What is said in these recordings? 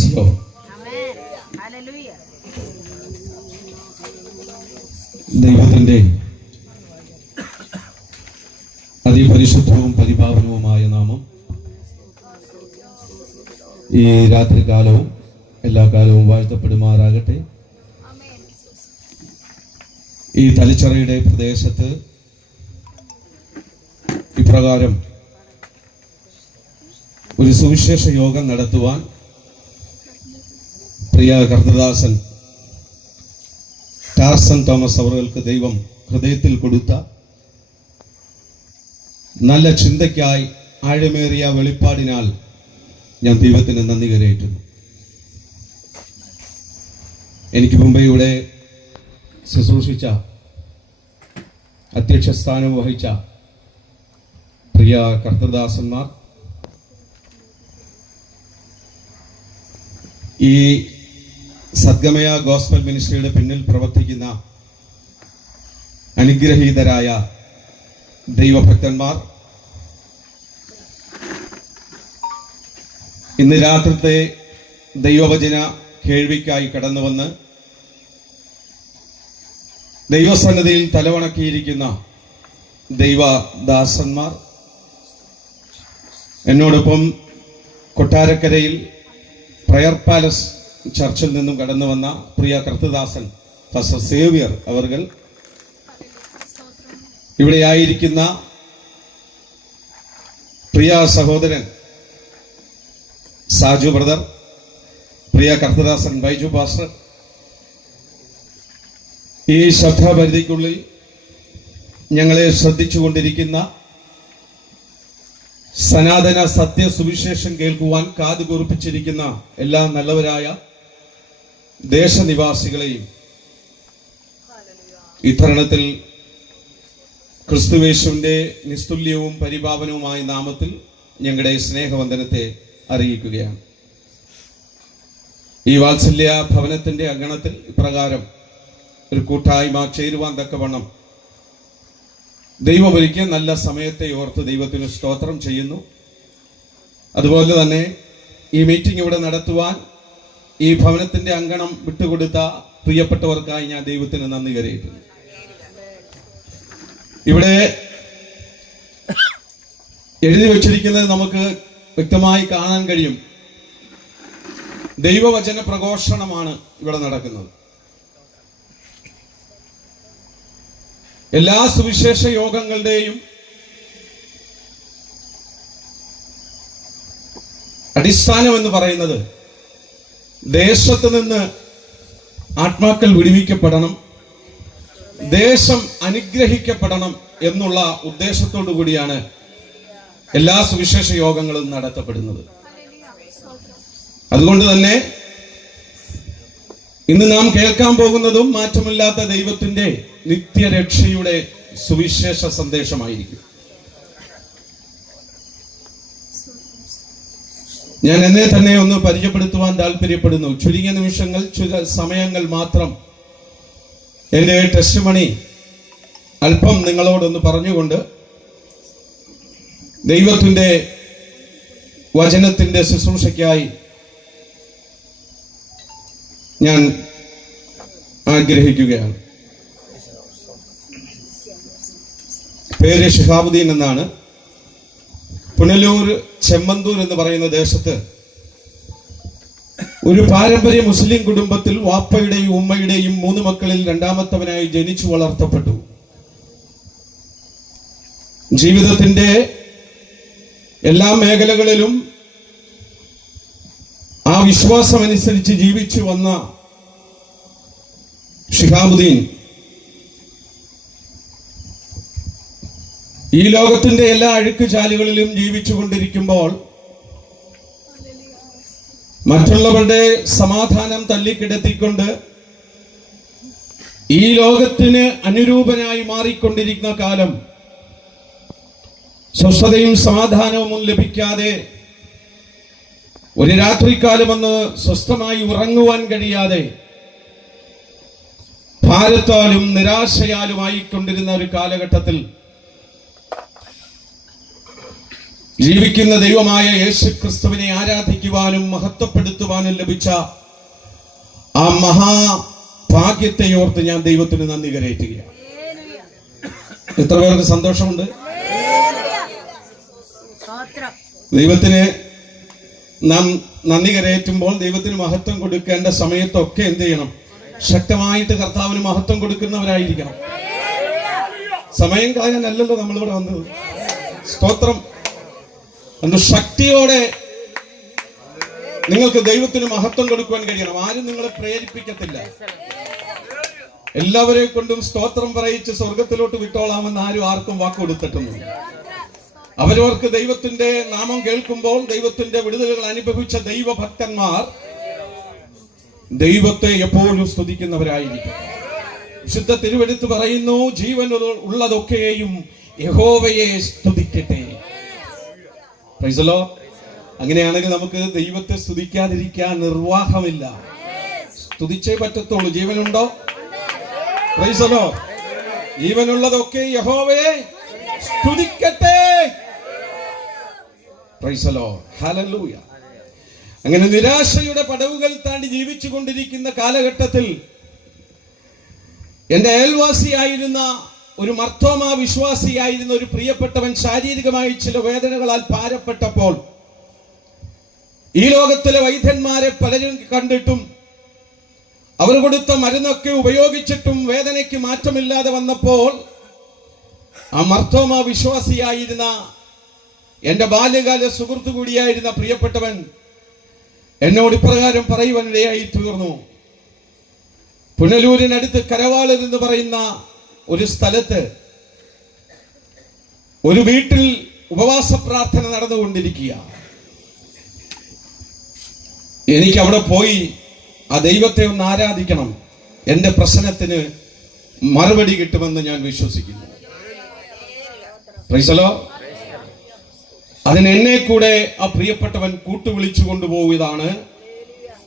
Price the Lord. ദൈവത്തിന്റെ അതിപരിശുദ്ധവും പരിപാവനവുമായ നാമം ഈ രാത്രികാലവും എല്ലാ കാലവും വാഴ്ത്തപ്പെടുമാറാകട്ടെ. ഈ തലച്ചറയുടെ പ്രദേശത്ത് ഇപ്രകാരം ഒരു സുവിശേഷ യോഗം നടത്തുവാൻ പ്രിയ കർത്തദാസൻ ടാർസൻ തോമസ് അവർക്ക് ദൈവം ഹൃദയത്തിൽ കൊടുത്ത നല്ല ചിന്തയ്ക്കായി ആഴമേറിയ വെളിപ്പാടിനാൽ ഞാൻ ദൈവത്തിന് നന്ദി കരയേറ്റുന്നു. എനിക്ക് മുമ്പേ ഇവിടെ ശുശ്രൂഷിച്ച അധ്യക്ഷ സ്ഥാനം വഹിച്ച പ്രിയ കർത്തദാസന്മാർ, ഈ സദ്ഗമയ ഗോസ്പൽ മിനിസ്ട്രിയുടെ പിന്നിൽ പ്രവർത്തിക്കുന്ന അനുഗ്രഹീതരായ ദൈവഭക്തന്മാർ, ഇന്ന് രാത്രിത്തെ ദൈവവചന കേൾവിക്കായി കടന്നു വന്ന് ദൈവസന്നിധിയിൽ തലവണക്കിയിരിക്കുന്ന ദൈവദാസന്മാർ, എന്നോടൊപ്പം കൊട്ടാരക്കരയിൽ പ്രയർ പാലസ് ചർച്ചിൽ നിന്നും കടന്നു വന്ന പ്രിയ കർത്തദാസൻ ഫാസ്റ്റർ സേവ്യർ അവർകൾ, ഇവിടെയായിരിക്കുന്ന പ്രിയ സഹോദരൻ സാജു ബ്രദർ, പ്രിയ കർത്തദാസൻ ബൈജു പാസ്റ്റർ, ഈ ശബ്ദപരിധിക്കുള്ളിൽ ഞങ്ങളെ ശ്രദ്ധിച്ചുകൊണ്ടിരിക്കുന്ന സനാതന സത്യ സുവിശേഷം കേൾക്കുവാൻ കാതുകൂർപ്പിച്ചിരിക്കുന്ന എല്ലാ നല്ലവരായ ദേശനിവാസികളെയും ഈ തരുണത്തിൽ ക്രിസ്തുവേശുവിന്റെ നിസ്തുല്യവും പരിപാവനവുമായ നാമത്തിൽ ഞങ്ങളുടെ സ്നേഹവന്ദനത്തെ അറിയിക്കുകയാണ്. ഈ വാത്സല്യ ഭവനത്തിന്റെ അങ്കണത്തിൽ ഇപ്രകാരം ഒരു കൂട്ടായ്മ ചേരുവാൻ തക്കവണ്ണം ദൈവമൊരുക്കിയ നല്ല സമയത്തെ ഓർത്ത് ദൈവത്തിന് സ്തോത്രം ചെയ്യുന്നു. അതുപോലെ തന്നെ ഈ മീറ്റിംഗ് ഇവിടെ നടത്തുവാൻ ഈ ഭവനത്തിന്റെ അങ്കണം വിട്ടുകൊടുത്ത പ്രിയപ്പെട്ടവർക്കായി ഞാൻ ദൈവത്തിന് നന്ദി കരയേറ്റുന്നു. ഇവിടെ എഴുതി വച്ചിരിക്കുന്നത് നമുക്ക് വ്യക്തമായി കാണാൻ കഴിയും. ദൈവവചന പ്രഘോഷണമാണ് ഇവിടെ നടക്കുന്നത്. എല്ലാ സുവിശേഷ യോഗങ്ങളുടെയും അടിസ്ഥാനം എന്ന് പറയുന്നത് ദേശത്ത് നിന്ന് ആത്മാക്കൾ വിടുവിക്കപ്പെടണം, ദേശം അനുഗ്രഹിക്കപ്പെടണം എന്നുള്ള ഉദ്ദേശത്തോടു കൂടിയാണ് എല്ലാ സുവിശേഷ യോഗങ്ങളും നടത്തപ്പെടുന്നത്. അതുകൊണ്ട് തന്നെ ഇന്ന് നാം കേൾക്കാൻ പോകുന്നതും മാറ്റമില്ലാത്ത ദൈവത്തിന്റെ നിത്യരക്ഷയുടെ സുവിശേഷ സന്ദേശമായിരിക്കും. ഞാൻ എന്നെ തന്നെ ഒന്ന് പരിചയപ്പെടുത്തുവാൻ താല്പര്യപ്പെടുന്നു. ചുരുങ്ങിയ നിമിഷങ്ങൾ, സമയങ്ങൾ മാത്രം എൻ്റെ ടെസ്റ്റിമണി അല്പം നിങ്ങളോടൊന്ന് പറഞ്ഞുകൊണ്ട് ദൈവത്തിന്റെ വചനത്തിന്റെ ശുശ്രൂഷയ്ക്കായി ഞാൻ ആഗ്രഹിക്കുകയാണ്. പേര് ഷിഹാബുദ്ദീൻ എന്നാണ്. പുനലൂർ ചെമ്മന്തൂർ എന്ന് പറയുന്ന ദേശത്ത് ഒരു പാരമ്പര്യ മുസ്ലിം കുടുംബത്തിൽ വാപ്പയുടെയും ഉമ്മയുടെയും 3 മക്കളിൽ രണ്ടാമത്തവനായി ജനിച്ചു വളർത്തപ്പെട്ടു. ജീവിതത്തിന്റെ എല്ലാ മേഖലകളിലും ആ വിശ്വാസമനുസരിച്ച് ജീവിച്ചു വന്ന ഷിഹാബുദ്ദീൻ ഈ ലോകത്തിന്റെ എല്ലാ അഴുക്കുചാലുകളിലും ജീവിച്ചു കൊണ്ടിരിക്കുമ്പോൾ മറ്റുള്ളവരുടെ സമാധാനം തല്ലിക്കിടത്തിക്കൊണ്ട് ഈ ലോകത്തിന് അനുരൂപനായി മാറിക്കൊണ്ടിരിക്കുന്ന കാലം, സ്വസ്ഥതയും സമാധാനവും ലഭിക്കാതെ, ഒരു രാത്രികാലമൊന്ന് സ്വസ്ഥമായി ഉറങ്ങുവാൻ കഴിയാതെ, ഭാരത്താലും നിരാശയാലുമായിക്കൊണ്ടിരുന്ന ഒരു കാലഘട്ടത്തിൽ ജീവിക്കുന്ന ദൈവമായ യേശു ക്രിസ്തുവിനെ ആരാധിക്കുവാനും മഹത്വപ്പെടുത്തുവാനും ലഭിച്ച ആ മഹാഭാഗ്യത്തെ ഓർത്ത് ഞാൻ ദൈവത്തിന് നന്ദി കരയറ്റുകയാണ്. എത്ര പേർക്ക് സന്തോഷമുണ്ട്? ദൈവത്തിന് നാം നന്ദി കരയറ്റുമ്പോൾ ദൈവത്തിന് മഹത്വം കൊടുക്കേണ്ട സമയത്തൊക്കെ എന്ത് ചെയ്യണം? ശക്തമായിട്ട് കർത്താവിന് മഹത്വം കൊടുക്കുന്നവരായിരിക്കണം. സമയം കളയാനല്ലല്ലോ നമ്മളിവിടെ വന്നത്. സ്തോത്രം. അന്ന് ശക്തിയോടെ നിങ്ങൾക്ക് ദൈവത്തിന് മഹത്വം കൊടുക്കുവാൻ കഴിയണം. ആരും നിങ്ങളെ പ്രേരിപ്പിക്കത്തില്ല. എല്ലാവരെ കൊണ്ടും സ്തോത്രം പറയിച്ച് സ്വർഗത്തിലോട്ട് വിട്ടോളാമെന്ന് ആരും ആർക്കും വാക്ക് കൊടുത്തിട്ടൊന്നുമില്ല. അവരവർക്ക് ദൈവത്തിന്റെ നാമം കേൾക്കുമ്പോൾ ദൈവത്തിന്റെ വിടുതലുകൾ അനുഭവിച്ച ദൈവഭക്തന്മാർ ദൈവത്തെ എപ്പോഴും സ്തുതിക്കുന്നവരായിരിക്കും. വിശുദ്ധ തിരുവെടുത്ത് പറയുന്നു, ജീവൻ ഉള്ളതൊക്കെയും യഹോവയെ സ്തുതിക്കട്ടെ. Praise the Lord. അങ്ങനെയാണെങ്കിൽ നമുക്ക് ദൈവത്തെ സ്തുതിക്കാതിരിക്കാൻ നിർവാഹമില്ല. സ്തുതിച്ചേ പറ്റത്തുള്ളൂ. ജീവനുണ്ടോ? Praise the Lord. ജീവനുള്ളതൊക്കെ യഹോവയെ സ്തുതിക്കട്ടെ. Praise the Lord. ഹല്ലേലൂയ. അങ്ങനെ നിരാശയുടെ പടവുകൾ താണ്ടി ജീവിച്ചു കൊണ്ടിരിക്കുന്ന കാലഘട്ടത്തിൽ എന്റെ അയൽവാസിയായിരുന്ന ഒരു മർത്തോമ വിശ്വാസിയായിരുന്ന ഒരു പ്രിയപ്പെട്ടവൻ ശാരീരികമായി ചില വേദനകളാൽ ഭാരപ്പെട്ടപ്പോൾ ഈ ലോകത്തിലെ വൈദ്യന്മാരെ പലരും കണ്ടിട്ടും അവർ കൊടുത്ത മരുന്നൊക്കെ ഉപയോഗിച്ചിട്ടും വേദനയ്ക്ക് മാറ്റമില്ലാതെ വന്നപ്പോൾ ആ മർത്തോമ വിശ്വാസിയായിരുന്ന എന്റെ ബാല്യകാല സുഹൃത്തു കൂടിയായിരുന്ന പ്രിയപ്പെട്ടവൻ എന്നോട് ഇപ്രകാരം പറയുവാനിടയായി തീർന്നു. പുനലൂരിനടുത്ത് കരവാളർ എന്ന് പറയുന്ന ഒരു സ്ഥലത്ത് ഒരു വീട്ടിൽ ഉപവാസ പ്രാർത്ഥന നടന്നുകൊണ്ടിരിക്കുക. എനിക്ക് അവിടെ പോയി ആ ദൈവത്തെ ഒന്ന് ആരാധിക്കണം. എന്റെ പ്രശ്നത്തിന് മറുപടി കിട്ടുമെന്ന് ഞാൻ വിശ്വസിക്കുന്നു. Price the Lord. അതിന് എന്നെ കൂടെ ആ പ്രിയപ്പെട്ടവൻ കൂട്ടുവിളിച്ചു കൊണ്ടുപോയതാണ്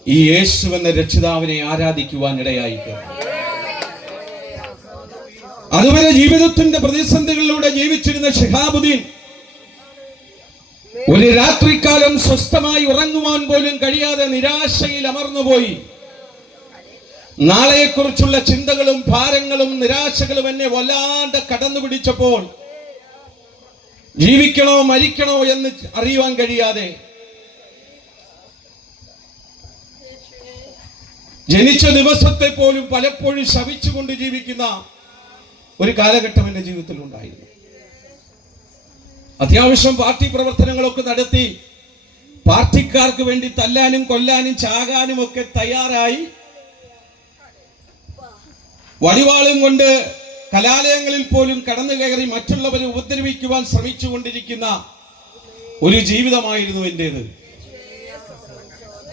ഈ യേശു എന്ന രക്ഷിതാവിനെ ആരാധിക്കുവാൻ ഇടയായി. അതുവരെ ജീവിതത്തിന്റെ പ്രതിസന്ധികളിലൂടെ ജീവിച്ചിരുന്ന ശിഹാബുദ്ദീൻ ഒരു രാത്രികാലം സ്വസ്ഥമായി ഉറങ്ങുവാൻ പോലും കഴിയാതെ നിരാശയിൽ അമർന്നുപോയി. നാളെയെക്കുറിച്ചുള്ള ചിന്തകളും ഭാരങ്ങളും നിരാശകളും എന്നെ വല്ലാണ്ട് കടന്നു പിടിച്ചപ്പോൾ ജീവിക്കണോ മരിക്കണോ എന്ന് അറിയുവാൻ കഴിയാതെ ജനിച്ച ദിവസത്തെ പോലും പലപ്പോഴും ശപിച്ചുകൊണ്ട് ജീവിക്കുന്ന ഒരു കാലഘട്ടം എന്റെ ജീവിതത്തിൽ ഉണ്ടായിരുന്നു. അത്യാവശ്യം പാർട്ടി പ്രവർത്തനങ്ങളൊക്കെ നടത്തി പാർട്ടിക്കാർക്ക് വേണ്ടി തല്ലാനും കൊല്ലാനും ചാകാനും ഒക്കെ തയ്യാറായി വടിവാളും കൊണ്ട് കലാലയങ്ങളിൽ പോലും കടന്നു കയറി മറ്റുള്ളവരെ ഉപദ്രവിക്കുവാൻ ശ്രമിച്ചുകൊണ്ടിരിക്കുന്ന ഒരു ജീവിതമായിരുന്നു എന്റേത്.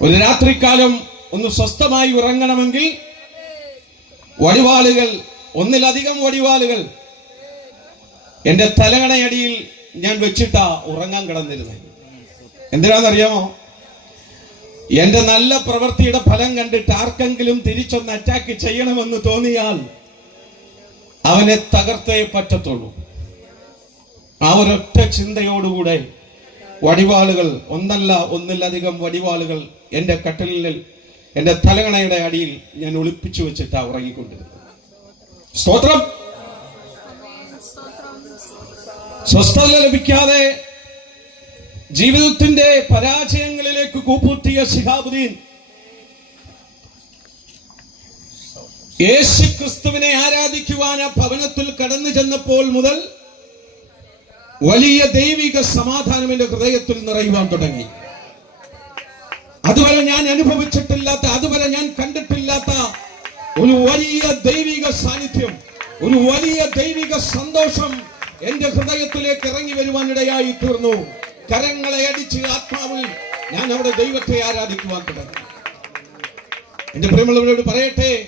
ഒരു രാത്രികാലം ഒന്ന് സ്വസ്ഥമായി ഉറങ്ങണമെങ്കിൽ വടിവാളുകൾ, ഒന്നിലധികം വടിവാളുകൾ എന്റെ തലകണയടിയിൽ ഞാൻ വെച്ചിട്ടാ ഉറങ്ങാൻ കിടന്നിരുന്നത്. എന്തിനാണെന്നറിയാമോ? എന്റെ നല്ല പ്രവൃത്തിയുടെ ഫലം കണ്ടിട്ട് ആർക്കെങ്കിലും തിരിച്ചൊന്ന് അറ്റാക്ക് ചെയ്യണമെന്ന് തോന്നിയാൽ അവനെ തകർത്തേ പറ്റത്തുള്ളൂ. ആ ഒരൊറ്റ ചിന്തയോടുകൂടെ വടിവാളുകൾ, ഒന്നല്ല ഒന്നിലധികം വടിവാളുകൾ എന്റെ കട്ടിലിൽ, എന്റെ തലകണയുടെ അടിയിൽ ഞാൻ ഒളിപ്പിച്ചു വെച്ചിട്ടാ ഉറങ്ങിക്കൊണ്ടിരുന്നത്. സ്തോത്രം. സ്വസ്ഥത ലഭിക്കാതെ ജീവിതത്തിന്റെ പരാജയങ്ങളിലേക്ക് കൂപ്പുറ്റിയ ശിഹാബുദ്ദീൻ യേശു ക്രിസ്തുവിനെ ആരാധിക്കുവാൻ ആ ഭവനത്തിൽ കടന്നു ചെന്നപ്പോൾ മുതൽ വലിയ ദൈവിക സമാധാനം എന്റെ ഹൃദയത്തിൽ നിറയുവാൻ തുടങ്ങി. അതുവരെ ഞാൻ അനുഭവിച്ചിട്ടില്ലാത്ത, അതുവരെ ഞാൻ കണ്ടിട്ടില്ലാത്ത ഒരു വലിയ ദൈവിക സാന്നിധ്യം, ഒരു വലിയ ദൈവിക സന്തോഷം എന്റെ ഹൃദയത്തിലേക്ക് ഇറങ്ങി വരുവാനിടയായി തീർന്നു. കരങ്ങളെ അടിച്ച് ആത്മാവിൽ ഞാൻ അവിടെ ദൈവത്തെ ആരാധിക്കുവാൻ തുടങ്ങി. എന്റെ പ്രിയമുള്ളവരോട് പറയട്ടെ,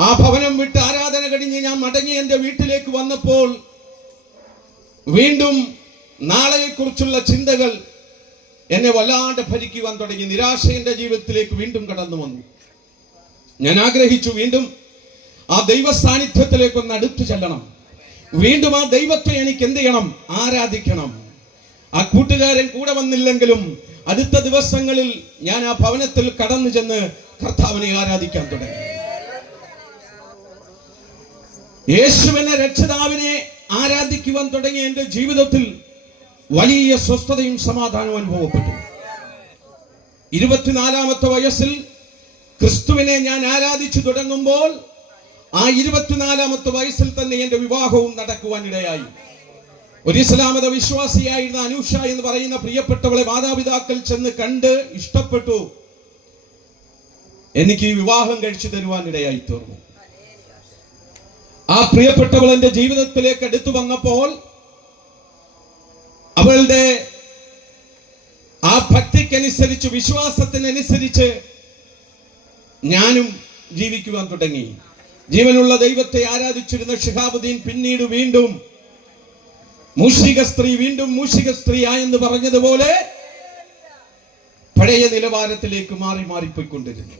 ആ ഭവനം വിട്ട് ആരാധന കഴിഞ്ഞ് ഞാൻ മടങ്ങി എന്റെ വീട്ടിലേക്ക് വന്നപ്പോൾ വീണ്ടും നാളെയെക്കുറിച്ചുള്ള ചിന്തകൾ എന്നെ വല്ലാണ്ട് ഭരിക്കുവാൻ തുടങ്ങി. നിരാശ എന്റെ ജീവിതത്തിലേക്ക് വീണ്ടും കടന്നു വന്നു. ഞാൻ ആഗ്രഹിച്ചു വീണ്ടും ആ ദൈവ സാന്നിധ്യത്തിലേക്ക് ഒന്ന് അടുത്തു ചെല്ലണം. വീണ്ടും ആ ദൈവത്തെ എനിക്ക് എന്ത് ചെയ്യണം? ആരാധിക്കണം. ആ കൂട്ടുകാരൻ കൂടെ വന്നില്ലെങ്കിലും അടുത്ത ദിവസങ്ങളിൽ ഞാൻ ആ ഭവനത്തിൽ കടന്നു ചെന്ന് കർത്താവിനെ ആരാധിക്കാൻ തുടങ്ങി. യേശുവിനെ രക്ഷിതാവിനെ ആരാധിക്കുവാൻ തുടങ്ങിയ എന്റെ ജീവിതത്തിൽ വലിയ സ്വസ്ഥതയും സമാധാനവും അനുഭവപ്പെട്ടു. 24-ാമത്തെ വയസ്സിൽ ക്രിസ്തുവിനെ ഞാൻ ആരാധിച്ചു തുടങ്ങുമ്പോൾ ആ 24-ാമത്തെ വയസ്സിൽ തന്നെ എന്റെ വിവാഹവും നടക്കുവാനിടയായി. ഒരു ഇസ്ലാമത വിശ്വാസിയായിരുന്ന അനൂഷ എന്ന് പറയുന്ന പ്രിയപ്പെട്ടവളെ മാതാപിതാക്കൾ ചെന്ന് കണ്ട് ഇഷ്ടപ്പെട്ടു. എനിക്ക് വിവാഹം കഴിച്ചു തരുവാനിടയായി തീർന്നു. ആ പ്രിയപ്പെട്ടവൾ എന്റെ ജീവിതത്തിലേക്ക് അടുത്തു വന്നപ്പോൾ അവളുടെ ആ ഭക്തിക്കനുസരിച്ച്, വിശ്വാസത്തിനനുസരിച്ച് ഞാനും ജീവിക്കുവാൻ തുടങ്ങി. ജീവനുള്ള ദൈവത്തെ ആരാധിച്ചിരുന്ന ഷിഹാബുദ്ദീൻ പിന്നീട് വീണ്ടും മൂഷിക സ്ത്രീ, വീണ്ടും മൂഷിക സ്ത്രീ ആയെന്ന് പറഞ്ഞതുപോലെ പഴയ നിലവാരത്തിലേക്ക് മാറി മാറിപ്പോയിക്കൊണ്ടിരുന്നു.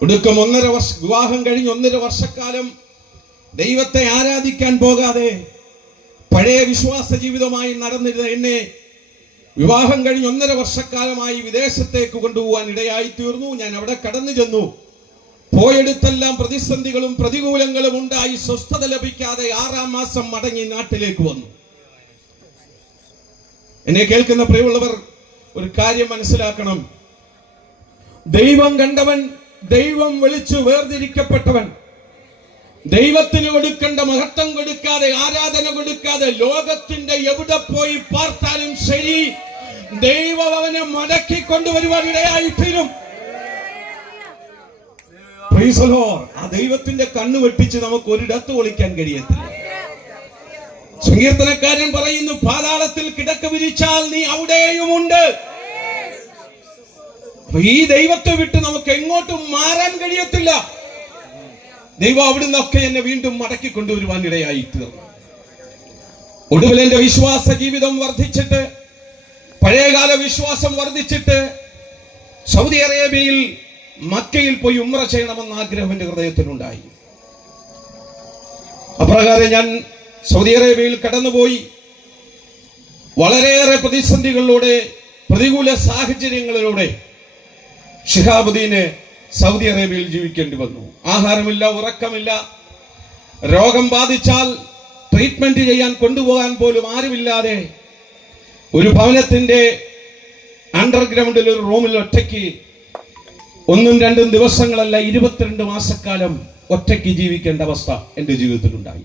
ഒടുക്കം വിവാഹം കഴിഞ്ഞ് 1.5 വർഷക്കാലം ദൈവത്തെ ആരാധിക്കാൻ പോകാതെ പഴയ വിശ്വാസ ജീവിതമായി നടന്നിരുന്ന എന്നെ വിവാഹം കഴിഞ്ഞ് 1.5 വർഷക്കാലമായി വിദേശത്തേക്ക് കൊണ്ടുപോകാൻ ഇടയായി തീർന്നു. ഞാൻ അവിടെ കടന്നു ചെന്നു. പോയെടുത്തെല്ലാം പ്രതിസന്ധികളും പ്രതികൂലങ്ങളും ഉണ്ടായി. സ്വസ്ഥത ലഭിക്കാതെ 6-ാം മാസം മടങ്ങി നാട്ടിലേക്ക് വന്നു. എന്നെ കേൾക്കുന്ന പ്രിയമുള്ളവർ ഒരു കാര്യം മനസ്സിലാക്കണം. ദൈവം കണ്ടവൻ, ദൈവം വിളിച്ചു വേർതിരിക്കപ്പെട്ടവൻ, ദൈവത്തിന് കൊടുക്കേണ്ട മഹത്വം കൊടുക്കാതെ, ആരാധന കൊടുക്കാതെ ലോകത്തിന്റെ എവിടെ പോയി പാർത്താലും ശരി, ദൈവം അവനെ മടക്കി കൊണ്ടുവരുവാൻ ഇടയായി തീരും. ആ ദൈവത്തിന്റെ കണ്ണു വെട്ടിച്ച് നമുക്ക് ഒരിടത്ത് ഒളിക്കാൻ കഴിയത്തില്ല. സങ്കീർത്തനക്കാരൻ പറയുന്നു, പാതാളത്തിൽ കിടക്ക വിരിച്ചാൽ നീ അവിടെയുമുണ്ട്. ഈ ദൈവത്തെ വിട്ട് നമുക്ക് എങ്ങോട്ടും മാറാൻ കഴിയത്തില്ല. ദൈവം അവിടുന്നൊക്കെ എന്നെ വീണ്ടും മടക്കി കൊണ്ടുവരുവാൻ ഇടയായി തീർന്നു. ഒടുവിൽ എന്റെ വിശ്വാസ ജീവിതം വർദ്ധിച്ചിട്ട്, പഴയകാല വിശ്വാസം വർദ്ധിച്ചിട്ട് സൗദി അറേബ്യയിൽ മക്കയിൽ പോയി ഉംറ ചെയ്യണമെന്ന ആഗ്രഹം എന്റെ ഹൃദയത്തിലുണ്ടായി. അപ്രകാരം ഞാൻ സൗദി അറേബ്യയിൽ കടന്നുപോയി. വളരെയേറെ പ്രതിസന്ധികളിലൂടെ, പ്രതികൂല സാഹചര്യങ്ങളിലൂടെ ഷിഹാബുദ്ദീന് സൗദി അറേബ്യയിൽ ജീവിക്കേണ്ടി വന്നു. ആഹാരമില്ല, ഉറക്കമില്ല, രോഗം ബാധിച്ചാൽ ട്രീറ്റ്മെന്റ് ചെയ്യാൻ കൊണ്ടുപോകാൻ പോലും ആരുമില്ലാതെ ഒരു ഭവനത്തിന്റെ അണ്ടർഗ്രൗണ്ടിൽ ഒരു റൂമിൽ ഒറ്റയ്ക്ക് 1-2 ദിവസങ്ങളല്ല 22 മാസക്കാലം ഒറ്റയ്ക്ക് ജീവിക്കേണ്ട അവസ്ഥ എന്റെ ജീവിതത്തിലുണ്ടായി.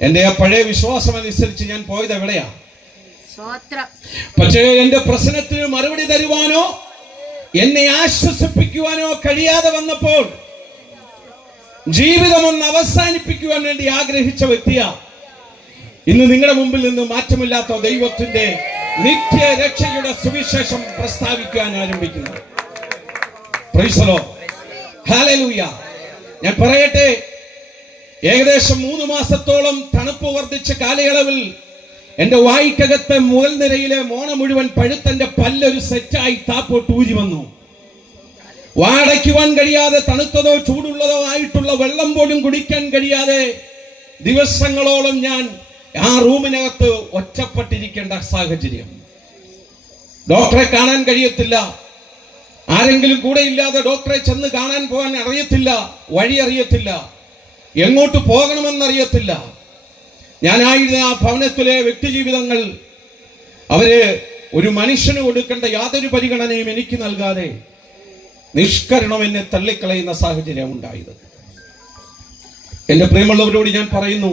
എന്റെ ആ പഴയ വിശ്വാസം അനുസരിച്ച് ഞാൻ പോയത് എവിടെയാ? പക്ഷേ എന്റെ പ്രശ്നത്തിന് മറുപടി തരുവാനോ എന്നെ ആശ്വസിപ്പിക്കുവാനോ കഴിയാതെ വന്നപ്പോൾ ജീവിതം ഒന്ന് അവസാനിപ്പിക്കുവാൻ വേണ്ടി ആഗ്രഹിച്ച വ്യക്തിയാ ഇന്ന് നിങ്ങളുടെ മുമ്പിൽ നിന്ന് മാറ്റമില്ലാത്ത ദൈവത്തിന്റെ നിത്യ രക്ഷയുടെ സുവിശേഷം പ്രസ്താവിക്കാൻ ആരംഭിക്കുന്നു. Price the Lord, hallelujah. ഞാൻ പറയട്ടെ, ഏകദേശം 3 മാസത്തോളം തണുപ്പ് വർദ്ധിച്ച കാലയളവിൽ എന്റെ വായിക്കകത്തെ മുകൾ നിരയിലെ മോണ മുഴുവൻ പഴുത്തന്റെ പല്ലൊരു സെറ്റായി താപ്പോട്ട് ഊരി വന്നു. വാടയ്ക്കുവാൻ കഴിയാതെ, തണുത്തതോ ചൂടുള്ളതോ ആയിട്ടുള്ള വെള്ളം പോലും കുടിക്കാൻ കഴിയാതെ ദിവസങ്ങളോളം ഞാൻ ആ റൂമിനകത്ത് ഒറ്റപ്പെട്ടിരിക്കേണ്ട സാഹചര്യം. ഡോക്ടറെ കാണാൻ കഴിയത്തില്ല, ആരെങ്കിലും കൂടെ ഇല്ലാതെ ഡോക്ടറെ ചെന്ന് കാണാൻ പോകാൻ അറിയത്തില്ല, വഴി അറിയത്തില്ല, എങ്ങോട്ട് പോകണമെന്നറിയത്തില്ല. ഞാനായിരുന്ന ആ ഭവനത്തിലെ വ്യക്തിജീവിതങ്ങൾ അവര് ഒരു മനുഷ്യന് കൊടുക്കേണ്ട യാതൊരു പരിഗണനയും എനിക്ക് നൽകാതെ നിഷ്കരണം എന്നെ തള്ളിക്കളയുന്ന സാഹചര്യം ഉണ്ടായത്. എന്റെ പ്രിയമുള്ളവരോട് ഞാൻ പറയുന്നു,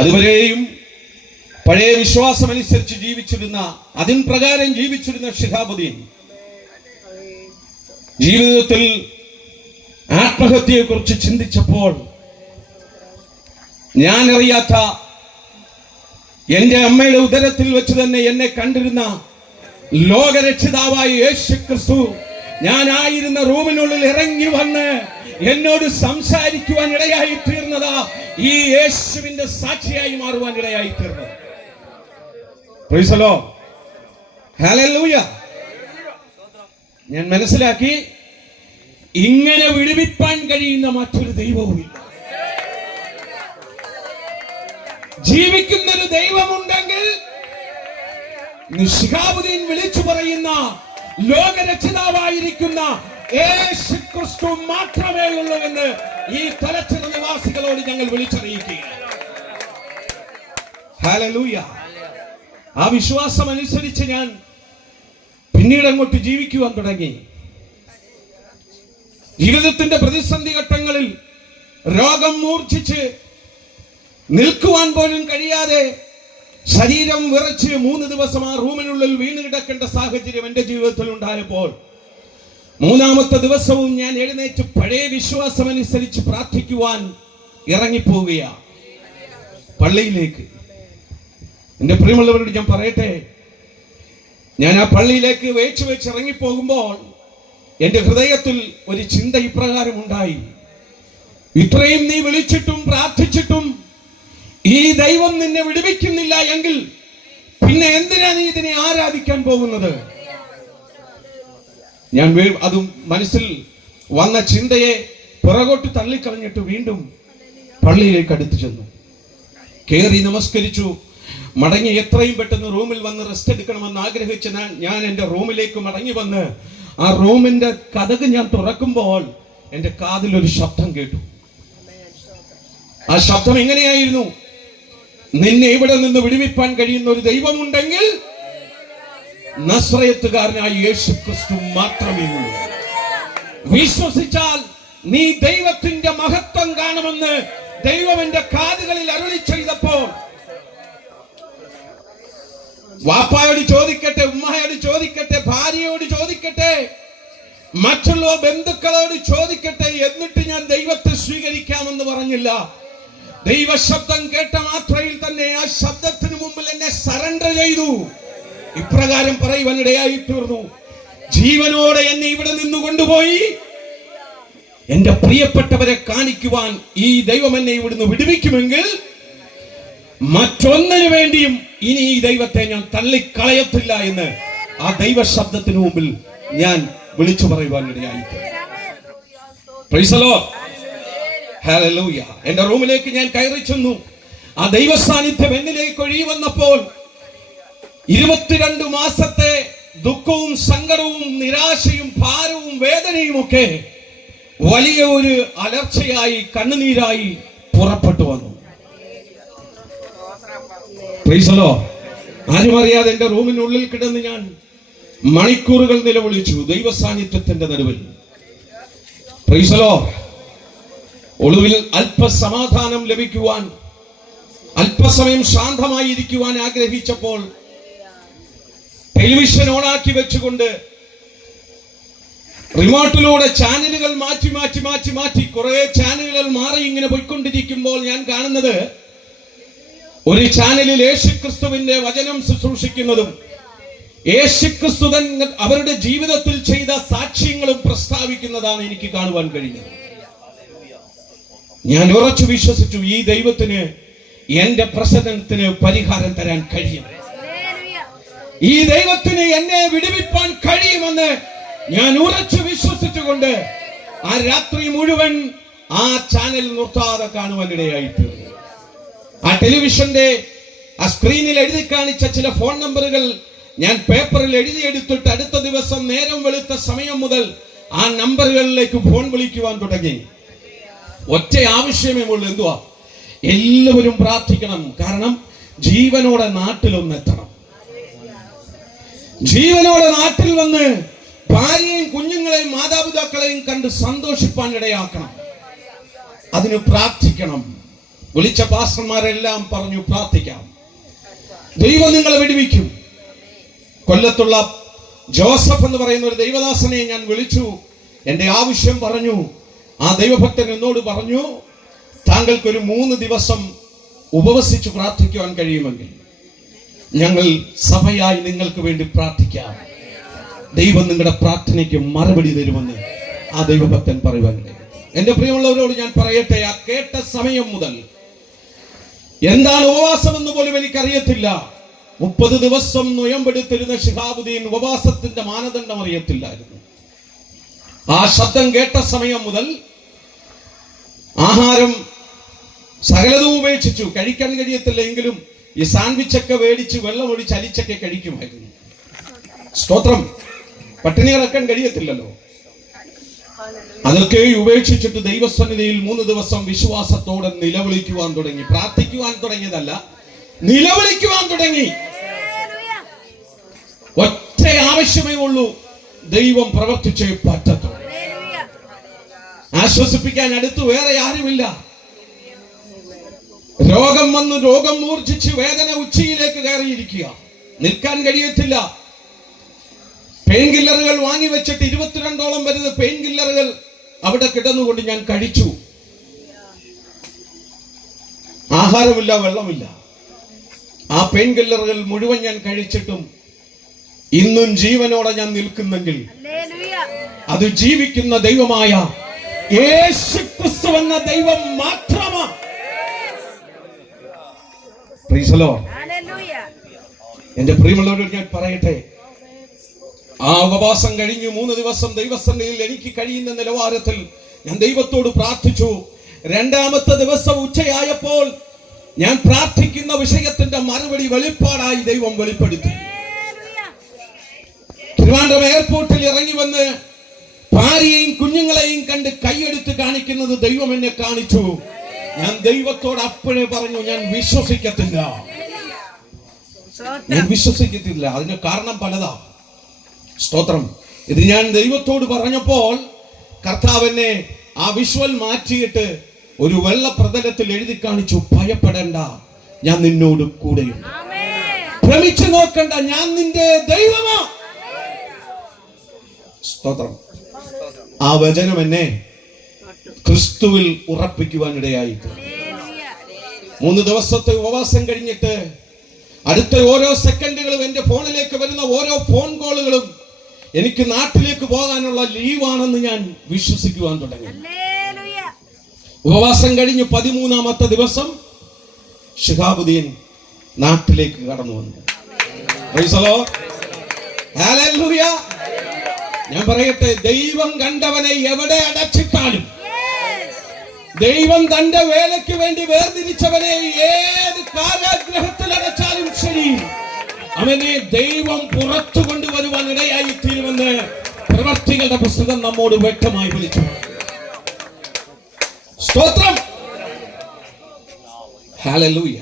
അതുവരെയും പഴയ വിശ്വാസം അനുസരിച്ച് ജീവിച്ചിരുന്ന, അതിൻ പ്രകാരം ജീവിച്ചിരുന്ന ഷിഹാബുദ്ദീൻ ജീവിതത്തിൽ ആത്മഹത്യയെ കുറിച്ച് ചിന്തിച്ചപ്പോൾ ഞാൻ അറിയാത്ത, എന്റെ അമ്മയുടെ ഉദരത്തിൽ വെച്ച് തന്നെ എന്നെ കണ്ടിരുന്ന ലോകരക്ഷിതാവായ യേശു ക്രിസ്തു ഞാനായിരുന്ന റൂമിനുള്ളിൽ ഇറങ്ങി വന്ന് എന്നോട് സംസാരിക്കുവാൻ ഇടയായി തീർന്നതാ ഈ യേശുവിന്റെ സാക്ഷിയായി മാറുവാൻ ഇടയായി തീർന്നത്. Price the Lord, hallelujah. ഞാൻ മനസ്സിലാക്കി, ഇങ്ങനെ വിടുവിപ്പാൻ കഴിയുന്ന മറ്റൊരു ദൈവവുമില്ല. ജീവിക്കുന്നൊരു ദൈവമുണ്ടെങ്കിൽ ശിഹാബുദ്ദീൻ വിളിച്ചു പറയുന്ന ലോകരക്ഷിതാവായിരിക്കുന്ന യേശു ക്രിസ്തു മാത്രമേ ഉള്ളൂ എന്ന് ഈ തലച്ചിറ നിവാസികളോട് ഞങ്ങൾ വിളിച്ചറിയിക്കുകയാണ്. ഹല്ലേലൂയ. ആ വിശ്വാസം അനുസരിച്ച് ഞാൻ പിന്നീട് അങ്ങോട്ട് ജീവിക്കുവാൻ തുടങ്ങി. ജീവിതത്തിന്റെ പ്രതിസന്ധി ഘട്ടങ്ങളിൽ രോഗം മൂർച്ഛിച്ച് നിൽക്കുവാൻ പോലും കഴിയാതെ ശരീരം വിറച്ച് 3 ദിവസം ആ റൂമിനുള്ളിൽ വീണ് കിടക്കേണ്ട സാഹചര്യം എന്റെ ജീവിതത്തിൽ ഉണ്ടായപ്പോൾ 3-ാമത്തെ ദിവസവും ഞാൻ എഴുന്നേറ്റ് പഴയ വിശ്വാസം അനുസരിച്ച് പ്രാർത്ഥിക്കുവാൻ ഇറങ്ങിപ്പോവുകയാണ് പള്ളിയിലേക്ക്. എന്റെ പ്രിയമുള്ളവരോട് ഞാൻ പറയട്ടെ, ഞാൻ ആ പള്ളിയിലേക്ക് വെച്ച് ഇറങ്ങിപ്പോകുമ്പോൾ എന്റെ ഹൃദയത്തിൽ ഒരു ചിന്ത ഇപ്രകാരം ഉണ്ടായി: ഇത്രയും നീ വിളിച്ചിട്ടും പ്രാർത്ഥിച്ചിട്ടും ഈ ദൈവം നിന്നെ വിടുവിക്കുന്നില്ല എങ്കിൽ പിന്നെ എന്തിനാ നീ ഇതിനെ ആരാധിക്കാൻ പോകുന്നത്? ഞാൻ അതും മനസ്സിൽ വന്ന ചിന്തയെ പുറകോട്ട് തള്ളിക്കളഞ്ഞിട്ട് വീണ്ടും പള്ളിയിലേക്ക് അടുത്തു ചെന്നു. കയറി നമസ്കരിച്ചു, മടങ്ങി എത്രയും പെട്ടെന്ന് റൂമിൽ വന്ന് റെസ്റ്റ് എടുക്കണമെന്ന് ആഗ്രഹിച്ച ഞാൻ എന്റെ റൂമിലേക്ക് മടങ്ങി വന്ന് ആ റൂമിന്റെ കതക് ഞാൻ തുറക്കുമ്പോൾ എന്റെ കാതിൽ ഒരു ശബ്ദം കേട്ടു. ആ ശബ്ദം എങ്ങനെയായിരുന്നു: നിന്നെ ഇവിടെ നിന്ന് വിടുവിപ്പാൻ കഴിയുന്ന ഒരു ദൈവമുണ്ടെങ്കിൽ നസ്രയത്തുകാരനായ യേശു ക്രിസ്തു മാത്രമേ ഉള്ളൂ. വിശ്വസിച്ചാൽ നീ ദൈവത്തിന്റെ മഹത്വം കാണുമെന്ന് ദൈവം എന്റെ കാതുകളിൽ അരുളി ചെയ്തപ്പോൾ വാപ്പായോട് ചോദിക്കട്ടെ, ഉമ്മയോട് ചോദിക്കട്ടെ, ഭാര്യയോട് ചോദിക്കട്ടെ, മറ്റുള്ള ബന്ധുക്കളോട് ചോദിക്കട്ടെ, എന്നിട്ട് ഞാൻ ദൈവത്തെ സ്വീകരിക്കാമെന്ന് പറഞ്ഞില്ല. ദൈവശബ്ദം കേട്ട മാത്രയിൽ തന്നെ ആ ശബ്ദത്തിന് മുമ്പിൽ എന്നെ സറണ്ടർ ചെയ്തു. ഇപ്രകാരം പറയുവാനിടയായി തീർന്നു: ജീവനോടെ എന്നെ ഇവിടെ നിന്ന് കൊണ്ടുപോയി എന്റെ പ്രിയപ്പെട്ടവരെ കാണിക്കുവാൻ ഈ ദൈവം എന്നെ ഇവിടുന്ന് വിടുവിക്കുമെങ്കിൽ മറ്റൊന്നിനു വേണ്ടിയും ഇനി ഈ ദൈവത്തെ ഞാൻ തള്ളിക്കളയത്തില്ല എന്ന് ആ ദൈവശബ്ദത്തിന് മുമ്പിൽ ഞാൻ വിളിച്ചു പറയുവാനിടയായി. Praise the Lord. ഹല്ലേലൂയ. എന്റെ റൂമിലേക്ക് ഞാൻ കയറി ചെന്നു. ആ ദൈവ സാന്നിധ്യം എന്നിലേക്ക് ഒഴുകി വന്നപ്പോൾ 22 മാസത്തെ ദുഃഖവും സങ്കടവും നിരാശയും ഭാരവും വേദനയും ഒക്കെ വലിയ ഒരു അലർച്ചയായി കണ്ണുനീരായി പുറപ്പെട്ടു വന്നു. Price the Lord. ആരും അറിയാതെ എന്റെ റൂമിനുള്ളിൽ കിടന്ന് ഞാൻ മണിക്കൂറുകൾ നിലവിളിച്ചു ദൈവ സാന്നിധ്യത്തിന്റെ നടുവിൽ. Price the Lord. ഒടുവിൽ അല്പസമാധാനം ലഭിക്കുവാൻ, അല്പസമയം ശാന്തമായിരിക്കുവാൻ ആഗ്രഹിച്ചപ്പോൾ ടെലിവിഷൻ ഓണാക്കി വെച്ചുകൊണ്ട് റിമോട്ടിലൂടെ ചാനലുകൾ മാറ്റി കുറെ ചാനലുകൾ മാറി ഇങ്ങനെ പോയിക്കൊണ്ടിരിക്കുമ്പോൾ ഞാൻ കാണുന്നത് ഒരു ചാനലിൽ യേശുക്രിസ്തുവിന്റെ വചനം ശുശ്രൂഷിക്കുന്നതും യേശുക്രിസ്തു അവരുടെ ജീവിതത്തിൽ ചെയ്ത സാക്ഷ്യങ്ങളും പ്രസ്താവിക്കുന്നതാണ് എനിക്ക് കാണുവാൻ കഴിഞ്ഞത്. ഞാൻ ഉറച്ചു വിശ്വസിച്ചു, ഈ ദൈവത്തിന് എന്റെ പ്രശ്നത്തിന് പരിഹാരം തരാൻ കഴിയും, ഈ ദൈവത്തിന് എന്നെ വിടുവിപ്പാൻ കഴിയുമെന്ന് ഞാൻ ഉറച്ചു വിശ്വസിച്ചുകൊണ്ട് ആ രാത്രി മുഴുവൻ ആ ചാനൽ നിർത്താതെ കാണുവാനിടയായിത്തീർന്നു. ആ ടെലിവിഷന്റെ ആ സ്ക്രീനിൽ എഴുതി കാണിച്ച ചില ഫോൺ നമ്പറുകൾ ഞാൻ പേപ്പറിൽ എഴുതിയെടുത്തിട്ട് അടുത്ത ദിവസം നേരം വെളുത്ത സമയം മുതൽ ആ നമ്പറുകളിലേക്ക് ഫോൺ വിളിക്കുവാൻ തുടങ്ങി. ഒറ്റ ആവശ്യമേ ഉള്ളൂ, എന്തുവാ? എല്ലാവരും പ്രാർത്ഥിക്കണം. കാരണം ജീവനോടെ നാട്ടിലൊന്നെത്തണം. ജീവനോടെ നാട്ടിൽ വന്ന് ഭാര്യയും കുഞ്ഞുങ്ങളെയും മാതാപിതാക്കളെയും കണ്ട് സന്തോഷിപ്പാൻ ഇടയാക്കണം. അതിന് പ്രാർത്ഥിക്കണം. വിളിച്ച പാസ്റ്റർമാരെല്ലാം പറഞ്ഞു പ്രാർത്ഥിക്കാം, ദൈവം നിങ്ങളെ വിടുവിക്കും. കൊല്ലത്തുള്ള ജോസഫ് എന്ന് പറയുന്ന ഒരു ദൈവദാസനെ ഞാൻ വിളിച്ചു, എന്റെ ആവശ്യം പറഞ്ഞു. ആ ദൈവഭക്തൻ എന്നോട് പറഞ്ഞു, താങ്കൾക്കൊരു 3 ദിവസം ഉപവസിച്ച് പ്രാർത്ഥിക്കുവാൻ കഴിയുമെങ്കിൽ ഞങ്ങൾ സഭയായി നിങ്ങൾക്ക് വേണ്ടി പ്രാർത്ഥിക്കാം, ദൈവം നിങ്ങളുടെ പ്രാർത്ഥനയ്ക്ക് മറുപടി തരുമെന്ന് ആ ദൈവഭക്തൻ പറയുവാനുണ്ട്. എന്റെ പ്രിയമുള്ളവരോട് ഞാൻ പറയട്ടെ, ആ കേട്ട സമയം മുതൽ എന്താണ് ഉപവാസം എന്ന് പോലും എനിക്കറിയത്തില്ല. 30 ദിവസം നൊയമ്പെടുത്തിരുന്ന ശിഹാബുദ്ദീൻ ഉപവാസത്തിന്റെ മാനദണ്ഡം അറിയത്തില്ലായിരുന്നു. ആ ശബ്ദം കേട്ട സമയം മുതൽ ആഹാരം സകലതും ഉപേക്ഷിച്ചു. കഴിക്കാൻ കഴിയത്തില്ല എങ്കിലും ഈ സാൻഡ്വിച്ചൊക്കെ മേടിച്ച് വെള്ളമൊഴിച്ച് അലിച്ചൊക്കെ കഴിക്കുമായിരുന്നു. സ്തോത്രം. പട്ടിണി കിടക്കാൻ കഴിയത്തില്ലല്ലോ. അതൊക്കെ ഉപേക്ഷിച്ചിട്ട് ദൈവസന്നിധിയിൽ 3 ദിവസം വിശ്വാസത്തോടെ നിലവിളിക്കുവാൻ തുടങ്ങി. പ്രാർത്ഥിക്കുവാൻ തുടങ്ങിയതല്ല, നിലവിളിക്കുവാൻ തുടങ്ങി. ഒറ്റ ആവശ്യമേ ഉള്ളൂ, ദൈവം പ്രവർത്തിച്ചേ പറ്റത്തുള്ളൂ. ആശ്വസിപ്പിക്കാൻ അടുത്ത് വേറെ ആരുമില്ല. രോഗം വന്ന് രോഗം മൂർച്ഛിച്ച് വേദന ഉച്ചിയിലേക്ക് കയറിയിരിക്കുക, നിൽക്കാൻ കഴിയത്തില്ല. പെയിൻ കില്ലറുകൾ വാങ്ങി വെച്ചിട്ട് 22ഓളം വരുന്ന പെയിൻ കില്ലറുകൾ അവിടെ കിടന്നുകൊണ്ട് ഞാൻ കഴിച്ചു. ആഹാരമില്ല, വെള്ളമില്ല. ആ പെയിൻ കില്ലറുകൾ മുഴുവൻ ഞാൻ കഴിച്ചിട്ടും ഇന്നും ജീവനോടെ ഞാൻ നിൽക്കുന്നെങ്കിൽ അത് ജീവിക്കുന്ന ദൈവമായ യേശുക്രിസ്തു എന്ന ദൈവം മാത്രമാണ്. Price the Lord. എന്റെ പ്രിയമുള്ളവരോട് ഞാൻ പറയട്ടെ, ആ ഉപവാസം കഴിഞ്ഞു 3 ദിവസം ദൈവസന്നിധിയിൽ എനിക്ക് കഴിയുന്ന നിലവാരത്തിൽ ഞാൻ ദൈവത്തോട് പ്രാർത്ഥിച്ചു. 2ാമത്തെ ദിവസം ഉച്ചയായപ്പോൾ ഞാൻ പ്രാർത്ഥിക്കുന്ന വിഷയത്തിന്റെ മറുപടി വെളിപ്പാടായി ദൈവം വെളിപ്പെടുത്തി. തിരുവനന്തപുരം എയർപോർട്ടിൽ ഇറങ്ങി വന്ന് ഭാര്യയെയും കുഞ്ഞുങ്ങളെയും കണ്ട് കൈയെടുത്ത് കാണിക്കുന്നത് ദൈവം എന്നെ കാണിച്ചു. ഞാൻ ദൈവത്തോട് അപ്പോഴേ പറഞ്ഞു, ഞാൻ വിശ്വസിക്കത്തില്ല. അതിന് കാരണം പലതാ. സ്തോത്രം. ഇത് ഞാൻ ദൈവത്തോട് പറഞ്ഞപ്പോൾ കർത്താവിനെ ആ വിഷ്വൽ മാറ്റിയിട്ട് ഒരു വെള്ള പ്രതലത്തിൽ എഴുതി കാണിച്ചു, ഭയപ്പെടേണ്ട, ഞാൻ നിന്നോട് കൂടെയുണ്ട്. ഭ്രമിച്ചു നോക്കണ്ട, ഞാൻ നിന്റെ ദൈവമാ. സ്തോത്രം. ആ വചനം എന്നെ ക്രിസ്തുവിൽ ഉറപ്പിക്കുവാനിടയായിട്ട് 3 ദിവസത്തെ ഉപവാസം കഴിഞ്ഞിട്ട് അടുത്ത ഓരോ സെക്കൻഡുകളും എന്റെ ഫോണിലേക്ക് വരുന്ന ഓരോ ഫോൺ കോളുകളും എനിക്ക് നാട്ടിലേക്ക് പോകാനുള്ള ലീവാണെന്ന് ഞാൻ വിശ്വസിക്കുവാൻ തുടങ്ങി. ഉപവാസം കഴിഞ്ഞ് 13ാമത്തെ ദിവസം ശിഹാബുദ്ദീൻ നാട്ടിലേക്ക് കടന്നു വന്നു. Price the Lord. ഹല്ലേലൂയ. ഞാൻ പറയട്ടെ, ദൈവം കണ്ടവനെ എവിടെ അടച്ചിട്ടാലും, ദൈവം തന്റെ വേലയ്ക്ക് വേണ്ടി വേർതിരിച്ചവനെ ഏത് കാരാഗ്രഹത്തിൽ അടച്ചാലും ശരി, അവനെ ദൈവം പുറത്തു കൊണ്ടുവരുവാൻ ഇടയായി തീരുമെന്ന് പ്രവർത്തികളുടെ പുസ്തകം നമ്മോട് വ്യക്തമായി വിളിച്ചു. സ്തോത്രം. ഹല്ലേലൂയ.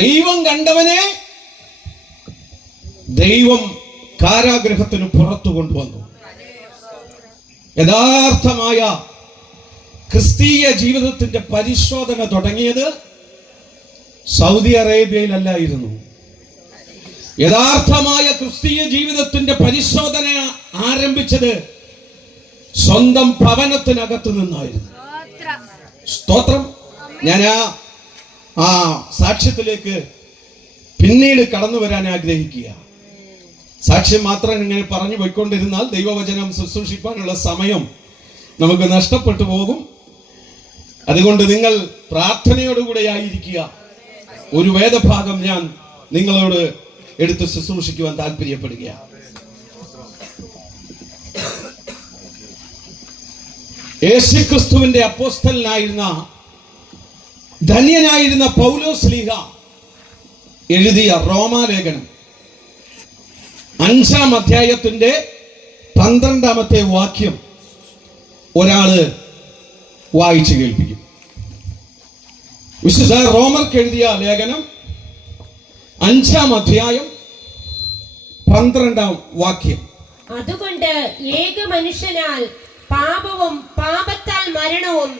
ദൈവം കണ്ടവനെ ദൈവം കാരാഗ്രഹത്തിന് പുറത്തു കൊണ്ടുവന്നു. യഥാർത്ഥമായ ക്രിസ്തീയ ജീവിതത്തിന്റെ പരിശോധന തുടങ്ങിയത് സൗദി അറേബ്യയിലല്ലായിരുന്നു. യഥാർത്ഥമായ ക്രിസ്തീയ ജീവിതത്തിന്റെ പരിശോധന ആരംഭിച്ചത് സ്വന്തം ഭവനത്തിനകത്ത് നിന്നായിരുന്നു. സ്തോത്രം. ഞാൻ ആ സാക്ഷ്യത്തിലേക്ക് പിന്നീട് കടന്നു വരാൻ ആഗ്രഹിക്കുക. സാക്ഷ്യം മാത്രം ഇങ്ങനെ പറഞ്ഞു പോയിക്കൊണ്ടിരുന്നാൽ ദൈവവചനം ശുശ്രൂഷിക്കാനുള്ള സമയം നമുക്ക് നഷ്ടപ്പെട്ടു പോകും. അതുകൊണ്ട് നിങ്ങൾ പ്രാർത്ഥനയോടുകൂടെ ആയിരിക്കുക. ഒരു വേദഭാഗം ഞാൻ നിങ്ങളോട് എടുത്ത് ശുശ്രൂഷിക്കുവാൻ താല്പര്യപ്പെടുക. യേശുക്രിസ്തുവിന്റെ അപ്പോസ്തലനായിരുന്ന ധന്യനായിരുന്ന പൗലോസ് ലീഹ എഴുതിയ റോമാലേഖനം 5-ാം അധ്യായത്തിന്റെ 12ാമത്തെ വാക്യം ഒരാള് വായിച്ചു കേൾപ്പിക്കും. വിശുദ്ധ റോമർക്ക് എഴുതിയ ലേഖനം 5-ാം അധ്യായം 12-ാം വാക്യം. അതുകൊണ്ട് ഏക മനുഷ്യനാൽ പാപവും പാപത്താൽ മരണവും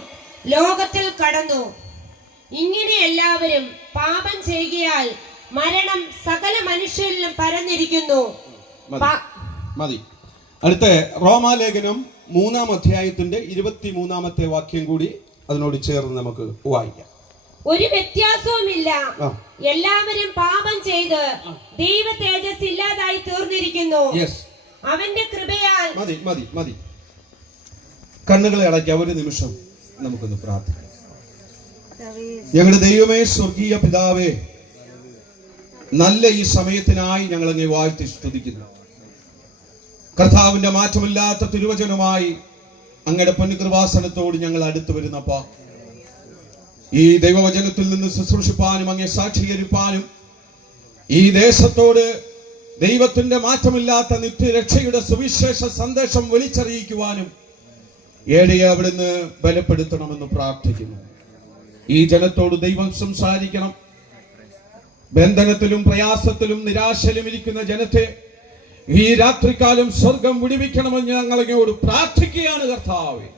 ലോകത്തിൽ കടന്നു. ഇങ്ങനെ എല്ലാവരും പാപം ചെയ്യുകയാൽ മരണം സകല മനുഷ്യരിലും പരന്നിരിക്കുന്നു. മതി. അടുത്ത റോമാലേഖനം 3-ാം അധ്യായത്തിന്റെ 23-ാമത്തെ വാക്യം കൂടി അതിനോട് ചേർന്ന് നമുക്ക് വായിക്കാം. ഒരു വ്യത്യാസവുമില്ല, എല്ലാവരും പാപം ചെയ്ത് ദൈവ തേജസ് ഇല്ലാതായി തീർന്നിരിക്കുന്നു. അവന്റെ കൃപയാൽ. മതി മതി മതി. കണ്ണുകളെ അടയ്ക്കാം. ഒരു നിമിഷം നമുക്കൊന്ന് പ്രാർത്ഥിക്കാം. ഞങ്ങളുടെ ദൈവമേ, സ്വർഗീയ പിതാവേ, നല്ല ഈ സമയത്തിനായി ഞങ്ങൾ അങ്ങേ വാഴ്ത്തി സ്തുതിക്കുന്നു. കർത്താവിന്റെ മാറ്റമില്ലാത്ത തിരുവചനമായി അങ്ങയുടെ പൊന്നുകൃപാസനത്തോട് ഞങ്ങൾ അടുത്തു വരുന്നപ്പ ഈ ദൈവവചനത്തിൽ നിന്ന് ശുശ്രൂഷിപ്പാനും അങ്ങേ സാക്ഷീകരിപ്പാനും ഈ ദേശത്തോട് ദൈവത്തിന്റെ മാറ്റമില്ലാത്ത നിത്യരക്ഷയുടെ സുവിശേഷ സന്ദേശം വിളിച്ചറിയിക്കുവാനും ഏഴയെ അവിടുന്ന് ബലപ്പെടുത്തണമെന്ന് പ്രാർത്ഥിക്കുന്നു. ഈ ജനത്തോട് ദൈവം സംസാരിക്കണം. ബന്ധനത്തിലും പ്രയാസത്തിലും നിരാശയിലും ഇരിക്കുന്ന ജനത്തെ ഈ രാത്രികാലം സ്വർഗം വിടുവിക്കണമെന്ന് ഞങ്ങൾ അങ്ങയോട് പ്രാർത്ഥിക്കുകയാണ് കർത്താവേ.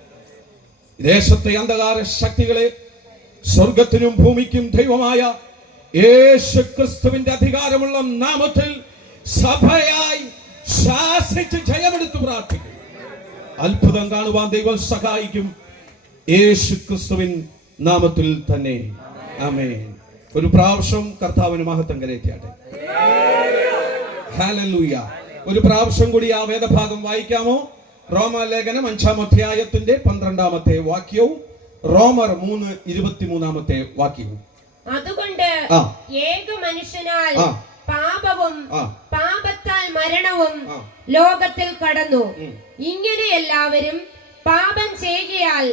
ദേശത്തെ അന്ധകാര ശക്തികളെ സ്വർഗത്തിനും ഭൂമിക്കും ദൈവമായ യേശു ക്രിസ്തുവിന്റെ അധികാരമുള്ള നാമത്തിൽ സഭയായി ശാസിച്ച് ജയമെടുത്ത് പ്രാർത്ഥിക്കും. അത്ഭുതം കാണുവാൻ ദൈവം സഹായിക്കും. യേശു ക്രിസ്തുവിൻ നാമത്തിൽ തന്നെ ആമേൻ. ഒരു പ്രാവശ്യം കർത്താവിന് മഹത്വം കരയറ്റിയാട്ടെ. ഹല്ലേലൂയ. ഒരു പ്രാവശ്യം കൂടി ആ വേദഭാഗം വായിക്കാമോ? റോമാലേഖനം 5-ാം അധ്യായത്തിന്റെ 12-ാമത്തെ വാക്യവും റോമർ 3:23 വാക്യവും. അതുകൊണ്ട് ഏക മനുഷ്യനാൽ പാപവും പാപത്താൽ മരണവും ലോകത്തിൽ കടന്നു. ഇങ്ങനെ എല്ലാവരും പാപം ചെയ്യുകയാൽ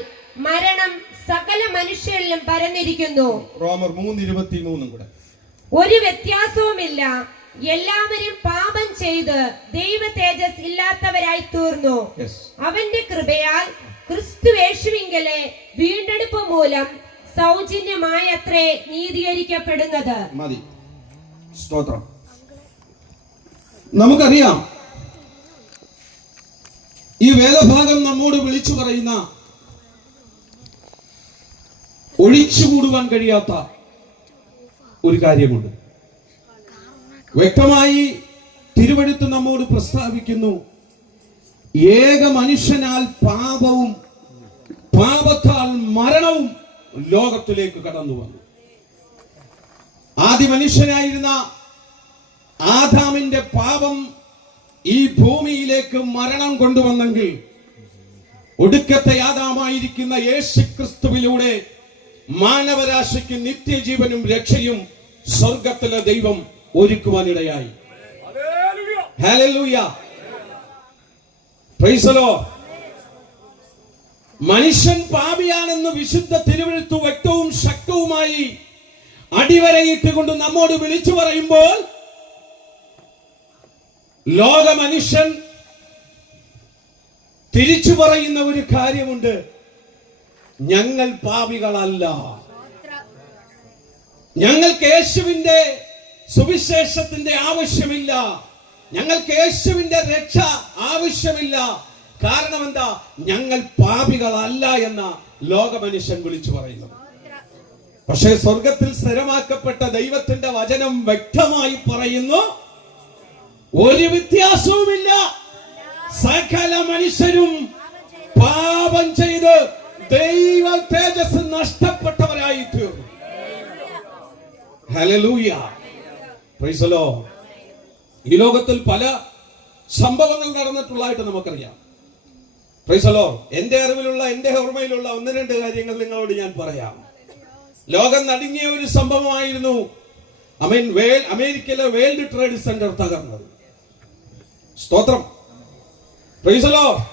മരണം സകല മനുഷ്യരിലും പരന്നിരിക്കുന്നു. റോമർ 3:23 കൂടെ. ഒരു വ്യത്യാസവുമില്ല, എല്ലാവരും പാപം ചെയ്ത് ദൈവ തേജസ് ഇല്ലാത്തവരായി തീർന്നു. അവന്റെ കൃപയാൽ ക്രിസ്തുയേശുവിങ്കലെ വീണ്ടെടുപ്പ് മൂലം സൗജന്യമായത്രേ നീതീകരിക്കപ്പെടുന്നത്. മതി. സ്തോത്രം. നമുക്കറിയാം ഈ വേദഭാഗം നമ്മോട് വിളിച്ചു പറയുന്ന ഒഴിച്ചുകൂടുവാൻ കഴിയാത്ത ഒരു കാര്യമുണ്ട്. വ്യക്തമായി തിരുവെഴുത്ത് നമ്മോട് പ്രസ്താവിക്കുന്നു, ഏക മനുഷ്യനാൽ പാപവും പാപത്താൽ മരണവും ലോകത്തിലേക്ക് കടന്നു വന്നു. ആദ്യ മനുഷ്യനായിരുന്ന ആദാമിന്റെ പാപം ഈ ഭൂമിയിലേക്ക് മരണം കൊണ്ടുവന്നെങ്കിൽ ഒടുക്കത്തെ ആദാമായിരിക്കുന്ന യേശു ക്രിസ്തുവിലൂടെ മാനവരാശിക്ക് നിത്യജീവനും രക്ഷയും സ്വർഗത്തിലെ ദൈവം ഒരുക്കുവാനിടയായി. ഹല്ലേലൂയ. Price the Lord. മനുഷ്യൻ പാപിയാണെന്ന് വിശുദ്ധ തിരുവെഴുത്ത് വ്യക്തവും ശക്തവുമായി അടിവരയിട്ടുകൊണ്ട് നമ്മോട് വിളിച്ചു പറയുമ്പോൾ ലോക മനുഷ്യൻ തിരിച്ചു പറയുന്ന ഒരു കാര്യമുണ്ട്, ഞങ്ങൾ പാപികളല്ല. ഞങ്ങൾക്ക് യേശുവിന്റെ സുവിശേഷത്തിന്റെ ആവശ്യമില്ല, ഞങ്ങൾക്ക് യേശുവിന്റെ രക്ഷ ആവശ്യമില്ല. കാരണം എന്താ? ഞങ്ങൾ പാപികളല്ല എന്ന ലോക മനുഷ്യൻ വിളിച്ചു പറയുന്നു. പക്ഷേ സ്വർഗത്തിൽ സ്ഥിരമാക്കപ്പെട്ട ദൈവത്തിന്റെ വചനം വ്യക്തമായി പറയുന്നു, ഒരു വ്യത്യാസവുമില്ല, സകല മനുഷ്യരും പാപം ചെയ്ത് ദൈവ തേജസ് നഷ്ടപ്പെട്ടവരായി തീർന്നു. ഹല്ലേലൂയ. Price the Lord. ഈ ലോകത്തിൽ പല സംഭവങ്ങൾ നടന്നിട്ടുള്ളതായിട്ട് നമുക്കറിയാം. Price the Lord. എന്റെ അറിവിലുള്ള, എന്റെ ഓർമ്മയിലുള്ള 1-2 കാര്യങ്ങൾ നിങ്ങളോട് ഞാൻ പറയാം. ലോകം നടുങ്ങിയ ഒരു സംഭവമായിരുന്നു അമേരിക്കയിലെ വേൾഡ് ട്രേഡ് സെന്റർ തകർന്നത്. സ്തോത്രം. Price the Lord.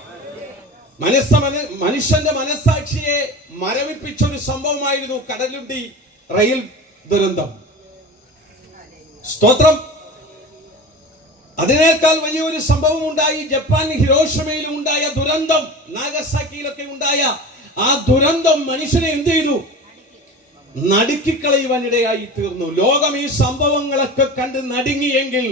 മനുഷ്യന്റെ മനസാക്ഷിയെ മരവിപ്പിച്ച ഒരു സംഭവമായിരുന്നു കടലുണ്ടി റെയിൽ ദുരന്തം. സ്തോത്രം. അതിനേക്കാൾ വലിയൊരു സംഭവം ഉണ്ടായി. ജപ്പാൻ ഹിരോഷിമയിലും ഉണ്ടായ ദുരന്തം, നാഗസാക്കിയിലൊക്കെ ഉണ്ടായ ആ ദുരന്തം മനുഷ്യനെ എന്ത് ചെയ്തു? നടുക്കിക്കളയുവാനിടയായി തീർന്നു. ലോകം ഈ സംഭവങ്ങളൊക്കെ കണ്ട് നടുങ്ങിയെങ്കിൽ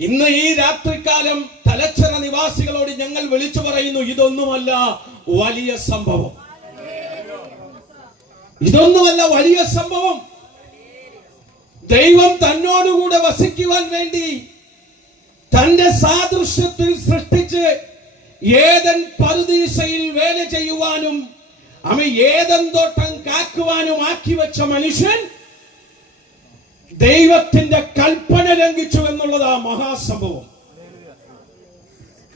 ഇന്ന് ഈ രാത്രികാലം തലച്ചറ നിവാസികളോട് ഞങ്ങൾ വിളിച്ചു പറയുന്നു, ഇതൊന്നുമല്ല വലിയ സംഭവം. ഇതൊന്നുമല്ല വലിയ സംഭവം. ദൈവം തന്നോടുകൂടെ വസിക്കുവാൻ വേണ്ടി തന്റെ സാദൃശ്യത്തിൽ സൃഷ്ടിച്ച് ഏദൻ പറുദീസയിൽ വേല ചെയ്യുവാനും ഏദൻ തോട്ടം കാക്കുവാനും ആക്കി വെച്ച മനുഷ്യൻ ദൈവത്തിന്റെ കൽപ്പന ലംഘിച്ചു എന്നുള്ളതാ മഹാസംഭവം.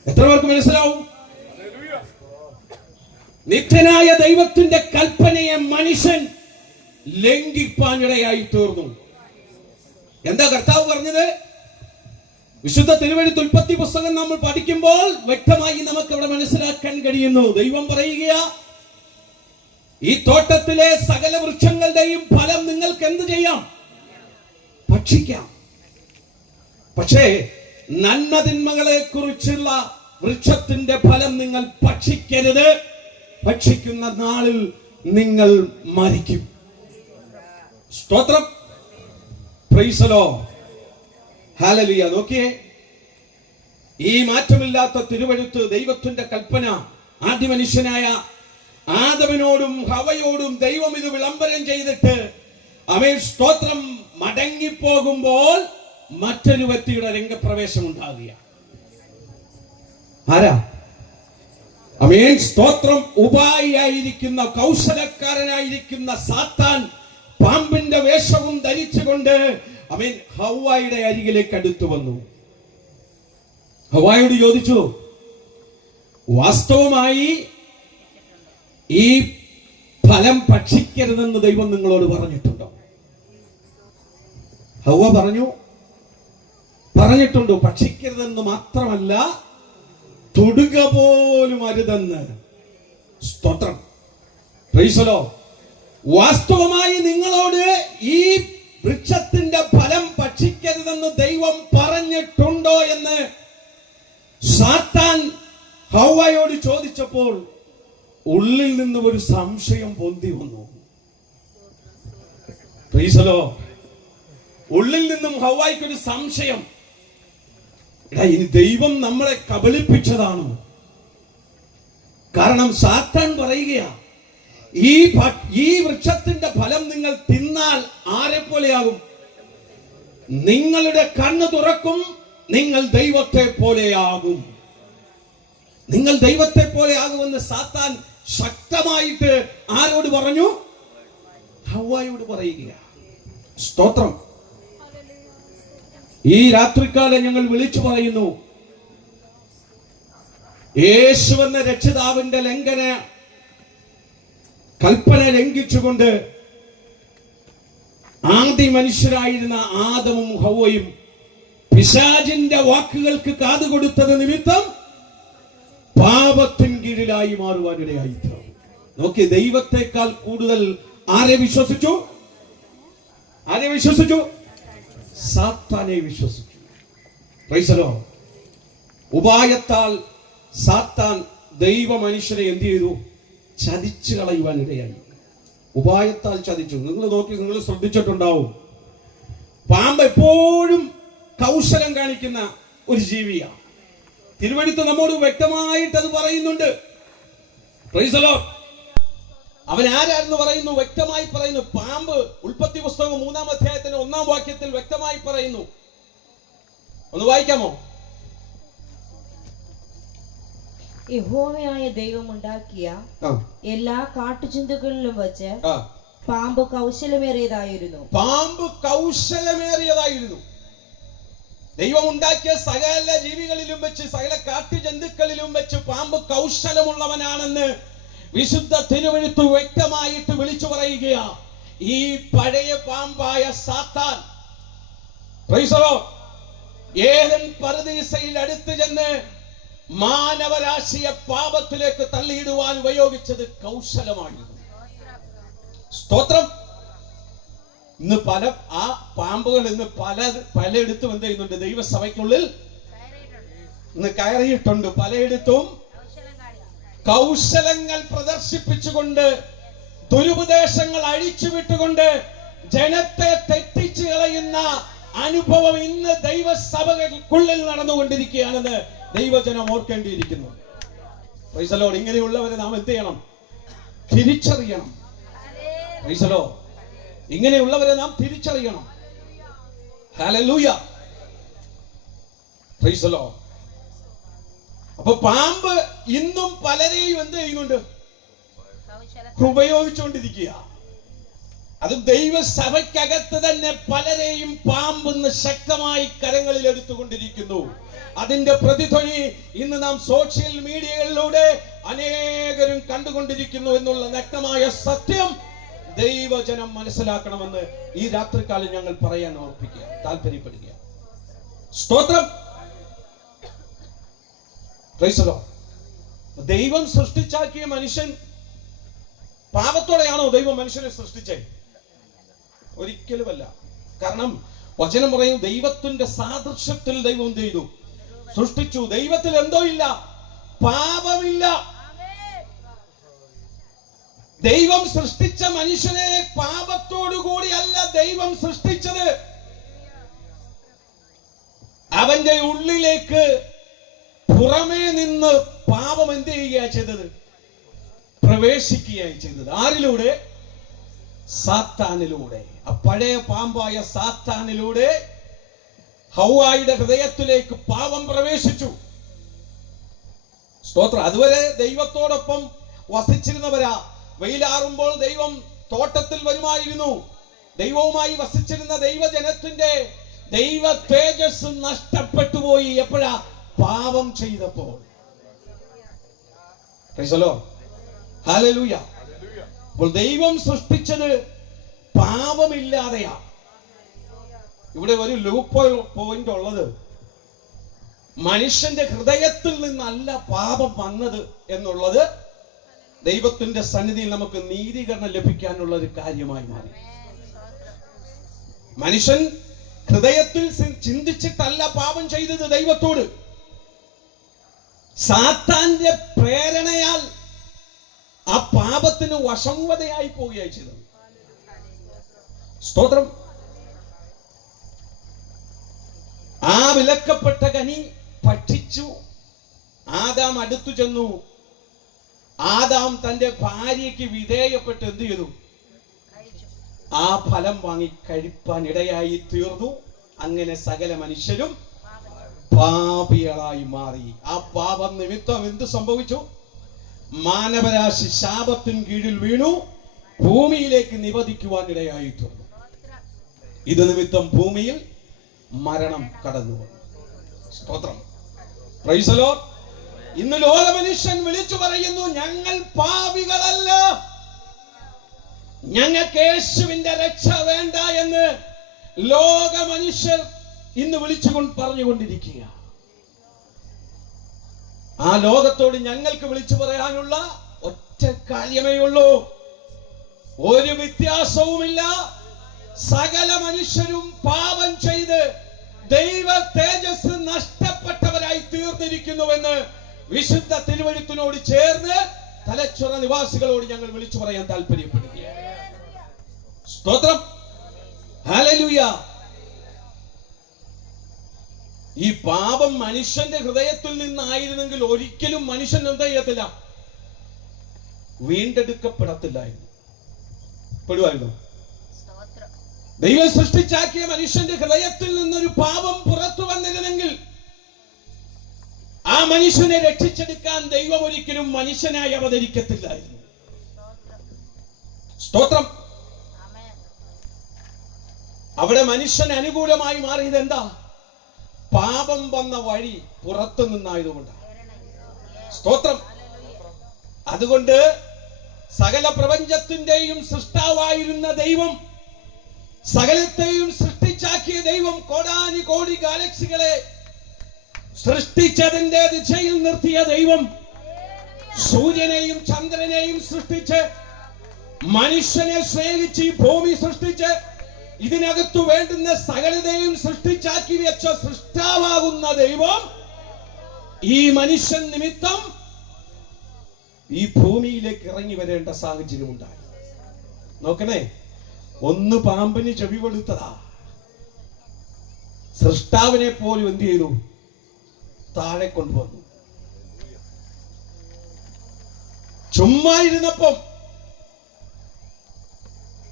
എത്ര പേർക്ക് മനസ്സിലാവും? നിത്യനായ ദൈവത്തിന്റെ കൽപ്പനയെ മനുഷ്യൻ ലംഘിപ്പാനിടയായി തീർന്നു. എന്താ കർത്താവ് പറഞ്ഞത്? വിശുദ്ധ തിരുവെഴുത്ത് ഉൽപ്പത്തി പുസ്തകം നമ്മൾ പഠിക്കുമ്പോൾ വ്യക്തമായി നമുക്ക് ഇവിടെ മനസ്സിലാക്കാൻ കഴിയുന്നു. ദൈവം പറയുക, ഈ തോട്ടത്തിലെ സകല വൃക്ഷങ്ങളുടെയും ഫലം നിങ്ങൾക്ക് എന്ത് ചെയ്യാം? ഭക്ഷിക്കാം. പക്ഷേ നന്മതിന്മകളെ കുറിച്ചുള്ള വൃക്ഷത്തിന്റെ ഫലം നിങ്ങൾ ഭക്ഷിക്കരുത്. ഭക്ഷിക്കുന്ന നാളിൽ നിങ്ങൾ മരിക്കും. സ്തോത്രം. Price the Lord. ഹല്ലേലൂയ. നോക്കിയേ, ഈ മാറ്റമില്ലാത്ത തിരുവെഴുത്ത്, ദൈവത്തിന്റെ കൽപ്പന, ആദ്യ മനുഷ്യനായ ആദമിനോടും ഹവയോടും ദൈവം ഇത് വിളംബരം ചെയ്തിട്ട് അവൻ സ്തോത്രം മടങ്ങിപ്പോകുമ്പോൾ മറ്റൊരു വ്യക്തിയുടെ രംഗപ്രവേശം ഉണ്ടാകുക. ആരാ? അവൻ സ്തോത്രം ഉപായിയായിരിക്കുന്ന, കൗശലക്കാരനായിരിക്കുന്ന സാത്താൻ പാമ്പിന്റെ വേഷവും ധരിച്ചുകൊണ്ട് അവൻ ഹവ്വായുടെ അരികിലേക്ക് അടുത്തു വന്നു. ഹവ്വായോട് ചോദിച്ചു, വാസ്തവമായി ഈ ഫലം ഭക്ഷിക്കരുതെന്ന് ദൈവം നിങ്ങളോട് പറഞ്ഞിട്ടുണ്ടോ? ഹവ്വ പറഞ്ഞിട്ടുണ്ട്. ഭക്ഷിക്കരുതെന്ന് മാത്രമല്ല, തൊടുക പോലും അരുതെന്ന്. സ്തോത്രം. Price the Lord. വാസ്തവമായി നിങ്ങളോട് ഈ വൃക്ഷത്തിന്റെ ഫലം ഭക്ഷിക്കരുതെന്ന് ദൈവം പറഞ്ഞിട്ടുണ്ടോ എന്ന് സാത്താൻ ഹവ്വയോട് ചോദിച്ചപ്പോൾ ഉള്ളിൽ നിന്ന് ഒരു സംശയം പൊന്തി വന്നു. Price the Lord. ഉള്ളിൽ നിന്നും ഹവ്വായ്ക്ക് ഒരു സംശയം, ഇനി ദൈവം നമ്മളെ കബളിപ്പിച്ചതാണോ? കാരണം സാത്താൻ പറയുകയാ, ഈ വൃക്ഷത്തിന്റെ ഫലം നിങ്ങൾ തിന്നാൽ ആരെ പോലെയാകും? നിങ്ങളുടെ കണ്ണ് തുറക്കും, നിങ്ങൾ ദൈവത്തെ പോലെയാകും. നിങ്ങൾ ദൈവത്തെ പോലെയാകുമെന്ന് സാത്താൻ ശക്തമായിട്ട് ആരോട് പറഞ്ഞു? ഹവ്വായോട് പറയുകയാ. സ്തോത്രം. ഈ രാത്രികാലം ഞങ്ങൾ വിളിച്ചു പറയുന്നു, യേശുവെന്ന രക്ഷിതാവിന്റെ കൽപ്പന ലംഘിച്ചുകൊണ്ട് ആദ്യ മനുഷ്യരായിരുന്ന ആദമും ഹവ്വയും പിശാചിന്റെ വാക്കുകൾക്ക് കാതുകൊടുത്തത് നിമിത്തം പാപത്തിൻ കീഴിലായി മാറുവാനിടയായി. നോക്കി, ദൈവത്തെക്കാൾ കൂടുതൽ ആരെ വിശ്വസിച്ചു? സാത്താനെ വിശ്വസിച്ചു. Price the Lord. ഉപായത്താൽ സാത്താൻ ദൈവ മനുഷ്യരെ എന്ത് ചെയ്തു? ചതിച്ചു കളയുവാൻ ഇടയായി. ഉപായത്താൽ ചതിച്ചു. നിങ്ങൾ ശ്രദ്ധിച്ചിട്ടുണ്ടാവും, പാമ്പ് എപ്പോഴും കൗശലം കാണിക്കുന്ന ഒരു ജീവിയാണ്. തിരുവെഴുത്ത് നമ്മോട് വ്യക്തമായിട്ട് അത് പറയുന്നുണ്ട്. Price the Lord. അവൻ ആരായിരുന്നു പറയുന്നു? വ്യക്തമായി പറയുന്നു. പാമ്പ് ഉൽപ്പത്തി പുസ്തകം 3-ാം അധ്യായത്തിന്റെ 1-ാം വാക്യത്തിൽ വ്യക്തമായി പറയുന്നു. ഒന്ന് വായിക്കാമോ? യഹോവയായ ദൈവം ഉണ്ടാക്കിയ എല്ലാ കാട്ടുജന്തുക്കളിലും വെച്ച് പാമ്പ് കൗശലമേറിയതായിരുന്നു. ദൈവം ഉണ്ടാക്കിയ സകല ജീവികളിലും വെച്ച്, സകല കാട്ടുജന്തുക്കളിലും വെച്ച് പാമ്പ് കൗശലമുള്ളവനാണെന്ന് വിശുദ്ധ തിരുവെഴുത്ത് വ്യക്തമായിട്ട് വിളിച്ചു പറയുകയാ. ഈ പഴയ പാമ്പായ സാത്താൻ, പ്രൈസ് ദി ലോർഡ്, ഏദൻ പറുദീസയിൽ അടുത്ത് ചെന്ന് മാനവരാശിയെ പാപത്തിലേക്ക് തള്ളിയിടുവാൻ ഉപയോഗിച്ചത് കൗശലമായിരുന്നു. സ്തോത്രം. ഇന്ന് ആ പാമ്പുകൾ ഇന്ന് പലയിടത്തും എന്ത് ചെയ്യുന്നുണ്ട്? ദൈവസഭയ്ക്കുള്ളിൽ ഇന്ന് കയറിയിട്ടുണ്ട്. പലയിടത്തും കൗശലങ്ങൾ പ്രദർശിപ്പിച്ചുകൊണ്ട്, ദുരുപദേശങ്ങൾ അഴിച്ചുവിട്ടുകൊണ്ട് ജനത്തെ തെറ്റിച്ചു കളയുന്ന അനുഭവം ഇന്ന് ദൈവസഭകൾക്കുള്ളിൽ നടന്നുകൊണ്ടിരിക്കുകയാണെന്ന് ദൈവജനം ഓർക്കേണ്ടിയിരിക്കുന്നു. Praise the Lord. ഇങ്ങനെയുള്ളവരെ നാം എന്ത് ചെയ്യണം? തിരിച്ചറിയണം. Price the Lord. ഇങ്ങനെയുള്ളവരെ നാം തിരിച്ചറിയണം. ഹല്ലേലൂയ. Price the Lord. അപ്പൊ പാമ്പ് ഇന്നും പലരെയും എന്ത് ചെയ്യുന്നുണ്ട്? ഉപയോഗിച്ചുകൊണ്ടിരിക്കുക. അത് ദൈവസഭയ്ക്കകത്ത് തന്നെ പലരെയും പാമ്പെന്ന് ശക്തമായി കരങ്ങളിൽ എടുത്തുകൊണ്ടിരിക്കുന്നു. അതിന്റെ പ്രതിധ്വനി ഇന്ന് നാം സോഷ്യൽ മീഡിയകളിലൂടെ അനേകരും കണ്ടുകൊണ്ടിരിക്കുന്നു എന്നുള്ള നഗ്നമായ സത്യം ദൈവജനം മനസ്സിലാക്കണമെന്ന് ഈ രാത്രികാലം ഞങ്ങൾ പറയാൻ ഓർപ്പിക്കുക, താല്പര്യപ്പെടുക. സ്തോത്രം. Price the Lord. ദൈവം സൃഷ്ടിച്ചാക്കിയ മനുഷ്യൻ പാപത്തോടെയാണോ ദൈവം മനുഷ്യനെ സൃഷ്ടിച്ചത്? ഒരിക്കലുമല്ല. കാരണം വചനം പറയും, ദൈവത്തിന്റെ സാദൃശ്യത്തിൽ ദൈവം എന്ത് ചെയ്തു? സൃഷ്ടിച്ചു. ദൈവത്തിൽ എന്തോ ഇല്ല? പാപമില്ല. ദൈവം സൃഷ്ടിച്ച മനുഷ്യനെ പാപത്തോടുകൂടി അല്ല ദൈവം സൃഷ്ടിച്ചത്. അവന്റെ ഉള്ളിലേക്ക് പുറമേ നിന്ന് പാപം എന്ത് ചെയ്യുകയാണ് ചെയ്തത്? പ്രവേശിക്കുകയായി ചെയ്തത്. ആരിലൂടെ? സാത്താനിലൂടെ. ആ പഴയ പാമ്പായ സാത്താനിലൂടെ ഹൗവായുടെ ഹൃദയത്തിലേക്ക് പാപം പ്രവേശിച്ചു. സ്തോത്രം. അതുവരെ ദൈവത്തോടൊപ്പം വസിച്ചിരുന്നവരാ. വെയിലാറുമ്പോൾ ദൈവം തോട്ടത്തിൽ വരുമായിരുന്നു. ദൈവവുമായി വസിച്ചിരുന്ന ദൈവജനത്തിന്റെ ദൈവ തേജസ് നഷ്ടപ്പെട്ടു പോയി. എപ്പോഴാ? പാപം ചെയ്തപ്പോൾ. Price the Lord. ഹല്ലേലൂയ. അപ്പോൾ ദൈവം സൃഷ്ടിച്ചത് പാപമില്ലാതെയാ. ഇവിടെ ഒരു ലൂപ്പ് പോയിന്റ് ഉള്ളത്, മനുഷ്യന്റെ ഹൃദയത്തിൽ നിന്നല്ല പാപം വന്നത് എന്നുള്ളത് ദൈവത്തിന്റെ സന്നിധിയിൽ നമുക്ക് നീതീകരണം ലഭിക്കാനുള്ള ഒരു കാര്യമായി മാറി. മനുഷ്യൻ ഹൃദയത്തിൽ ചിന്തിച്ചിട്ടല്ല പാപം ചെയ്തത് ദൈവത്തോട്. സാത്താന്റെ പ്രേരണയാൽ ആ പാപത്തിന് വശംവദയായി പോവുകയായി ചെയ്തത്. സ്തോത്രം. ആ വിലക്കപ്പെട്ട കനി ഭക്ഷിച്ചു. ആദാം അടുത്തു ചെന്നു. ആദാം തന്റെ ഭാര്യയ്ക്ക് വിധേയപ്പെട്ട് എന്ത് ചെയ്തു? ആ ഫലം വാങ്ങി കഴിപ്പാൻ ഇടയായി തീർന്നു. അങ്ങനെ സകല മനുഷ്യരും പാപികളായി മാറി. ആ പാപം നിമിത്തം എന്ത് സംഭവിച്ചു? മാനവരാശി ശാപത്തിൻ കീഴിൽ വീണു, ഭൂമിയിലേക്ക് നിവദിക്കുവാൻ ഇടയായി തീർന്നു. ഇത് നിമിത്തം ഭൂമിയിൽ മരണം കടന്നു വന്നു. സ്തോത്രം. Price the Lord. ഇന്ന് ലോക മനുഷ്യൻ വിളിച്ചു പറയുന്നു, ഞങ്ങൾ പാപികളല്ല, ഞങ്ങൾക്ക് യേശുവിന്റെ രക്ഷ വേണ്ട എന്ന് ലോക മനുഷ്യർ ഇന്ന് വിളിച്ചുകൊണ്ട് പറഞ്ഞുകൊണ്ടിരിക്കുക. ആ ലോകത്തോട് ഞങ്ങൾക്ക് വിളിച്ചു പറയാനുള്ള ഒറ്റ കാര്യമേ ഉള്ളൂ, ഒരു വ്യത്യാസവുമില്ല. സകല മനുഷ്യരും പാപം ചെയ്ത് ദൈവ തേജസ് നഷ്ടപ്പെട്ടവരായി തീർന്നിരിക്കുന്നുവെന്ന് വിശുദ്ധ തിരുവെഴുത്തിനോട് ചേർന്ന് തലച്ചുറ നിവാസികളോട് ഞങ്ങൾ വിളിച്ചു പറയാൻ താല്പര്യപ്പെടുകയാണ്. സ്തോത്രം. ഹല്ലേലൂയ. ഈ പാപം മനുഷ്യന്റെ ഹൃദയത്തിൽ നിന്നായിരുന്നെങ്കിൽ ഒരിക്കലും മനുഷ്യൻ എന്താ ചെയ്യത്തില്ല? വീണ്ടെടുക്കപ്പെടത്തില്ലായിരുന്നു. പെടുവായിരുന്നു. ദൈവം സൃഷ്ടിച്ചാക്കിയ മനുഷ്യന്റെ ഹൃദയത്തിൽ നിന്നൊരു പാപം പുറത്തു വന്നിരുന്നെങ്കിൽ ആ മനുഷ്യനെ രക്ഷിച്ചെടുക്കാൻ ദൈവം ഒരിക്കലും മനുഷ്യനായി അവതരിക്കത്തില്ലായിരുന്നു. സ്തോത്രം. അവിടെ മനുഷ്യൻ അനുകൂലമായി മാറിയത് എന്താ? പാപം വന്ന വഴി പുറത്തു നിന്നായതുകൊണ്ടാണ്. സ്തോത്രം. അതുകൊണ്ട് സകല പ്രപഞ്ചത്തിന്റെയും സൃഷ്ടാവായിരുന്ന ദൈവം, സകലത്തെയും സൃഷ്ടിച്ചാക്കിയ ദൈവം, കോടാനി കോടി ഗാലക്സികളെ സൃഷ്ടിച്ചതിന്റെ ദിശയിൽ നിർത്തിയ ദൈവം, സൂര്യനെയും ചന്ദ്രനെയും സൃഷ്ടിച്ച് മനുഷ്യനെ സ്നേഹിച്ച് ഈ ഭൂമി സൃഷ്ടിച്ച് ഇതിനകത്തു വേണ്ടുന്ന സകലതയും സൃഷ്ടിച്ചാക്കി വെച്ച സൃഷ്ടാവാകുന്ന ദൈവം ഈ മനുഷ്യൻ നിമിത്തം ഈ ഭൂമിയിലേക്ക് ഇറങ്ങി വരേണ്ട സാഹചര്യം ഉണ്ടായി. നോക്കണേ, ഒന്ന് പാമ്പിന് ചെവി വെളുത്തതാ, സൃഷ്ടാവിനെ പോലും എന്ത് ചെയ്തു? താഴെ കൊണ്ടുവന്നു. ചുമ്മാ ഇരുന്നപ്പം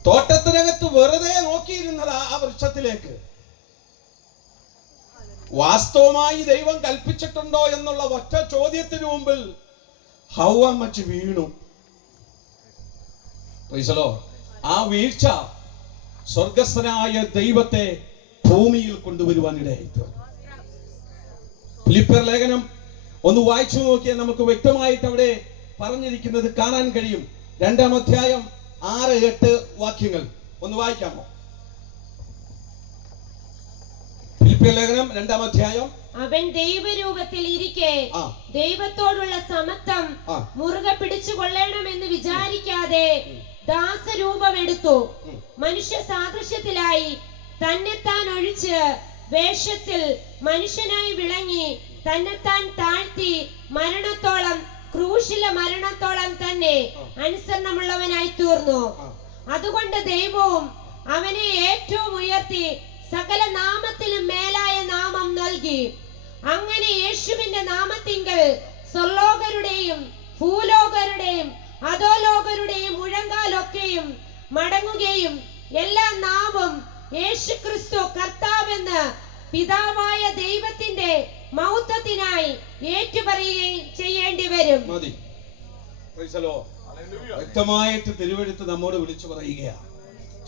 തോട്ടത്തിനകത്ത് വെറുതെ നോക്കിയിരുന്നത് ആ വൃക്ഷത്തിലേക്ക്. വാസ്തവമായി ദൈവം കൽപ്പിച്ചിട്ടുണ്ടോ എന്നുള്ള ഒറ്റ ചോദ്യത്തിന് മുമ്പിൽ ഹൗവ മച്ച് വീണു. ആ വീഴ്ച സ്വർഗസ്ഥനായ ദൈവത്തെ ഭൂമിയിൽ കൊണ്ടുവരുവാൻ ഇടയായിത്തീർന്നു. ഫിലിപ്പിയർ ലേഖനം ഒന്ന് വായിച്ചു നോക്കിയാൽ നമുക്ക് വ്യക്തമായിട്ട് അവിടെ പറഞ്ഞിരിക്കുന്നത് കാണാൻ കഴിയും. 2-ാം അധ്യായം 6-8 വാക്യങ്ങൾ ഒന്ന് വായിക്കാമോ? ഫിലിപ്പിയർ ലേഖനം 2-ാം അധ്യായം. അവൻ ദൈവരൂപത്തിൽ ഇരിക്കെ ദൈവത്തോടുള്ള സമത്വം മുറുകെ പിടിച്ചു കൊള്ളണമെന്ന് വിചാരിക്കാതെ ദാസരൂപമെടുത്തു. മനുഷ്യ സാദൃശ്യത്തിലായി തന്നെത്താൻ ഒഴിച്ച് വേഷത്തിൽ മനുഷ്യനായി വിളങ്ങി തന്നെത്താൻ താഴ്ത്തി മരണത്തോളം, ക്രൂശിലെ മരണത്തോളം തന്നെ അനുസരണമുള്ളവനായി തീർന്നു. അതുകൊണ്ട് ദൈവവും അവനെ ഏറ്റവും ഉയർത്തി സകല നാമത്തിലും മേലായ നാമം നൽകി. അങ്ങനെ യേശുവിന്റെ നാമത്തിങ്കൽ സ്വർലോകരുടെയും ഭൂലോകരുടെയും അധോലോകരുടെയും മുഴങ്കാലൊക്കെയും മടങ്ങുകയും എല്ലാ നാമം യേശു ക്രിസ്തു കർത്താവെന്ന് പിതാവായ ദൈവത്തിന്റെ മഹത്വത്തിനായി ഏറ്റുപറയുകയും ചെയ്യേണ്ടി വരും. വ്യക്തമായിട്ട് തിരുവെഴുത്ത് നമ്മോട് വിളിച്ചു പറയുകയാണ്.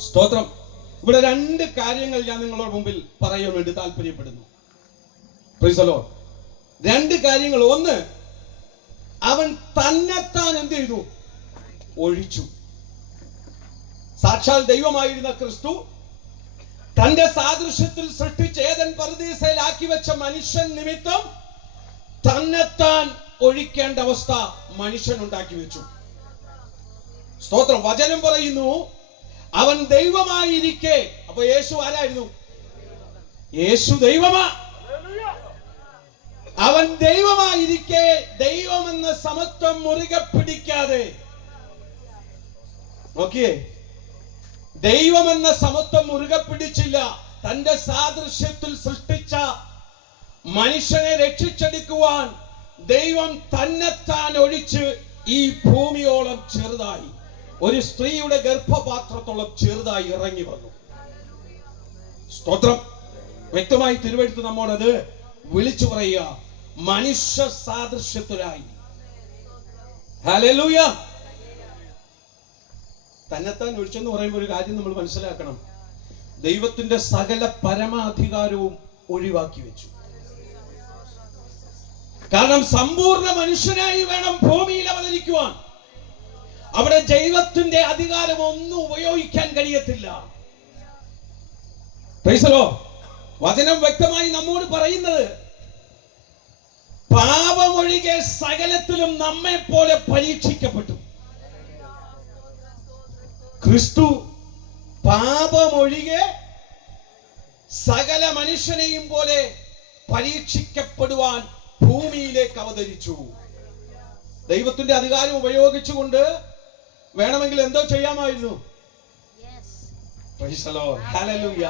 സ്തോത്രം. ഇവിടെ 2 കാര്യങ്ങൾ ഞാൻ നിങ്ങളുടെ മുമ്പിൽ പറയാൻ വേണ്ടി താല്പര്യപ്പെടുന്നു. Price the Lord. 2 കാര്യങ്ങൾ. ഒന്ന്, അവൻ തന്നെത്താൻ എന്ത് ചെയ്തു? ഒഴിച്ചു. സാക്ഷാൽ ദൈവമായിരുന്ന ക്രിസ്തു തന്റെ സാദൃശ്യത്തിൽ സൃഷ്ടിച്ച് ഏദൻ പറുദീസയിലാക്കി വെച്ച മനുഷ്യൻ നിമിത്തം തന്നെത്താൻ ഒഴിക്കേണ്ട അവസ്ഥ മനുഷ്യൻ ഉണ്ടാക്കി വെച്ചു. സ്തോത്രം. വചനം പറയുന്നു അവൻ ദൈവമായിരിക്കെ. അപ്പൊ യേശു ആരായിരുന്നു? യേശു ദൈവമാ. അവൻ ദൈവമായിരിക്കെ ദൈവമെന്ന സമത്വം മുറുകെ പിടിക്കാതെ, നോക്കിയേ, ദൈവമെന്ന സമത്വം മുറുകെ പിടിച്ചില്ല. തന്റെ സാദൃശ്യത്തിൽ സൃഷ്ടിച്ച മനുഷ്യനെ രക്ഷിച്ചെടുക്കുവാൻ ദൈവം തന്നെത്താൻ ഒഴിച്ച് ഈ ഭൂമിയോളം ചെറുതായി, ഒരു സ്ത്രീയുടെ ഗർഭപാത്രത്തോളം ചെറുതായി ഇറങ്ങി വന്നു. സ്തോത്രം. വ്യക്തമായി തിരുവെഴുത്ത് നമ്മോടത് വിളിച്ചു പറയുക. മനുഷ്യ സാദൃശ്യത്തിലായി. ഹല്ലേലൂയ. തന്നെത്താൻ ഒഴിച്ചെന്ന് പറയുമ്പോൾ ഒരു കാര്യം നമ്മൾ മനസ്സിലാക്കണം. ദൈവത്തിന്റെ സകല പരമാധികാരവും ഒഴിവാക്കി വെച്ചു. കാരണം സമ്പൂർണ്ണ മനുഷ്യനായി വേണം ഭൂമിയിൽ അവതരിക്കുവാൻ. അവിടെ ദൈവത്തിന്റെ അധികാരം ഒന്നും ഉപയോഗിക്കാൻ കഴിയത്തില്ല. Price the Lord. വചനം വ്യക്തമായി നമ്മോട് പറയുന്നത് പാപമൊഴികെ സകലത്തിലും നമ്മെ പോലെ പരീക്ഷിക്കപ്പെട്ടു. ക്രിസ്തു പാപമൊഴികെ സകല മനുഷ്യനെയും പോലെ പരീക്ഷിക്കപ്പെടുവാൻ ഭൂമിയിലേക്ക് അവതരിച്ചു. ദൈവത്തിന്റെ അധികാരം ഉപയോഗിച്ചുകൊണ്ട് വേണമെങ്കിൽ എന്തോ ചെയ്യാമായിരുന്നു. Price the Lord. ഹല്ലേലൂയ.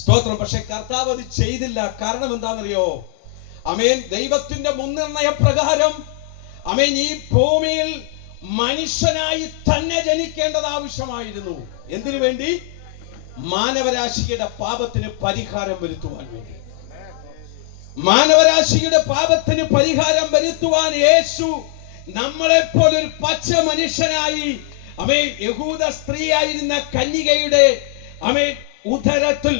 സ്തോത്രം. പക്ഷെ കർത്താവ് അത് ചെയ്തില്ല. കാരണം എന്താണെന്നറിയോ? ആമേൻ. ദൈവത്തിന്റെ മുൻനിർണയ പ്രകാരം ആമേൻ ഈ ഭൂമിയിൽ മനുഷ്യനായി തന്നെ ജനിക്കേണ്ടത് ആവശ്യമായിരുന്നു. എന്തിനു വേണ്ടി? മാനവരാശിയുടെ പാപത്തിന് പരിഹാരം വരുത്തുവാൻ വേണ്ടി. മാനവരാശിയുടെ പാപത്തിന് പരിഹാരം വരുത്തുവാൻ യേശു നമ്മളെപ്പോലെ ഒരു പച്ച മനുഷ്യനായി ആമേൻ യഹൂദ സ്ത്രീയായിരുന്ന കന്യകയുടെ ആമേൻ ഉദരത്തിൽ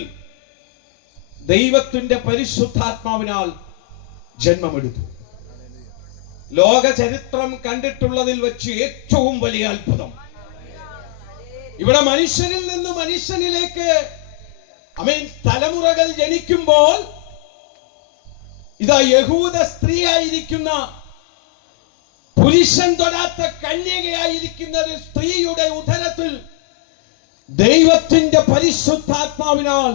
ദൈവത്തിന്റെ പരിശുദ്ധാത്മാവിനാൽ ജന്മമെടുത്തു. ലോക ചരിത്രം കണ്ടിട്ടുള്ളതിൽ വെച്ച് ഏറ്റവും വലിയ അത്ഭുതം. ഇവിടെ മനുഷ്യനിൽ നിന്ന് മനുഷ്യനിലേക്ക് ആമേൻ തലമുറകൾ ജനിക്കുമ്പോൾ ഇതാ യഹൂദ സ്ത്രീയായിരിക്കുന്ന, പുരുഷൻ തൊടാത്ത കന്യകയായിരിക്കുന്ന ഒരു സ്ത്രീയുടെ ഉദരത്തിൽ ദൈവത്തിന്റെ പരിശുദ്ധാത്മാവിനാൽ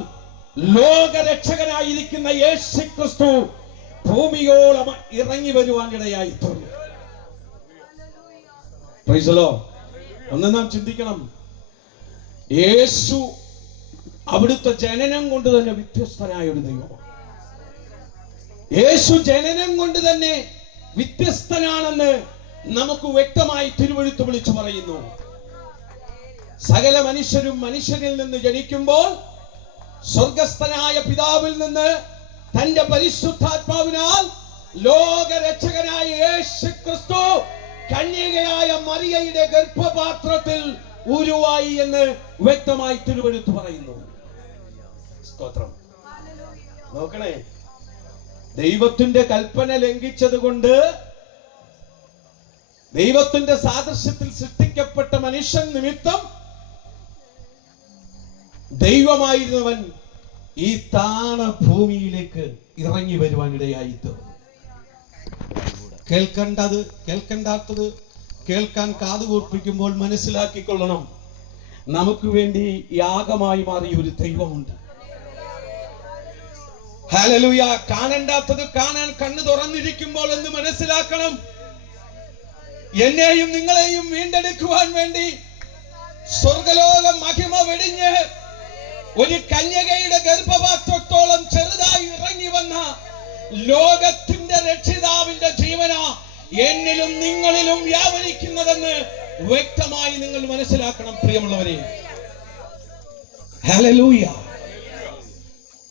ലോകരക്ഷകനായിരിക്കുന്ന യേശു ക്രിസ്തു ഭൂമിയോളം ഇറങ്ങി വരുവാൻ ഇടയായി തീർന്നു. Price the Lord. ഒന്ന് നാം ചിന്തിക്കണം. യേശു അവിടുത്തെ ജനനം കൊണ്ട് തന്നെ വ്യത്യസ്തനായ ഒരു ദൈവമാണ്. യേശു ജനനം കൊണ്ട് തന്നെ വ്യത്യസ്തനാണെന്ന് നമുക്ക് വ്യക്തമായി തിരുവെഴുത്ത് വിളിച്ചു പറയുന്നു. സകല മനുഷ്യരും മനുഷ്യനിൽ നിന്ന് ജനിക്കുമ്പോൾ സ്വർഗസ്ഥനായ പിതാവിൽ നിന്ന് തന്റെ പരിശുദ്ധാത്മാവിനാൽ ലോകരക്ഷകനായ യേശു ക്രിസ്തു കന്യകയായ മറിയയുടെ ഗർഭപാത്രത്തിൽ ഉരുവായി എന്ന് വ്യക്തമായി തിരുവെഴുത്ത് പറയുന്നു. സ്തോത്രം. നോക്കണേ, ദൈവത്തിന്റെ കൽപ്പന ലംഘിച്ചത് കൊണ്ട് ദൈവത്തിന്റെ സാദൃശ്യത്തിൽ സൃഷ്ടിക്കപ്പെട്ട മനുഷ്യൻ നിമിത്തം ദൈവമായിരുന്നവൻ ഈ താണ ഭൂമിയിലേക്ക് ഇറങ്ങി വരുവാനിടയായി തീർന്നു. കേൾക്കണ്ടാത്തത് കേൾക്കാൻ കാതുകൂർപ്പിക്കുമ്പോൾ മനസ്സിലാക്കിക്കൊള്ളണം, നമുക്ക് വേണ്ടി യാഗമായി മാറിയ ഒരു ദൈവമുണ്ട്. ഹല്ലേലൂയ. കാണണ്ടാത്തത് കാണാൻ കണ്ണു തുറന്നിരിക്കുമ്പോൾ എന്ന് മനസ്സിലാക്കണം, എന്നെയും നിങ്ങളെയും വീണ്ടെടുക്കുവാൻ വേണ്ടി സ്വർഗലോക മഹിമ വെടിഞ്ഞ് ഒരു കന്യകയുടെ ഗർഭപാത്രത്തോളം ചെറുതായി ഇറങ്ങി വന്ന ലോകത്തിന്റെ രക്ഷിതാവിന്റെ ജീവന എന്നിലും നിങ്ങളിലും വ്യാപരിക്കുന്നതെന്ന് വ്യക്തമായി നിങ്ങൾ മനസ്സിലാക്കണം പ്രിയമുള്ളവരെ. ഹല്ലേലൂയ.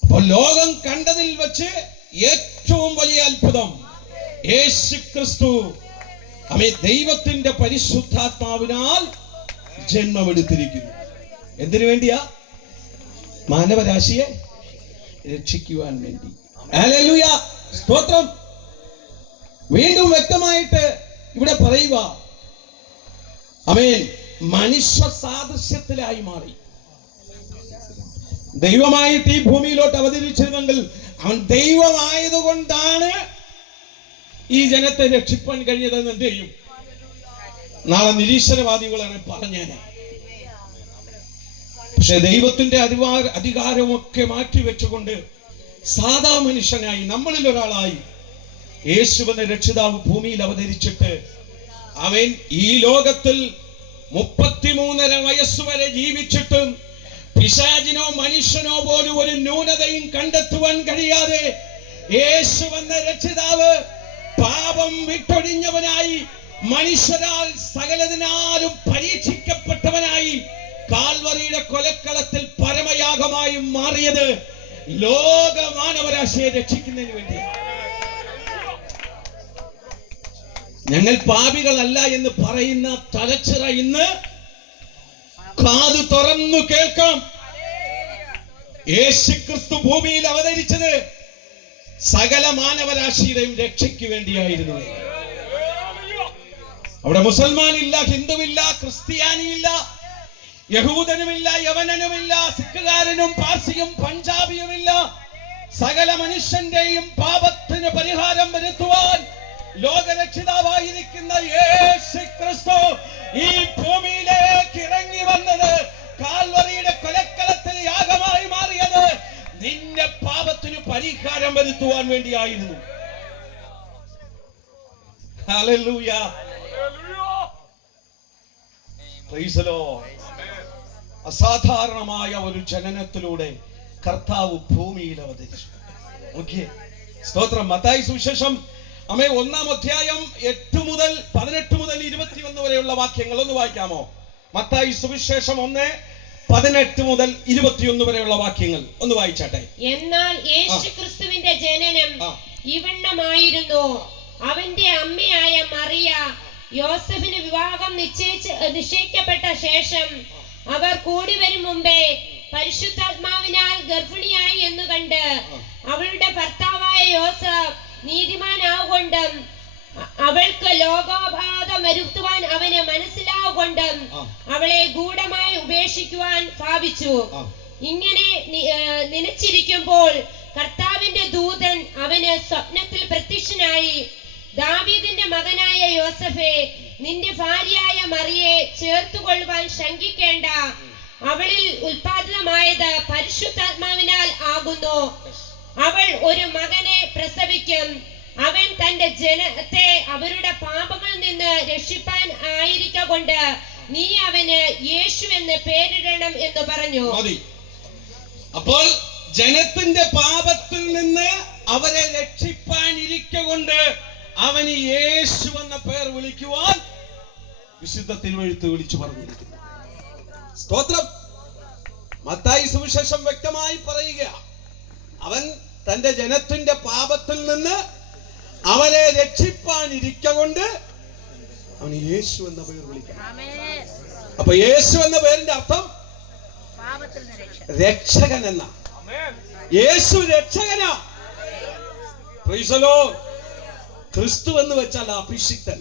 അപ്പോൾ ലോകം കണ്ടതിൽ വെച്ച് ഏറ്റവും വലിയ അത്ഭുതം യേശുക്രിസ്തു ദൈവത്തിന്റെ പരിശുദ്ധാത്മാവിനാൽ ജന്മമെടുത്തിരിക്കുന്നു. എന്തിനു വേണ്ടിയാ? മാനവരാശിയെ രക്ഷിക്കുവാൻ വേണ്ടി. ഹല്ലേലൂയ, സ്തോത്രം. വീണ്ടും വ്യക്തമായിട്ട് ഇവിടെ പറയുക, ആമേൻ, മനുഷ്യ സാദൃശ്യത്തിലായി മാറി. ദൈവമായിട്ട് ഈ ഭൂമിയിലോട്ട് അവതരിച്ചിരുന്നെങ്കിൽ അവൻ ദൈവമായതുകൊണ്ടാണ് ഈ ജനത്തെ രക്ഷിപ്പാൻ കഴിഞ്ഞതെന്ന് എന്ത് ചെയ്യും? നാളെ നിരീശ്വരവാദികളാണ് പറഞ്ഞേനെ. പക്ഷെ ദൈവത്തിന്റെ അധികാരമൊക്കെ മാറ്റിവെച്ചുകൊണ്ട് സാധാ മനുഷ്യനായി, നമ്മളിൽ ഒരാളായി യേശുവിന്റെ രക്ഷിതാവ് ഭൂമിയിൽ അവതരിച്ചിട്ട് അവൻ ഈ ലോകത്തിൽ 33.5 വയസ്സുവരെ ജീവിച്ചിട്ടും പിശാചിനോ മനുഷ്യനോ പോലും ഒരു ന്യൂനതയും കണ്ടെത്തുവാൻ കഴിയാതെ യേശുവെന്ന രക്ഷിതാവ് പാപം വിട്ടൊഴിഞ്ഞവനായി, മനുഷ്യരാൽ സകലതിനാലും പരീക്ഷിക്കപ്പെട്ടവനായി കാൽവറിയുടെ കൊലക്കളത്തിൽ പരമയാഗമായി മാറിയത് ലോക മാനവരാശിയെ രക്ഷിക്കുന്നതിന് വേണ്ടിയാണ്. ഞങ്ങൾ പാപികളല്ല എന്ന് പറയുന്ന തലച്ചിറ ഇന്ന് കാതു തുറന്നു കേൾക്കാം. യേശുക്രിസ്തു ഭൂമിയിൽ അവതരിച്ചത് സകല മാനവരാശിയുടെയും രക്ഷയ്ക്ക് വേണ്ടിയായിരുന്നു. അവിടെ മുസൽമാനില്ല, ഹിന്ദുവില്ല, ക്രിസ്ത്യാനിയില്ല, യഹൂദനുമില്ല, യവനനുമില്ല, സിഖുകാരനും പാർസിയും പഞ്ചാബിയുമില്ല. സകല മനുഷ്യന്റെയും പാപത്തിന് പരിഹാരം വരുത്തുവാൻ ലോകരക്ഷിതാവായിരിക്കുന്ന യേശുക്രിസ്തു ഈ ഭൂമിയിലേക്ക് ഇറങ്ങി വന്നത്, കാൽവറിയുടെ കൊലക്കളത്തിൽ യാഗമായി മാറിയത് നിന്റെ പാപത്തിന് പരിഹാരം വരുത്തുവാൻ വേണ്ടിയായിരുന്നു. Hallelujah, price the Lord. അസാധാരണമായ ഒരു ജനനത്തിലൂടെ കർത്താവ് ഭൂമിയിൽ അവതരിച്ചു. നോക്കിയേ, സ്തോത്രം. മത്തായി സുവിശേഷം 1-ാം അധ്യായം 8 മുതൽ 18 മുതൽ 21 വരെയുള്ള വാക്യങ്ങൾ ഒന്ന് വായിക്കാമോ? മത്തായി സുവിശേഷം 1:18 മുതൽ 21 വരെയുള്ള വാക്യങ്ങൾ ഒന്ന് വായിച്ചാട്ടെ. എന്നാൽ യേശുക്രിസ്തുവിന്റെ ജനനം ഇവണ്ണമായിരുന്നു. അവന്റെ അമ്മയായ മറിയ യോസഫിന് വിവാഹം നിശ്ചയിക്കപ്പെട്ട ശേഷം അവർ കൂടി വരും മുമ്പേ പരിശുദ്ധാത്മാവിനാൽ ഗർഭിണിയായി എന്ന് കണ്ട് അവളുടെ ഭർത്താവായ യോസഫ് നീതിമാനാവുകൊണ്ടും അവൾക്ക് ലോകോപവാദം വരുത്തുവാൻ അവന് മനസ്സിലാവുകൊണ്ടും അവളെ ഗൂഢമായി ഉപേക്ഷിക്കുവാൻ ഭാവിച്ചു. ഇങ്ങനെ നനച്ചിരിക്കുമ്പോൾ കർത്താവിന്റെ ദൂതൻ അവന് സ്വപ്നത്തിൽ പ്രത്യക്ഷനായി, ദാവീദിന്റെ മകനായ യോസഫേ, നിന്റെ ഭാര്യയായ മറിയെ ചേർത്തുകൊള്ളുവാൻ ശങ്കിക്കേണ്ട. അവളിൽ ഉൽപാദിതമായത് പരിശുദ്ധാത്മാവിനാൽ ആകുന്നു. അവൾ ഒരു മകനെ പ്രസവിക്കും. അവൻ തന്റെ ജനത്തെ അവരുടെ പാപങ്ങളിൽ നിന്ന് രക്ഷിപ്പാൻ ആയിരിക്കൊണ്ട് നീ അവന് യേശു എന്ന് പേരിടണം എന്ന് പറഞ്ഞു. അപ്പോൾ ജനത്തിന്റെ പാപത്തിൽ നിന്ന് അവരെ രക്ഷിപ്പാൻ ഇരിക്കൊണ്ട് അവന് യേശു എന്ന പേർ വിളിക്കുവാൻ വിശുദ്ധ തിരുവെഴുത്ത് വിളിച്ചു പറഞ്ഞിരിക്കുന്നു. സ്തോത്രം. മത്തായി സുവിശേഷം വ്യക്തമായി പറയുക, അവൻ തന്റെ ജനത്തിന്റെ പാപത്തിൽ നിന്ന് അവരെ രക്ഷിപ്പാൻ ഇരിക്കൊണ്ട് അവന് യേശു എന്ന പേർ വിളിക്കണം. അപ്പൊ യേശു എന്ന പേരിന്റെ അർത്ഥം രക്ഷകൻ എന്ന. യേശു രക്ഷകനാ. Praise the Lord. ക്രിസ്തു എന്ന് വെച്ചാൽ അഭിഷിക്തൻ,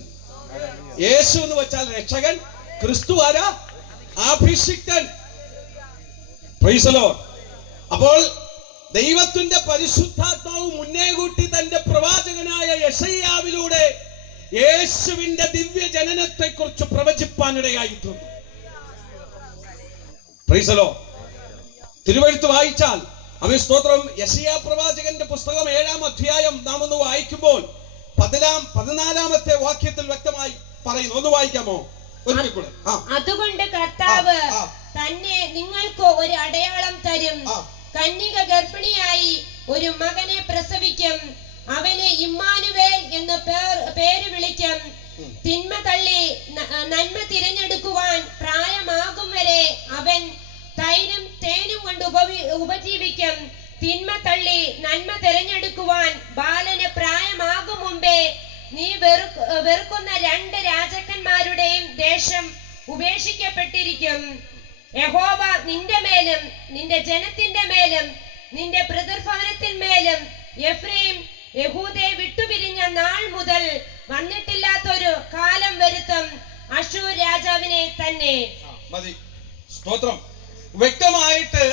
യേശു എന്ന് വെച്ചാൽ രക്ഷകൻ, ക്രിസ്തു ആരാ? അഭിഷിക്തൻ. Praise the Lord. അപ്പോൾ ദൈവത്തിന്റെ പരിശുദ്ധാത്മാവ് മുന്നേ കൂട്ടി തന്റെ പ്രവാചകനായ യെശയ്യാവിലൂടെ യേശുവിന്റെ ദിവ്യ ജനനത്തെ കുറിച്ച് പ്രവചിപ്പാനിടയായിട്ടുണ്ട്. Praise the Lord. തിരുവെഴുത്ത് വായിച്ചാൽ അവൻ സ്തോത്രം, യെശയ്യാ പ്രവാചകന്റെ പുസ്തകം 7-ാം അധ്യായം നാം ഒന്ന് വായിക്കുമ്പോൾ 14-ാമത്തെ വാക്യത്തിൽ വ്യക്തമായി പറയുന്നു. ഒന്ന് വായിക്കാമോ? അതുകൊണ്ട് കർത്താവ് തന്നെ നിങ്ങൾക്ക് ഒരു അടയാളം തരും. കന്യക ഗർഭിണിയായി ഒരു മകനെ പ്രസവിക്കും. അവന് ഇമ്മാനുവേൽ എന്ന് പേര് വിളിക്കും. തിന്മ തള്ളി നന്മ തിരഞ്ഞെടുക്കുവാൻ പ്രായമാകും വരെ അവൻ തൈരും തേനും കൊണ്ട് ഉപജീവിക്കും. തിന്മ തള്ളി നന്മ തിരഞ്ഞെടുക്കുവാൻ ബാലന് പ്രായമാകും മുമ്പേ നീ വെറുക്കുന്ന 2 രാജാക്കന്മാരുടെയും ദേശം ഉപേക്ഷിക്കപ്പെട്ടിരിക്കും. യഹോവ നിന്റെ മേലും നിന്റെ ജനത്തിന്റെ മേലും നിന്റെ പിതൃഭവനത്തിന്മേലും എഫ്രൈം യഹൂദയെ വിട്ടുപിരിഞ്ഞ നാൾ മുതൽ വന്നിട്ടില്ലാത്തൊരു കാലം വരുത്തും. അശൂർ രാജാവിനെ തന്നെ. സ്തോത്രം. വ്യക്തമായിട്ട്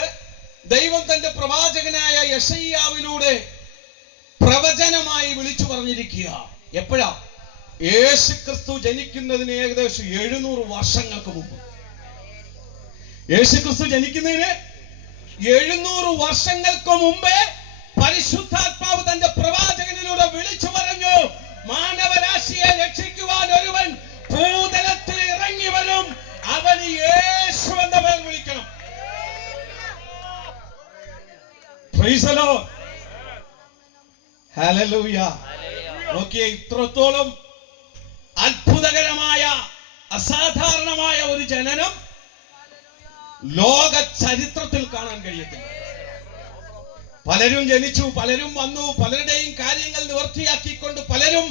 ദൈവം തന്റെ പ്രവാചകനായ യെശയ്യാവിലൂടെ പ്രവചനമായി വിളിച്ചു പറഞ്ഞിരിക്കുക. എപ്പോഴാ? യേശുക്രിസ്തു ജനിക്കുന്നതിന് ഏകദേശം 700 വർഷങ്ങൾക്ക് മുമ്പ്. യേശുക്രിസ്തു ജനിക്കുന്നതിന് 700 വർഷങ്ങൾക്ക് മുമ്പേ പരിശുദ്ധാത്മാവ് തന്റെ പ്രവാചകനിലൂടെ വിളിച്ചു പറഞ്ഞു, മാനവരാശിയെ രക്ഷിക്കുവാൻ ഒരുവൻ ഭൂതലത്തിൽ ഇറങ്ങി വരും, അവന് യേശു എന്ന പേർ വിളിക്കണം. Price the Lord. ഹല്ലേലൂയ. നോക്കിയേ, ഇത്രത്തോളം അത്ഭുതകരമായ അസാധാരണമായ ഒരു ജനനം ലോക ചരിത്രത്തിൽ കാണാൻ കഴിയത്തില്ല. പലരും ജനിച്ചു, പലരും വന്നു, പലരുടെയും കാര്യങ്ങൾ നിവർത്തിയാക്കിക്കൊണ്ട് പലരും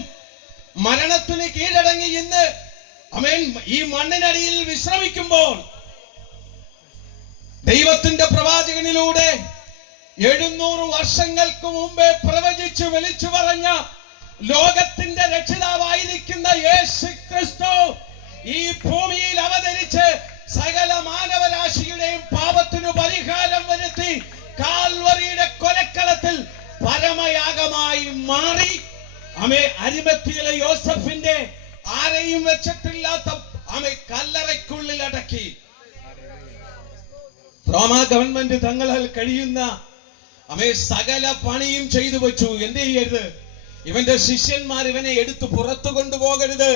മരണത്തിന് കീഴടങ്ങി ഇന്ന് ആമേൻ ഈ മണ്ണിനടിയിൽ വിശ്രമിക്കുമ്പോൾ ദൈവത്തിന്റെ പ്രവാചകനിലൂടെ 700 വർഷങ്ങൾക്ക് മുമ്പേ പ്രവചിച്ചു വിളിച്ചു പറഞ്ഞ ലോകത്തിന്റെ രക്ഷിതാവായിരിക്കുന്ന യേശുക്രിസ്തു ഈ ഭൂമിയിൽ അവതരിച്ച് സകല മാനവരാശിയുടെയും പാപത്തിനു പരിഹാരം വരുത്തി കാൽവറിയുടെ കൊലക്കളത്തിൽ പരമയാഗമായി മാറി അരിമത്തിയിലെ യോസഫിന്റെ ആരെയും വെച്ചിട്ടില്ലാത്ത കല്ലറയ്ക്കുള്ളിൽ അടക്കി. റോമ ഗവൺമെന്റ് തങ്ങളാൽ കഴിയുന്ന സകല പണിയും ചെയ്തു വെച്ചു. എന്ത് ചെയ്യരുത്? ഇവന്റെ ശിഷ്യന്മാർ ഇവനെ എടുത്തു പുറത്തു കൊണ്ടുപോകരുത്.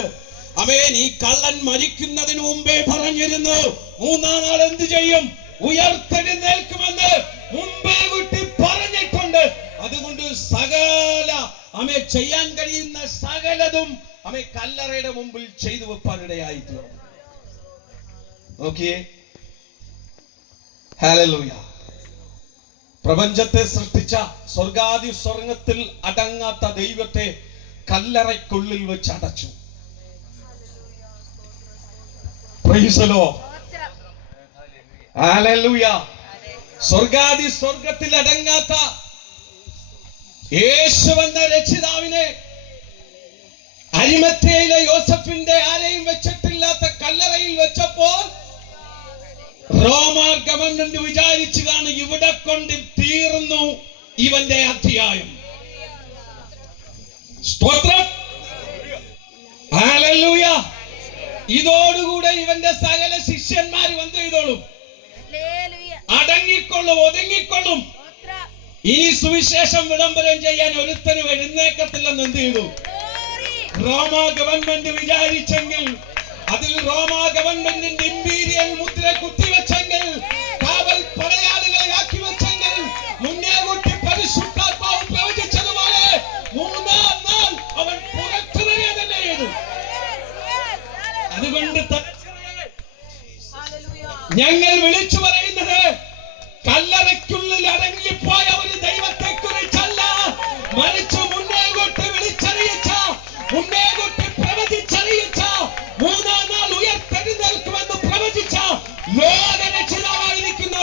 ഈ കള്ളൻ മരിക്കുന്നതിന് മുമ്പേ പറഞ്ഞിരുന്നു, 3-ാം നാൾ എന്ത് ചെയ്യും? ഉയർത്തെഴുന്നേൽക്കുമെന്ന് മുമ്പേ കൂട്ടി പറഞ്ഞിട്ടുണ്ട്. അതുകൊണ്ട് സകല ചെയ്യാൻ കഴിയുന്ന സകലതും കല്ലറയുടെ മുമ്പിൽ ചെയ്തു വെപ്പാനിടയായി തീർന്നു. നോക്കിയേ, ഹല്ലേലൂയ. പ്രപഞ്ചത്തെ സൃഷ്ടിച്ച സ്വർഗാദി സ്വർഗത്തിൽ അടങ്ങാത്ത ദൈവത്തെ കല്ലറയ്ക്കുള്ളിൽ വെച്ച് അടച്ചു. Price the Lord. ഹല്ലേലൂയ. സ്വർഗാദി സ്വർഗത്തിൽ അടങ്ങാത്ത യേശു എന്ന രക്ഷിതാവിനെ അരിമത്തയിലെ യോസഫിന്റെ ആരെയും വെച്ചിട്ടില്ലാത്ത കല്ലറയിൽ വെച്ചപ്പോൾ റോമ ഗവൺമെന്റ് വിചാരിച്ചു കാണും, ഇവിടെ കൊണ്ട് തീർന്നു ഇവന്റെ അധ്യായം. സ്തോത്രം. ഹല്ലേലൂയ. ഇതോടുകൂടെ ഇവന്റെ സകല ശിഷ്യന്മാർ എന്ത് ചെയ്തോളും? അടങ്ങിക്കൊള്ളും, ഒതുങ്ങിക്കൊള്ളും. ഇനി സുവിശേഷം വിളംബരം ചെയ്യാൻ ഒരുത്തരും എഴുന്നേക്കത്തില്ലെന്ന് എന്ത് ചെയ്തു? റോമ ഗവൺമെന്റ് വിചാരിച്ചെങ്കിൽ, അതിൽ റോമ ഗവൺമെന്റിന്റെ ഇമ്പീരിയൽ മുദ്ര കുത്തിവെച്ചെങ്കിൽ, കാവൽ പടയാളികളെ ആക്കി വെച്ചെങ്കിൽ, മുന്നേ കൂട്ടി പരിശുദ്ധാത്മാവ് പ്രവചിച്ചതുപോലെ 3-ാം നാൾ അവൻ പുറത്തു വരിക തന്നെ ചെയ്തു. അതുകൊണ്ട് ഞങ്ങൾ വിളിച്ചു പറയുന്നത്, കല്ലറയ്ക്കുള്ളിൽ അടങ്ങിപ്പോയ ഒരു ദൈവത്തെ കുറിച്ചല്ല, മറിച്ച് മുന്നേ കൂട്ടി വിളിച്ചറിയിച്ച, മുന്നേ കൂട്ടി പ്രവചിച്ചറിയിച്ച, 3-ാം നാൾ ഉയർത്തെഴുന്നേൽക്കുമെന്ന് പ്രവചിച്ച ലോകരക്ഷിതാവായിരിക്കുന്ന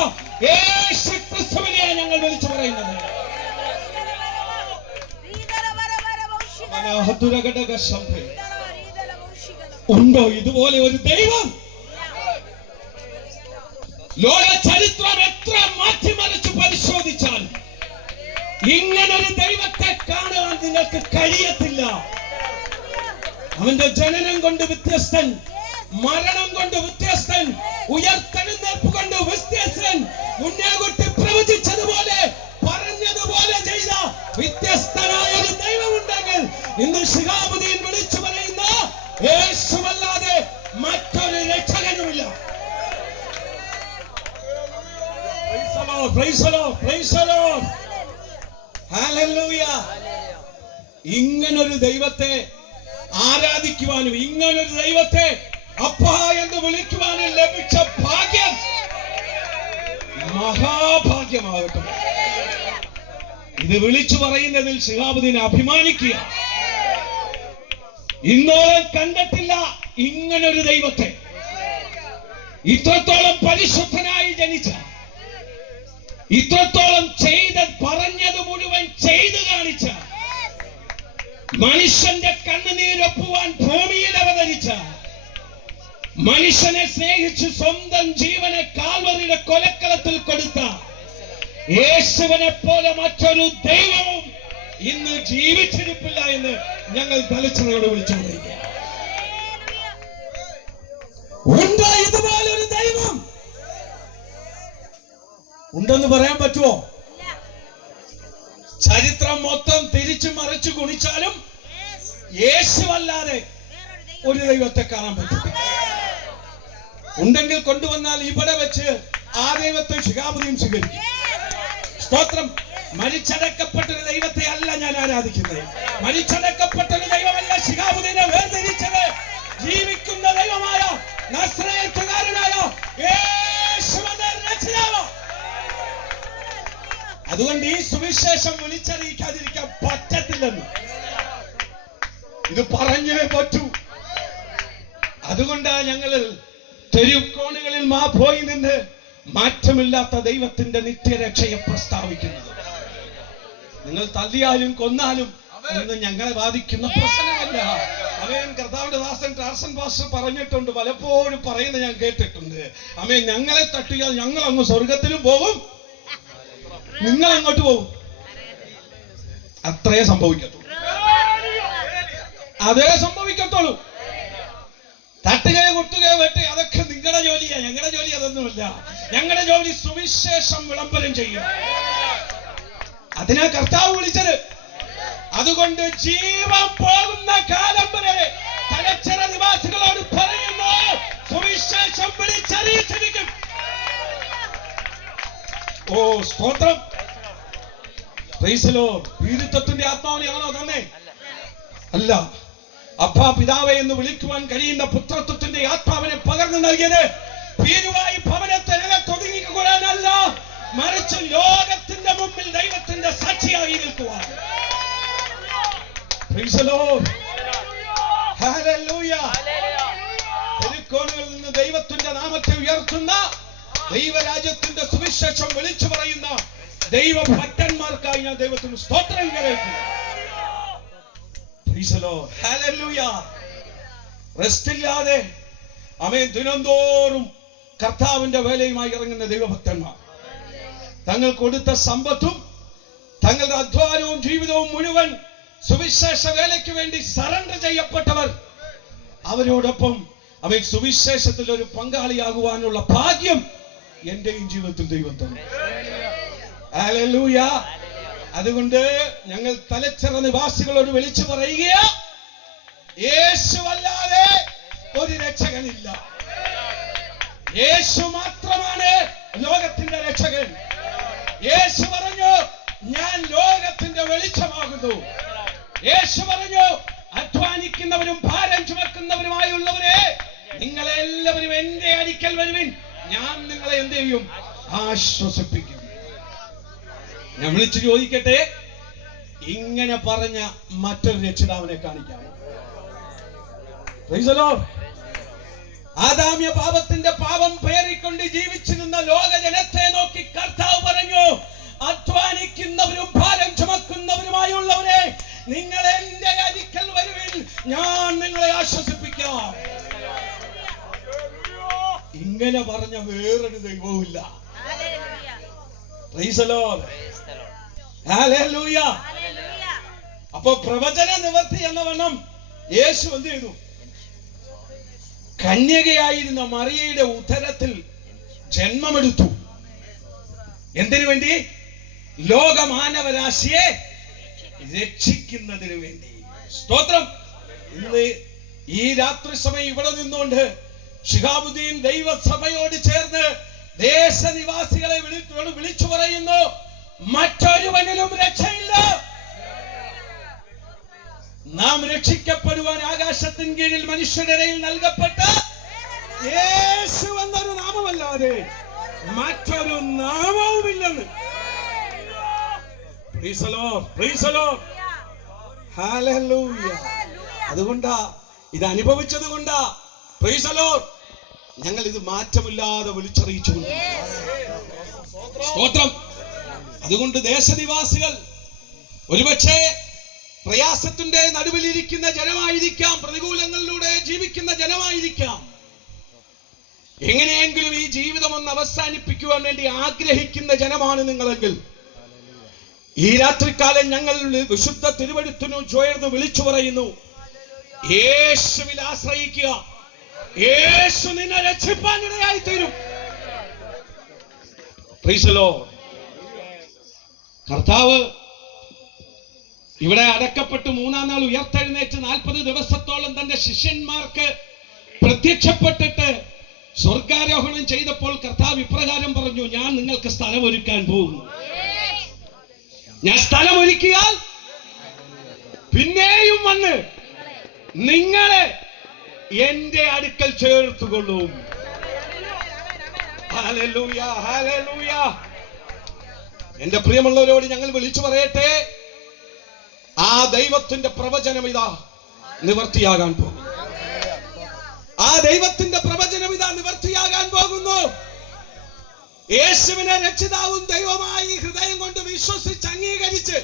യേശുക്രിസ്തുവിനെയാണ് ഞങ്ങൾ വിളിച്ചു പറയുന്നത്. ഉണ്ടോ ഇതുപോലെ ഒരു ദൈവം? ലോക ചരിത്രം എത്ര മാറ്റിമറിച്ച് പരിശോധിച്ചാൽ ഇങ്ങനൊരു ദൈവത്തെ കാണുവാൻ നിങ്ങൾക്ക് കഴിയത്തില്ല. അവന്റെ ജനനം കൊണ്ട് വ്യത്യസ്തൻ, മരണം കൊണ്ട് വ്യത്യസ്തൻ, ഉയർത്തെഴുന്നേൽപ്പ് കൊണ്ട് വ്യത്യസ്തൻ, മുന്നേകുട്ടി പ്രവചിച്ചതുപോലെ പറഞ്ഞതുപോലെ ചെയ്ത വ്യത്യസ്തനായ ഒരു ദൈവമുണ്ടെങ്കിൽ ഇന്ന് ശിഹാബുദ്ദീൻ വിളിച്ചു പറയുന്ന യേശുവല്ലാതെ മറ്റൊരു രക്ഷകനുമില്ല. ഇങ്ങനൊരു ദൈവത്തെ ആരാധിക്കുവാനും ഇങ്ങനൊരു ദൈവത്തെ അപ്പാ എന്ന് വിളിക്കുവാനും ലഭിച്ച ഭാഗ്യം മഹാഭാഗ്യമാകട്ടെ. ഇത് വിളിച്ചു പറയുന്നതിൽ ശിഹാബുദ്ദീൻ അഭിമാനിക്കുക. ഇന്നോളം കണ്ടിട്ടില്ല ഇങ്ങനൊരു ദൈവത്തെ, ഇത്രത്തോളം പരിശുദ്ധനായി ജനിച്ച, ഇത്രത്തോളം പറഞ്ഞത് മുഴുവൻ ചെയ്തു കാണിച്ച, മനുഷ്യന്റെ കണ്ണുനീരൊപ്പുവാൻ ഭൂമിയിൽ അവതരിച്ച, മനുഷ്യനെ സ്നേഹിച്ച് സ്വന്തം ജീവനെ കാൽവറിയുടെ കൊലക്കളത്തിൽ കൊടുത്ത യേശുവിനെ പോലെ മറ്റൊരു ദൈവവും ഇന്ന് ജീവിച്ചിരിപ്പില്ല എന്ന് ഞങ്ങൾ തലച്ചോട് വിളിച്ചു പറയുക. ഉണ്ടോ ഇതുപോലൊരു ദൈവം? ഉണ്ടെന്ന് പറയാൻ പറ്റുമോ? ചരിത്രം മൊത്തം തിരിച്ചു മറിച്ചു കുണിച്ചാലും യേശുവല്ലാതെ ഒരു ദൈവത്തെ കാണാൻ പറ്റില്ല. ഉണ്ടെങ്കിൽ കൊണ്ടുവന്നാൽ ഇവിടെ വെച്ച് ആ ദൈവത്തെ ശിഹാബുദ്ദീൻ സ്വീകരിക്കും. സ്തോത്രം. മരിച്ചടക്കപ്പെട്ടൊരു ദൈവത്തെ അല്ല ഞാൻ ആരാധിക്കുന്നത്. മരിച്ചടക്കപ്പെട്ടൊരു ദൈവമല്ല ശിഹാബുദ്ദീനെ വേർതിരിച്ചത്. ജീവിക്കുന്ന ദൈവമായ നസ്രയത്തുകാരനായ യേശുവിന്റെ രക്ഷിതാവ്. അതുകൊണ്ട് ഈ സുവിശേഷം വിളിച്ചറിയിക്കാതിരിക്കാൻ പറ്റത്തില്ലെന്ന് ഇത് പറഞ്ഞേ പറ്റൂ. അതുകൊണ്ടാണ് ഞങ്ങൾ തെരുക്കോണുകളിൽ പോയി നിന്ന് മാറ്റമില്ലാത്ത ദൈവത്തിന്റെ നിത്യരക്ഷയെ പ്രസ്താവിക്കുന്നത്. നിങ്ങൾ തല്ലിയാലും കൊന്നാലും ഒന്നും ഞങ്ങളെ ബാധിക്കുന്ന പ്രശ്നമല്ല. അവൻ കർത്താവിന്റെ ദാസൻ ടാർസൻ പാസ്റ്റർ പറഞ്ഞിട്ടുണ്ട്, പലപ്പോഴും പറയുന്നത് ഞാൻ കേട്ടിട്ടുണ്ട്. അമ്മേ, ഞങ്ങളെ തട്ടിയാൽ ഞങ്ങൾ അങ്ങ് സ്വർഗത്തിലും പോകും, നിങ്ങൾ അങ്ങോട്ട് പോകും. അത്രേ സംഭവിക്കത്തുള്ളൂ, അതേ സംഭവിക്കത്തുള്ളൂ. തട്ടുകയോ കുട്ടുകയോ വെട്ടി അതൊക്കെ നിങ്ങളുടെ ജോലിയാ. ഞങ്ങളുടെ ജോലി അതൊന്നുമില്ല. ഞങ്ങളുടെ ജോലി സുവിശേഷം വിളംബരം ചെയ്യുക. അതിനാ കർത്താവ് വിളിച്ചത്. അതുകൊണ്ട് ജീവൻ പോകുന്ന കാലം വരെ തലച്ചറ നിവാസികളോട് പറയുന്നു, സുവിശേഷം വിളിച്ചറിയിച്ചിരിക്കും. ഓ സ്തോത്രം. പീഡിത്വത്തിന്റെ ആത്മാവിനെയാണോ തന്നെ? അല്ല. അപ്പാ പിതാവേ എന്ന് വിളിക്കുവാൻ കഴിയുന്ന പുത്രത്വത്തിന്റെ ആത്മാവിനെ പകർന്നു നൽകിയത് ഭീരുവായി ഭവനത്തിനകത്തൊതുങ്ങിക്കൂടാനല്ല, മറിച്ച് ലോകത്തിന്റെ മുമ്പിൽ ദൈവത്തിന്റെ സാക്ഷിയായി നിൽക്കുവാൻ. തെരുക്കോണുകളിൽ നിന്ന് ദൈവത്തിന്റെ നാമത്തെ ഉയർത്തുന്ന, ദൈവരാജ്യത്തിന്റെ സുവിശേഷം വിളിച്ചു പറയുന്ന ദൈവഭക്തന്മാർക്കായി ഞാൻ ദൈവത്തിന് സ്തോത്രം കരയറ്റുന്നു. റെസ്റ്റില്ലാതെ ആമേൻ ദിനംതോറും കർത്താവിന്റെ വേലയുമായി ഇറങ്ങുന്ന ദൈവഭക്തന്മാർ, തങ്ങൾ കൊടുത്ത സമ്പത്തും തങ്ങളുടെ അധ്വാനവും ജീവിതവും മുഴുവൻ സുവിശേഷ വേലയ്ക്ക് വേണ്ടി സറണ്ടർ ചെയ്യപ്പെട്ടവർ, അവരോടൊപ്പം അവൻ സുവിശേഷത്തിൽ ഒരു പങ്കാളിയാകുവാനുള്ള ഭാഗ്യം എന്റെയും ജീവിതത്തിൽ ദൈവം തന്നു. ഹല്ലേലൂയ. അതുകൊണ്ട് ഞങ്ങൾ തലച്ചറ നിവാസികളോട് വിളിച്ചു പറയുക, യേശുവല്ലാതെ ഒരു രക്ഷകനില്ല. യേശു മാത്രമാണ് ലോകത്തിന്റെ രക്ഷകൻ. യേശു പറഞ്ഞു, ഞാൻ ലോകത്തിന്റെ വെളിച്ചമാകുന്നു. യേശു പറഞ്ഞു, അധ്വാനിക്കുന്നവരും ഭാരം ചുമക്കുന്നവരുമായുള്ളവരെ നിങ്ങളെല്ലാവരും എന്റെ അടുക്കൽ വരുവിൻ, ഞാൻ നിങ്ങളെ എന്ത് ചെയ്യും? ആശ്വസിപ്പിക്കും. ഞാൻ വിളിച്ചു ചോദിക്കട്ടെ, ഇങ്ങനെ പറഞ്ഞ മറ്റൊരു രക്ഷിതാവിനെ കാണിക്കാമോ? ആദാമ്യ പാപത്തിന്റെ പാപം പേറിക്കൊണ്ട് ജീവിച്ചിരുന്ന ലോക ജനത്തെ നോക്കി കർത്താവ് പറഞ്ഞു, അധ്വാനിക്കുന്നവരും ഭാരം ചുമക്കുന്നവരുമായുള്ളവരെ നിങ്ങൾ എന്റെ അടുക്കൽ വരുവിൻ, ഞാൻ നിങ്ങളെ ആശ്വസിപ്പിക്കാം. ഇങ്ങനെ പറഞ്ഞ വേറൊരു ദൈവവുമില്ല. ഹല്ലേലൂയ. അപ്പൊ പ്രവചന നിവർത്തി എന്ന വണ്ണം യേശു എന്ത് ചെയ്തു? കന്യകയായിരുന്ന മറിയയുടെ ഉദരത്തിൽ ജന്മമെടുത്തു. എന്തിനു വേണ്ടി? ലോകമാനവരാശിയെ രക്ഷിക്കുന്നതിന് വേണ്ടി. സ്തോത്രം. ഇന്ന് ഈ രാത്രി സമയം ഇവിടെ നിന്നുകൊണ്ട് ശിഹാബുദ്ദീൻ ദൈവസഭയോട് ചേർന്ന് ദേശനിവാസികളെ വിളിച്ചു പറയുന്നു, മറ്റൊരുവനിലും രക്ഷയില്ല. നാം രക്ഷിക്കപ്പെടുവാൻ ആകാശത്തിന് കീഴിൽ മനുഷ്യരിടയിൽ നൽകപ്പെട്ട യേശു എന്നൊരു നാമമല്ലാതെ മറ്റൊരു നാമവുമില്ലെന്ന്. Praise the Lord, praise the Lord, hallelujah. അതുകൊണ്ടാ, ഇത് അനുഭവിച്ചത് കൊണ്ടാ, പ്രൈസ് ദി ലോർഡ്, ഞങ്ങൾ ഇത് മാറ്റമില്ലാതെ വിളിച്ചറിയിച്ചു. സ്തോത്രം. അതുകൊണ്ട് ദേശനിവാസികൾ ഒരുപക്ഷെ പ്രയാസത്തിന്റെ നടുവിലിരിക്കുന്ന ജനമായിരിക്കാം, പ്രതികൂലങ്ങളിലൂടെ ജീവിക്കുന്ന ജനമായിരിക്കാം. എങ്ങനെയെങ്കിലും ഈ ജീവിതം ഒന്ന് അവസാനിപ്പിക്കുവാൻ വേണ്ടി ആഗ്രഹിക്കുന്ന ജനമാണ് നിങ്ങളെങ്കിൽ ഈ രാത്രികാലം ഞങ്ങൾ വിശുദ്ധ തിരുവെഴുത്തിനു ചേർന്ന് വിളിച്ചു പറയുന്നു, യേശുവിൽ ആശ്രയിക്കുക. യേശു നിന്നെ രക്ഷിപ്പാൻ ഇടയായി തീരും. Price the Lord. കർത്താവ് ഇവിടെ അടക്കപ്പെട്ട് മൂന്നാം നാൾ ഉയർത്തെഴുന്നേറ്റ് 40 ദിവസത്തോളം തന്റെ ശിഷ്യന്മാർക്ക് പ്രത്യക്ഷപ്പെട്ടിട്ട് സ്വർഗാരോഹണം ചെയ്തപ്പോൾ കർത്താവ് ഇപ്രകാരം പറഞ്ഞു, ഞാൻ നിങ്ങൾക്ക് സ്ഥലമൊരുക്കാൻ പോകുന്നു. ഞാൻ സ്ഥലമൊരുക്കിയാൽ പിന്നെയും വന്ന് നിങ്ങളെ എന്റെ അടുക്കൽ ചേർത്തുകൊള്ളും. Hallelujah, hallelujah. എന്റെ പ്രിയമുള്ളവരോട് ഞങ്ങൾ വിളിച്ചു പറയട്ടെ, ആ ദൈവത്തിന്റെ പ്രവചനം ഇതാ നിവർത്തിയാകാൻ പോകുന്നു. ആ ദൈവത്തിന്റെ പ്രവചനം ഇതാ നിവർത്തിയാകാൻ പോകുന്നു. യേശുവിനെ രക്ഷിതാവും ദൈവമായി ഹൃദയം കൊണ്ട് വിശ്വസിച്ച് അംഗീകരിച്ച്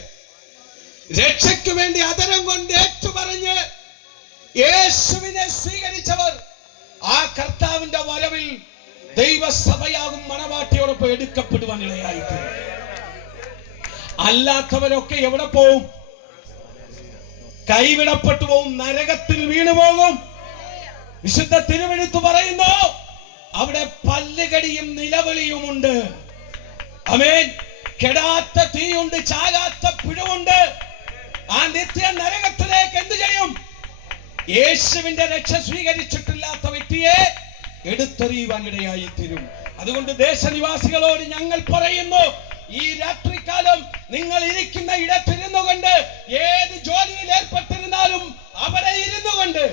രക്ഷയ്ക്ക് വേണ്ടി അതരം കൊണ്ട് ഏറ്റുപറഞ്ഞ് യേശുവിനെ സ്വീകരിച്ചവർ ആ കർത്താവിന്റെ വരവിൽ ദൈവസഭയാകും മണവാട്ടിയോടൊപ്പം എടുക്കപ്പെടുവാൻ ഇടയായിത്തീരും. അല്ലാത്തവരൊക്കെ എവിടെ പോവും? കൈവിടപ്പെട്ടു പോവും, നരകത്തിൽ വീണു പോകും. വിശുദ്ധ തിരുവെഴുത്ത് പറയുന്നു, അവിടെ പല്ലുകടിയും നിലവിളിയുമുണ്ട്. ആമേൻ. കെടാത്ത തീയുണ്ട്, ചാകാത്ത പുഴുവുണ്ട്. ആ നിത്യ നരകത്തിലേക്ക് എന്ത് ചെയ്യും? യേശുവിന്റെ രക്ഷ സ്വീകരിച്ചിട്ടില്ലാത്ത വ്യക്തിയെ എടുത്തെറിയുവാൻ ഇടയായി തീരും. അതുകൊണ്ട് ദേശനിവാസികളോട് ഞങ്ങൾ പറയുന്നു, ഈ രാത്രികാലം നിങ്ങൾ ഇരിക്കുന്ന ഇടത്തിരുന്നു കൊണ്ട്, ഏത് ജോലിയിൽ ഏർപ്പെട്ടിരുന്നാലും അവിടെ ഇരുന്നു കൊണ്ട്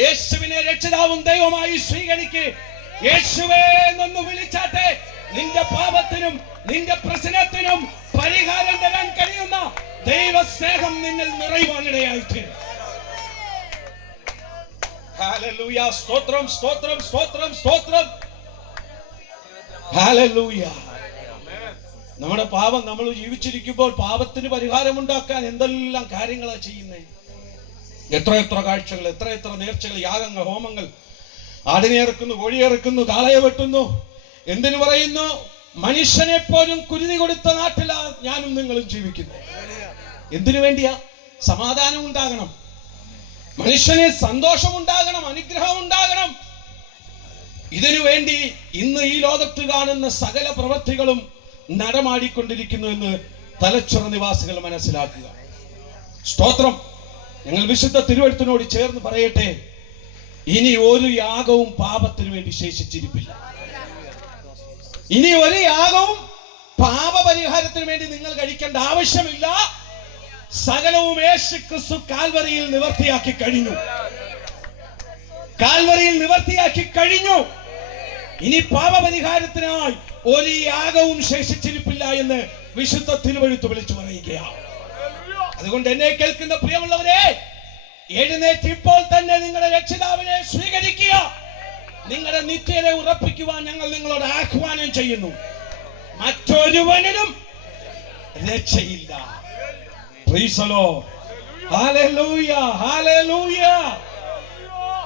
യേശുവിനെ രക്ഷിതാവും ദൈവമായി സ്വീകരിക്ക്. യേശുവേ എന്നൊന്ന് വിളിച്ചാട്ടെ, നിന്റെ പാപത്തിനും നിന്റെ പ്രശ്നത്തിനും പരിഹാരം തരാൻ കഴിയുന്ന ദൈവസ്നേഹം നിന്നിൽ നിറയുവാനിടയായിട്ട്. ഹല്ലേലൂയ. സ്തോത്രം, സ്തോത്രം, സ്തോത്രം, സ്തോത്രം. ഹല്ലേലൂയ. നമ്മുടെ പാപം, നമ്മൾ ജീവിച്ചിരിക്കുമ്പോൾ പാപത്തിന് പരിഹാരമുണ്ടാക്കാൻ എന്തെല്ലാം കാര്യങ്ങളാണ് ചെയ്യുന്നത്. എത്ര കാഴ്ചകൾ, എത്ര നേർച്ചകൾ, യാഗങ്ങൾ, ഹോമങ്ങൾ, ആടിനെ ഇറക്കുന്നു, കോഴിയെ ഇറക്കുന്നു, കാളയെ വെട്ടുന്നു. എന്തിനു പറയുന്നു? മനുഷ്യനെ പോലും കുരുതി കൊടുത്ത നാട്ടിലാ ഞാനും നിങ്ങളും ജീവിക്കുന്നു. എന്തിനു വേണ്ടിയാ? സമാധാനം ഉണ്ടാകണം, മനുഷ്യന് സന്തോഷം ഉണ്ടാകണം, അനുഗ്രഹം ഉണ്ടാകണം. ഇതിനു വേണ്ടി ഇന്ന് ഈ ലോകത്ത് കാണുന്ന സകല പ്രവൃത്തികളും നടമാടിക്കൊണ്ടിരിക്കുന്നു എന്ന് തലച്ചോറ നിവാസികൾ മനസ്സിലാക്കുക. സ്തോത്രം. ഞങ്ങൾ വിശുദ്ധ തിരുവെഴുത്തിനോട് ചേർന്ന് പറയട്ടെ, ഇനി ഒരു യാഗവും പാപത്തിന് വേണ്ടി ശേഷിച്ചിരിപ്പില്ല. ഇനി ഒരു യാഗവും പാപപരിഹാരത്തിന് വേണ്ടി നിങ്ങൾ കഴിക്കേണ്ട ആവശ്യമില്ല. സകലവും യേശു ക്രിസ്തു കാൽവറിയിൽ നിവർത്തിയാക്കി കഴിഞ്ഞു. കാൽവറിയിൽ നിവർത്തിയാക്കി കഴിഞ്ഞു. ഇനി പാപപരിഹാരത്തിനായി ഒരു യാഗവും ശേഷിച്ചിരിപ്പില്ല എന്ന് വിശുദ്ധ തിരുവെഴുത്ത് വിളിച്ചു പറയുകയാണ്. അതുകൊണ്ട് എന്നെ കേൾക്കുന്ന പ്രിയമുള്ളവരെ, എഴുന്നേറ്റ് ഇപ്പോൾ തന്നെ നിങ്ങളുടെ രക്ഷിതാവിനെ സ്വീകരിക്കുക. നിങ്ങളുടെ നിത്യത ഉറപ്പിക്കുവാൻ ഞങ്ങൾ നിങ്ങളോട് ആഹ്വാനം ചെയ്യുന്നു. മറ്റൊരുവനും രക്ഷയില്ല. Price the Lord. Hallelujah, hallelujah.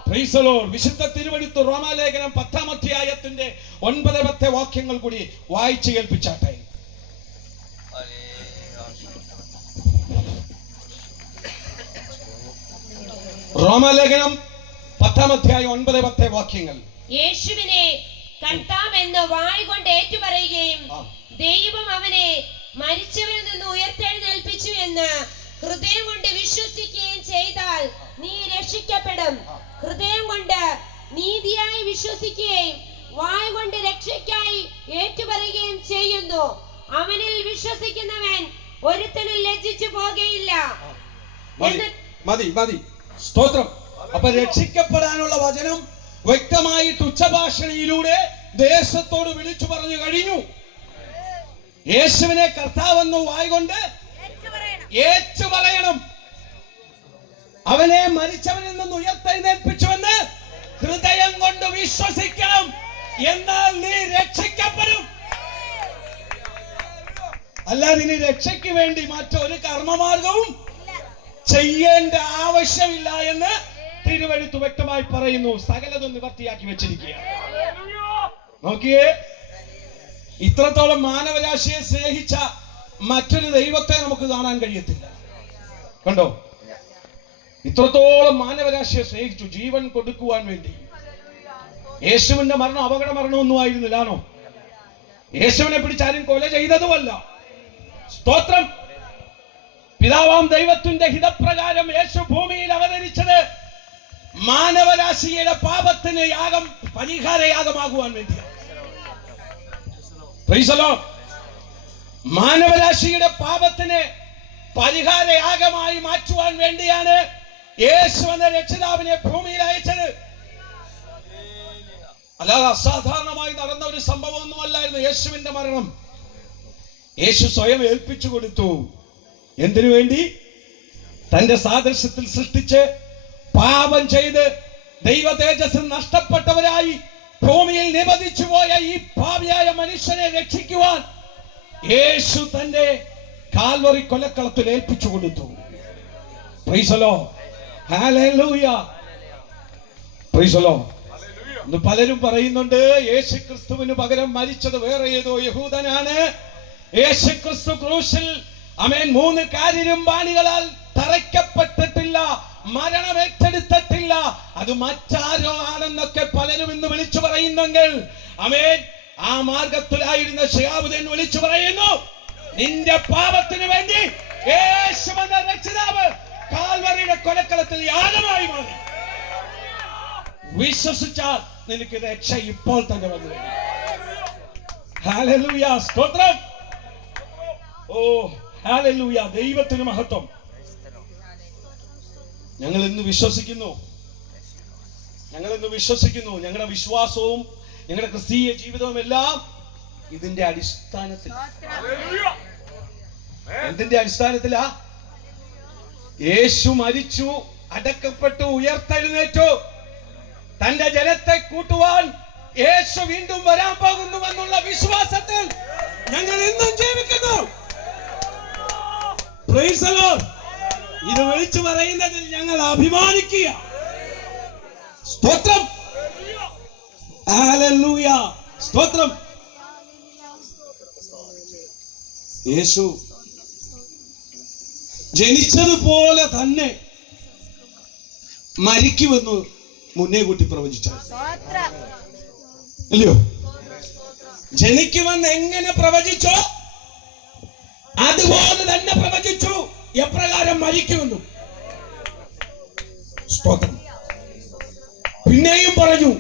Price the Lord. വിശുദ്ധ തിരുവെഴുത്ത് റോമാലേഖനം 10-ാം അധ്യായത്തിന്റെ 9-10 വാക്യങ്ങൾ കൂടി വായിച്ചു കേൾപ്പിച്ചാട്ടെ. റോമാലേഖനം 10-ാം അധ്യായം 9-10 വാക്യങ്ങൾ. യേശുവിനെ കർത്താവെന്ന് വായ് കൊണ്ട് ഏറ്റുപറയുകയും ദൈവം അവനെ മരിച്ചവരിൽ നിന്ന് ഉയർത്തെഴുന്നേൽപ്പിച്ചു എന്ന് ഹൃദയം കൊണ്ട് വിശ്വസിക്കുകയും ചെയ്താൽ നീ രക്ഷിക്കപ്പെടും. ഹൃദയം കൊണ്ട് നീതിയായി വിശ്വസിക്കുകയും വായ് കൊണ്ട് രക്ഷയ്ക്കായി ഏറ്റുപറയുകയും ചെയ്യുന്നു. അവനിൽ വിശ്വസിക്കുന്നവൻ ഒരുത്തനും ലജ്ജിച്ചു പോകുകയില്ല. മതി. സ്തോത്രം. അപ്പൊ രക്ഷിക്കപ്പെടാനുള്ള വചനം വ്യക്തമായിട്ട് ഉച്ചഭാഷണിയിലൂടെ ദേശത്തോട് വിളിച്ചു പറഞ്ഞു കഴിഞ്ഞു. യേശുവിനെ കർത്താവെന്ന് വായ്കൊണ്ട് ഏറ്റുപറയണം. അവനെ മരിച്ചവനിൽ നിന്ന് ഉയർത്തെഴുന്നേൽപ്പിച്ചുവെന്ന് ഹൃദയം കൊണ്ട് വിശ്വസിക്കണം. എന്നാൽ നീ രക്ഷിക്കപ്പെടും. അല്ലാതെ ഇനി രക്ഷയ്ക്ക് വേണ്ടി മറ്റൊരു കർമ്മമാർഗവും ചെയ്യേണ്ട ആവശ്യമില്ല എന്ന് തിരുവെഴുത്ത് വ്യക്തമായി പറയുന്നു. സകലതും നിവർത്തിയാക്കി വെച്ചിരിക്കുകയാണ്. നോക്കിയേ, ഇത്രത്തോളം മാനവരാശിയെ സ്നേഹിച്ച മറ്റൊരു ദൈവത്തെ നമുക്ക് കാണാൻ കഴിയത്തില്ല. കണ്ടോ? ഇത്രത്തോളം മാനവരാശിയെ സ്നേഹിച്ചു, ജീവൻ കൊടുക്കുവാൻ വേണ്ടി. യേശുവിന്റെ മരണം അപകട മരണമൊന്നും ആയിരുന്നില്ലാണോ? യേശുവിനെ പിടിച്ചാരും കൊല ചെയ്തതുമല്ല. സ്തോത്രം. പിതാവാം ദൈവത്തിന്റെ ഹിതപ്രകാരം യേശു ഭൂമിയിൽ അവതരിച്ചത് മാനവരാശിയുടെ പാപത്തിന് പരിഹാരയാഗമാകുവാൻ വേണ്ടിയാണ്. മാനവരാശിയുടെ പാപത്തിന് പരിഹാരയാഗമായി മാറ്റുവാൻ വേണ്ടിയാണ് യേശു എന്ന രക്ഷിതാവിനെ ഭൂമിയിൽ അയച്ചത്. അല്ലാതെ അസാധാരണമായി നടന്ന ഒരു സംഭവമൊന്നുമല്ലായിരുന്നു യേശുവിന്റെ മരണം. യേശു സ്വയം ഏൽപ്പിച്ചു കൊടുത്തു. എന്തിനു വേണ്ടി? തന്റെ സാദൃശ്യത്തിൽ സൃഷ്ടിച്ച് പാപം ചെയ്ത് ദൈവ തേജസ് നഷ്ടപ്പെട്ടവരായി ഭൂമിയിൽ നിബന്ധിച്ചു പോയ ഈ പാപിയായ മനുഷ്യനെ രക്ഷിക്കുവാൻ യേശു തന്റെ കാൽവറി കൊലക്കളത്തിൽ ഏൽപ്പിച്ചു കൊടുത്തു. Price the Lord. Hallelujah. Price the Lord. ഇന്ന് പലരും പറയുന്നുണ്ട് യേശു ക്രിസ്തുവിന് പകരം മരിച്ചത് വേറെ ഏതോ യഹൂദനാണ്. യേശു ക്രിസ്തു ക്രൂശിൽ ആമേൻ 3 കാരിരുമ്പാണികളാൽ തറയ്ക്കപ്പെട്ടിട്ടില്ല, മരണം ഏറ്റെടുത്തിട്ടില്ല, അത് മറ്റാരോ ആണെന്നൊക്കെ പലരും ഇന്ന് വിളിച്ചു പറയുന്നെങ്കിൽ ആമേൻ ആ മാർഗത്തിലായിരുന്ന ശിഹാബുദ്ദീൻ വിളിച്ചു പറയുന്നു, നിന്റെ പാപത്തിന് വേണ്ടി യേശു എന്ന രക്ഷിതാവ് കാൽവറിയുടെ കൊലക്കളത്തിൽ യാഗമായി മാറി. വിശ്വസിച്ചാൽ നിനക്ക് രക്ഷ ഇപ്പോൾ തന്നെ വന്നു. ഹല്ലേലൂയ. സ്തോത്രം. ഓ ഹല്ലേലൂയ. ദൈവത്തിന് മഹത്വം. ഞങ്ങൾ ഇന്ന് വിശ്വസിക്കുന്നു. ഞങ്ങളുടെ വിശ്വാസവും ഞങ്ങളുടെ ക്രിസ്തീയ ജീവിതവും എല്ലാം ഇതിന്റെ അടിസ്ഥാനത്തിൽ. എന്തിന്റെ അടിസ്ഥാനത്തിലാ? യേശു മരിച്ചു, അടക്കപ്പെട്ടു, ഉയർത്തെഴുന്നേറ്റു. തന്റെ ജനത്തെ കൂട്ടുവാൻ യേശു വീണ്ടും വരാൻ പോകുന്നുവെന്നുള്ള വിശ്വാസത്തിൽ ഞങ്ങൾ ഇന്നും ജീവിക്കുന്നു. Price the Lord. ഇത് വിളിച്ചു പറയുന്നതിൽ ഞങ്ങൾ അഭിമാനിക്കുക. സ്തോത്രം. ഹല്ലേലൂയ. സ്തോത്രം. യേശു ജനിച്ചതുപോലെ തന്നെ മരിക്കുമെന്ന് മുന്നേ കൂട്ടി പ്രവചിച്ചു. അല്ലയോ? ജനിക്കുമെന്ന് എങ്ങനെ പ്രവചിച്ചോ അതുപോലെ തന്നെ പ്രവചിച്ചു എപ്രകാരം മരിക്കുമെന്നും. സ്തോത്രം. പിന്നെയും പറഞ്ഞു.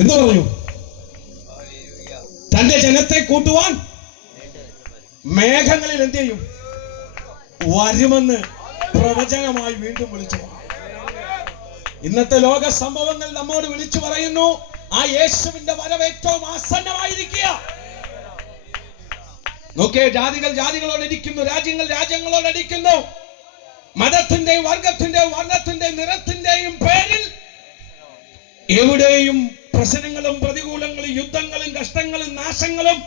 എന്ത് പറഞ്ഞു? തന്റെ ജനത്തെ കൂട്ടുവാൻ മേഘങ്ങളിൽ എന്ത് ചെയ്യും? വരുമെന്ന് പ്രവചനമായി വീണ്ടും വിളിച്ചു. ഇന്നത്തെ ലോക സംഭവങ്ങൾ നമ്മോട് വിളിച്ചു പറയുന്നു, ആ യേശുവിന്റെ വരവ് ഏറ്റവും ആസന്നമായിരിക്കുക. നോക്കേ, ജാതികൾ ജാതികളോട് ഇരിക്കുന്നു, രാജ്യങ്ങൾ രാജ്യങ്ങളോട് ഇരിക്കുന്നു. മതത്തിന്റെയും വർഗത്തിന്റെയും വർണ്ണത്തിന്റെയും നിറത്തിന്റെയും പേരിൽ എവിടെയും പ്രശ്നങ്ങളും പ്രതികൂലങ്ങളും യുദ്ധങ്ങളും കഷ്ടങ്ങളും നാശങ്ങളും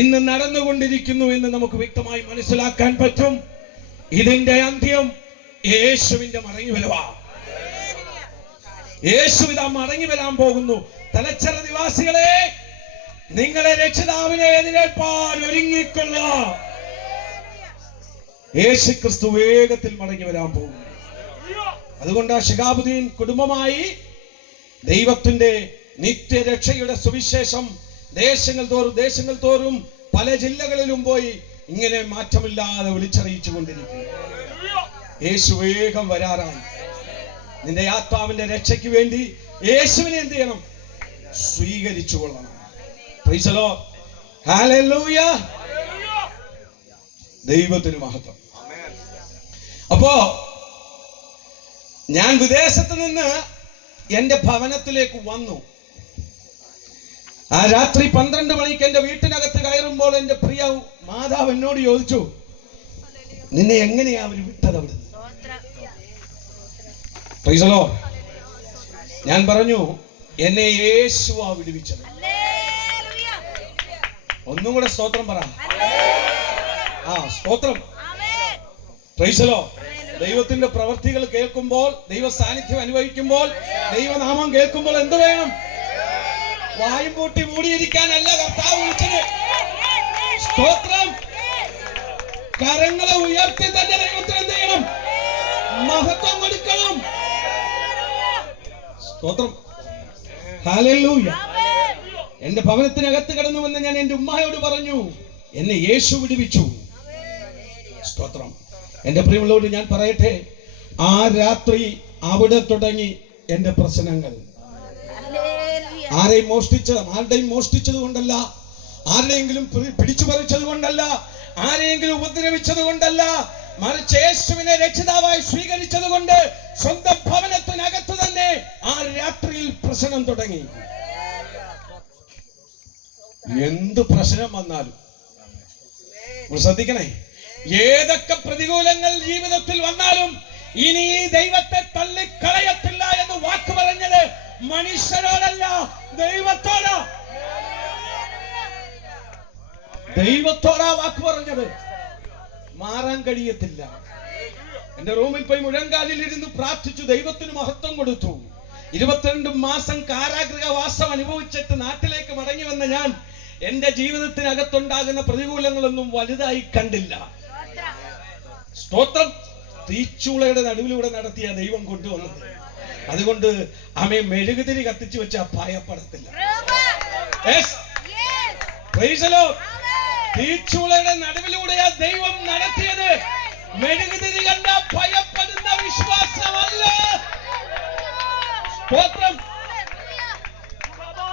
ഇന്ന് നടന്നുകൊണ്ടിരിക്കുന്നു എന്ന് നമുക്ക് വ്യക്തമായി മനസ്സിലാക്കാൻ പറ്റും. ഇതിന്റെ അന്ത്യം യേശുവിന്റെ മടങ്ങിവരവാ. യേശു ഇതാ മടങ്ങി വരാൻ പോകുന്നു. തലച്ചറ നിവാസികളെ, നിങ്ങളെ രക്ഷിതാവിനെ എതിരേൽപ്പാൻ ഒരുങ്ങിക്കൊള്ളുക. യേശുക്രിസ്തു വേഗത്തിൽ മടങ്ങി വരാൻ പോകും. അതുകൊണ്ട് ശിഹാബുദ്ദീൻ കുടുംബമായി ദൈവത്തിന്റെ നിത്യരക്ഷയുടെ സുവിശേഷം ദേശങ്ങൾ തോറും പല ജില്ലകളിലും പോയി ഇങ്ങനെ മാറ്റമില്ലാതെ വിളിച്ചറിയിച്ചു കൊണ്ടിരിക്കുന്നു. യേശു വേഗം വരാറായി. നിന്റെ ആത്മാവിന്റെ രക്ഷയ്ക്ക് വേണ്ടി യേശുവിനെ എന്ത് ചെയ്യണം? സ്വീകരിച്ചു കൊള്ളണം. Price the Lord. ഹല്ലേലൂയ. ദൈവത്തിന് മഹത്വം. അപ്പോ ഞാൻ വിദേശത്ത് നിന്ന് എന്റെ ഭവനത്തിലേക്ക് വന്നു. ആ രാത്രി 12 മണിക്ക് എന്റെ വീട്ടിനകത്ത് കയറുമ്പോൾ എന്റെ പ്രിയ മാതാവ് എന്നോട് ചോദിച്ചു, നിന്നെ എങ്ങനെയാ അവർ വിട്ടത് അവിടെ? Price the Lord. ഞാൻ പറഞ്ഞു, എന്നെ യേശുവാ വിടുവിച്ചത്. ഒന്നും കൂടെ സ്തോത്രം പറ. സ്തോത്രം. Price the Lord. ദൈവത്തിന്റെ പ്രവൃത്തികൾ കേൾക്കുമ്പോൾ, ദൈവ സാന്നിധ്യം അനുഭവിക്കുമ്പോൾ, ദൈവനാമം കേൾക്കുമ്പോൾ എന്ത് വേണം? വായും പൂട്ടി മൂടിയിരിക്കാനല്ല കർത്താവ് വിളിച്ചത്. സ്തോത്രം. കരങ്ങളെ ഉയർത്തി തന്നെ ദൈവത്തിന് എന്ത് ചെയ്യണം? മഹത്വം കൊടുക്കണം. സ്തോത്രം. ഹല്ലേലൂയ. എന്റെ ഭവനത്തിനകത്ത് കടന്നു വന്ന് ഞാൻ എന്റെ ഉമ്മായോട് പറഞ്ഞു, എന്നെ യേശു വിടുവിച്ചു. സ്തോത്രം. എന്റെ പ്രിയമുള്ളവരോട് ഞാൻ പറയട്ടെ, ആ രാത്രി അവിടെ തുടങ്ങി എന്റെ പ്രശ്നങ്ങൾ. ആരെയും മോഷ്ടിച്ചത് കൊണ്ടല്ല, ആരുടെയെങ്കിലും പിടിച്ചു പറിച്ചത് കൊണ്ടല്ല, ആരെയെങ്കിലും ഉപദ്രവിച്ചത് കൊണ്ടല്ല, മറിച്ച് യേശുവിനെ രക്ഷിതാവായി സ്വീകരിച്ചത് കൊണ്ട് സ്വന്തം ഭവനത്തിനകത്ത് തന്നെ ആ രാത്രിയിൽ പ്രശ്നം തുടങ്ങി. എന്ത് പ്രശ്നം വന്നാലും ശ്രദ്ധിക്കണേ, ഏതൊക്കെ പ്രതികൂലങ്ങൾ ജീവിതത്തിൽ വന്നാലും ഇനി ഈ ദൈവത്തെ തള്ളിക്കളയത്തില്ല എന്ന് വാക്ക് പറഞ്ഞത് മനുഷ്യരോടല്ല, ദൈവത്തോടാ. ദൈവത്തോടാ വാക്ക് പറഞ്ഞത്. മാറാൻ കഴിയത്തില്ല. എന്റെ റൂമിൽ പോയി മുഴങ്കാലിൽ ഇരുന്ന് പ്രാർത്ഥിച്ചു, ദൈവത്തിന് മഹത്വം കൊടുത്തു. 22 മാസം കാരാഗൃഹവാസം അനുഭവിച്ചിട്ട് നാട്ടിലേക്ക് മടങ്ങി വന്ന ഞാൻ എന്റെ ജീവിതത്തിനകത്തുണ്ടാകുന്ന പ്രതികൂലങ്ങളൊന്നും വലുതായി കണ്ടില്ല. സ്തോത്രം. തീച്ചൂളയുടെ നടുവിലൂടെ നടത്തിയ ദൈവം കൊണ്ടുവന്നത്. അതുകൊണ്ട് അമ്മയെ മെഴുകുതിരി കത്തിച്ചു വെച്ച ഭയപ്പെടത്തില്ല. തീച്ചൂളയുടെ നടുവിലൂടെയാ ദൈവം നടത്തിയത്. മെഴുകുതിരി കണ്ട ഭയപ്പെടുന്ന വിശ്വാസമല്ല. സ്തോത്രം.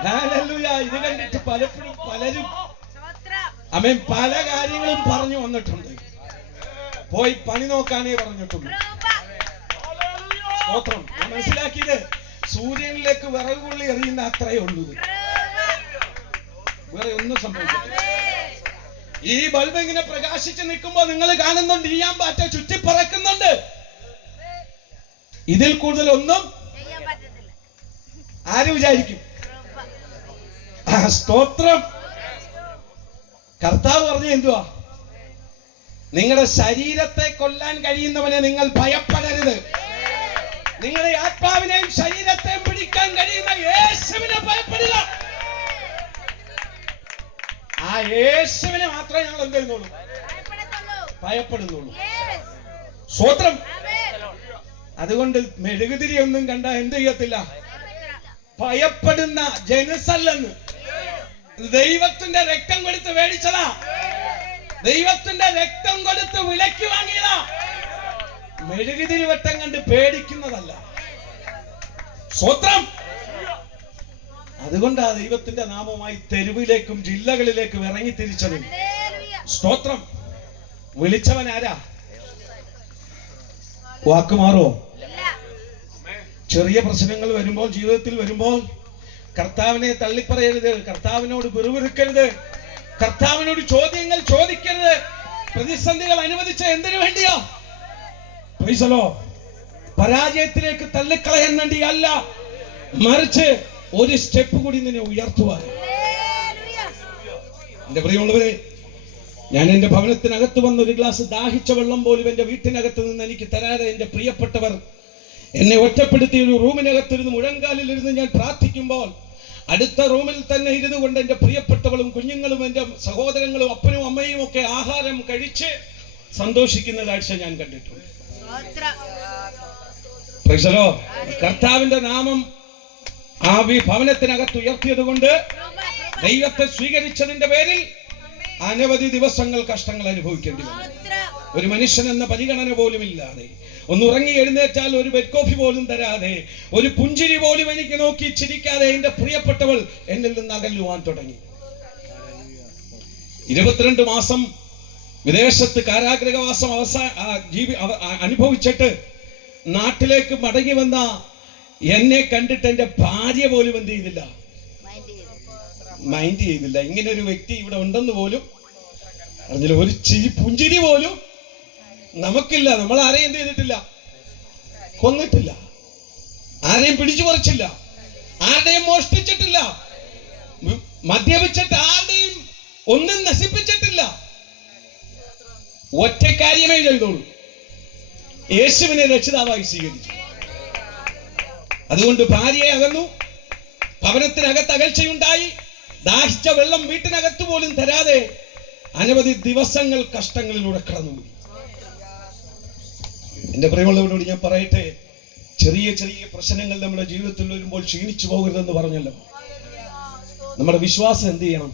ഹല്ലേലൂയ. ഇത് കണ്ടിട്ട് പലപ്പോഴും പലരും അമ്മ പല കാര്യങ്ങളും പറഞ്ഞു വന്നിട്ടുണ്ട്. പോയി പണി നോക്കാനേ പറഞ്ഞിട്ടുണ്ട്. സ്തോത്രം. ഞാൻ മനസ്സിലാക്കിയത് സൂര്യനിലേക്ക് വിറകുള്ളി എറിയുന്ന അത്രയേ ഉള്ളൂ. വേറെ ഒന്നും സംഭവിക്കില്ല. ഈ ബൾബ് ഇങ്ങനെ പ്രകാശിച്ച് നിൽക്കുമ്പോൾ നിങ്ങൾ കാണുന്നുണ്ട്, ഈയാൻ പാറ്റ ചുറ്റി പറക്കുന്നുണ്ട്. ഇതിൽ കൂടുതൽ ഒന്നും ആര് വിചാരിക്കും? സ്തോത്രം. കർത്താവ് പറഞ്ഞു എന്തുവാ? നിങ്ങളുടെ ശരീരത്തെ കൊല്ലാൻ കഴിയുന്നവനെ നിങ്ങൾ ഭയപ്പെടരുത്. നിങ്ങളുടെ ആത്മാവിനെയും ശരീരത്തെയും പിടിക്കാൻ കഴിയുന്ന യേശുവിനെ ഭയപ്പെടുക. ആ യേശുവിനെ മാത്രമേ ഞങ്ങൾ എന്ത് ചെയ്യുന്നുള്ളൂ? ഭയപ്പെടുന്നുള്ളൂ. സ്തോത്രം. അതുകൊണ്ട് മെഴുകുതിരി ഒന്നും കണ്ട എന്ത് ചെയ്യത്തില്ല? ഭയപ്പെടുന്ന ജനസല്ലെന്ന്. ദൈവത്തിന്റെ രക്തം കൊടുത്ത് മേടിച്ചതാ. ദൈവത്തിന്റെ രക്തം കൊടുത്ത് വിലയ്ക്ക് വാങ്ങിയതാ. മെഴുകുതിരി വട്ടം കണ്ട് പേടിക്കുന്നതല്ല. സ്തോത്രം. അതുകൊണ്ടാ ദൈവത്തിന്റെ നാമമായി തെരുവിലേക്കും ജില്ലകളിലേക്കും ഇറങ്ങി തിരിച്ചത്. സ്തോത്രം. വിളിച്ചവൻ ആരാ? വാക്കുമാറോ? ചെറിയ പ്രശ്നങ്ങൾ വരുമ്പോൾ, ജീവിതത്തിൽ വരുമ്പോൾ കർത്താവിനെ തള്ളിപ്പറയരുത്. കർത്താവിനോട് പിറുപിറുക്കരുത്. കർത്താവിനോട് ചോദ്യങ്ങൾ ചോദിക്കരുത്. പ്രതിസന്ധികൾ അനുവദിച്ച എന്തിനു വേണ്ടിയാ? Price the Lord. പരാജയത്തിലേക്ക് തള്ളിക്കളയാൻ വേണ്ടിയല്ല, മറിച്ച് ഒരു സ്റ്റെപ്പ് കൂടി നിന്നെ ഉയർത്തുവാൻ. എന്റെ പ്രിയമുള്ളവരെ, ഞാൻ എന്റെ ഭവനത്തിനകത്ത് വന്ന ഒരു ഗ്ലാസ് ദാഹിച്ച വെള്ളം പോലും എന്റെ വീട്ടിനകത്ത് നിന്ന് എനിക്ക് തരാതെ എന്റെ പ്രിയപ്പെട്ടവർ എന്നെ ഒറ്റപ്പെടുത്തി ഒരു റൂമിനകത്തിരുന്ന് മുഴങ്കാലിലിരുന്ന് ഞാൻ പ്രാർത്ഥിക്കുമ്പോൾ, അടുത്ത റൂമിൽ തന്നെ ഇരുന്നു കൊണ്ട് എന്റെ പ്രിയപ്പെട്ടവളും കുഞ്ഞുങ്ങളും എന്റെ സഹോദരങ്ങളും അപ്പനും അമ്മയും ഒക്കെ ആഹാരം കഴിച്ച് സന്തോഷിക്കുന്ന കാഴ്ച ഞാൻ കണ്ടിട്ടുണ്ട്. Price the Lord. കർത്താവിന്റെ നാമം ആ ഭവനത്തിനകത്ത് ഉയർത്തിയത് കൊണ്ട് ദൈവത്തെ സ്വീകരിച്ചതിന്റെ പേരിൽ അനവധി ദിവസങ്ങൾ കഷ്ടങ്ങൾ അനുഭവിക്കേണ്ടി വന്നു. ഒരു മനുഷ്യൻ എന്ന പരിഗണന പോലും ഇല്ലാതെ, ഒന്ന് ഉറങ്ങി എഴുന്നേറ്റാൽ ഒരു ബെഡ് കോഫി പോലും തരാതെ, ഒരു പുഞ്ചിരി പോലും എനിക്ക് നോക്കി ചിരിക്കാതെ എന്റെ പ്രിയപ്പെട്ടവൾ എന്നിൽ നിന്ന് അകലുവാൻ തുടങ്ങി. 22 മാസം വിദേശത്ത് കാരാഗ്രഹവാസം അനുഭവിച്ചിട്ട് നാട്ടിലേക്ക് മടങ്ങി വന്ന എന്നെ കണ്ടിട്ട് എന്റെ ഭാര്യ പോലും എന്ത് ചെയ്തില്ല, മൈൻഡ് ചെയ്തില്ല. ഇങ്ങനെ ഒരു വ്യക്തി ഇവിടെ ഉണ്ടെന്ന് പോലും അറിഞ്ഞില്ല. ഒരു പുഞ്ചിരി പോലും നമുക്കില്ല. നമ്മൾ ആരെയും എന്ത് ചെയ്തിട്ടില്ല, കൊന്നിട്ടില്ല, ആരെയും പിടിച്ചു പറിച്ചില്ല, ആരുടെയും മോഷ്ടിച്ചിട്ടില്ല, മദ്യപിച്ചിട്ട് ആരുടെയും ഒന്നും നശിപ്പിച്ചിട്ടില്ല. ഒറ്റ കാര്യമേ ചെയ്തോളൂ, യേശുവിനെ രക്ഷിതാവായി സ്വീകരിച്ചു. അതുകൊണ്ട് ഭാര്യയെ അകന്നു, ഭവനത്തിനകത്ത് അകൽച്ചയുണ്ടായി, ദാഹിച്ച വെള്ളം വീട്ടിനകത്ത് പോലും തരാതെ അനവധി ദിവസങ്ങൾ കഷ്ടങ്ങളിലൂടെ കടന്നുപോയി. എന്റെ പ്രിയമുള്ളവരോട് ഞാൻ പറയട്ടെ, ചെറിയ ചെറിയ പ്രശ്നങ്ങൾ നമ്മുടെ ജീവിതത്തിൽ വരുമ്പോൾ ക്ഷീണിച്ചു പോകരുതെന്ന് പറഞ്ഞല്ലോ. നമ്മുടെ വിശ്വാസം എന്ത് ചെയ്യണം,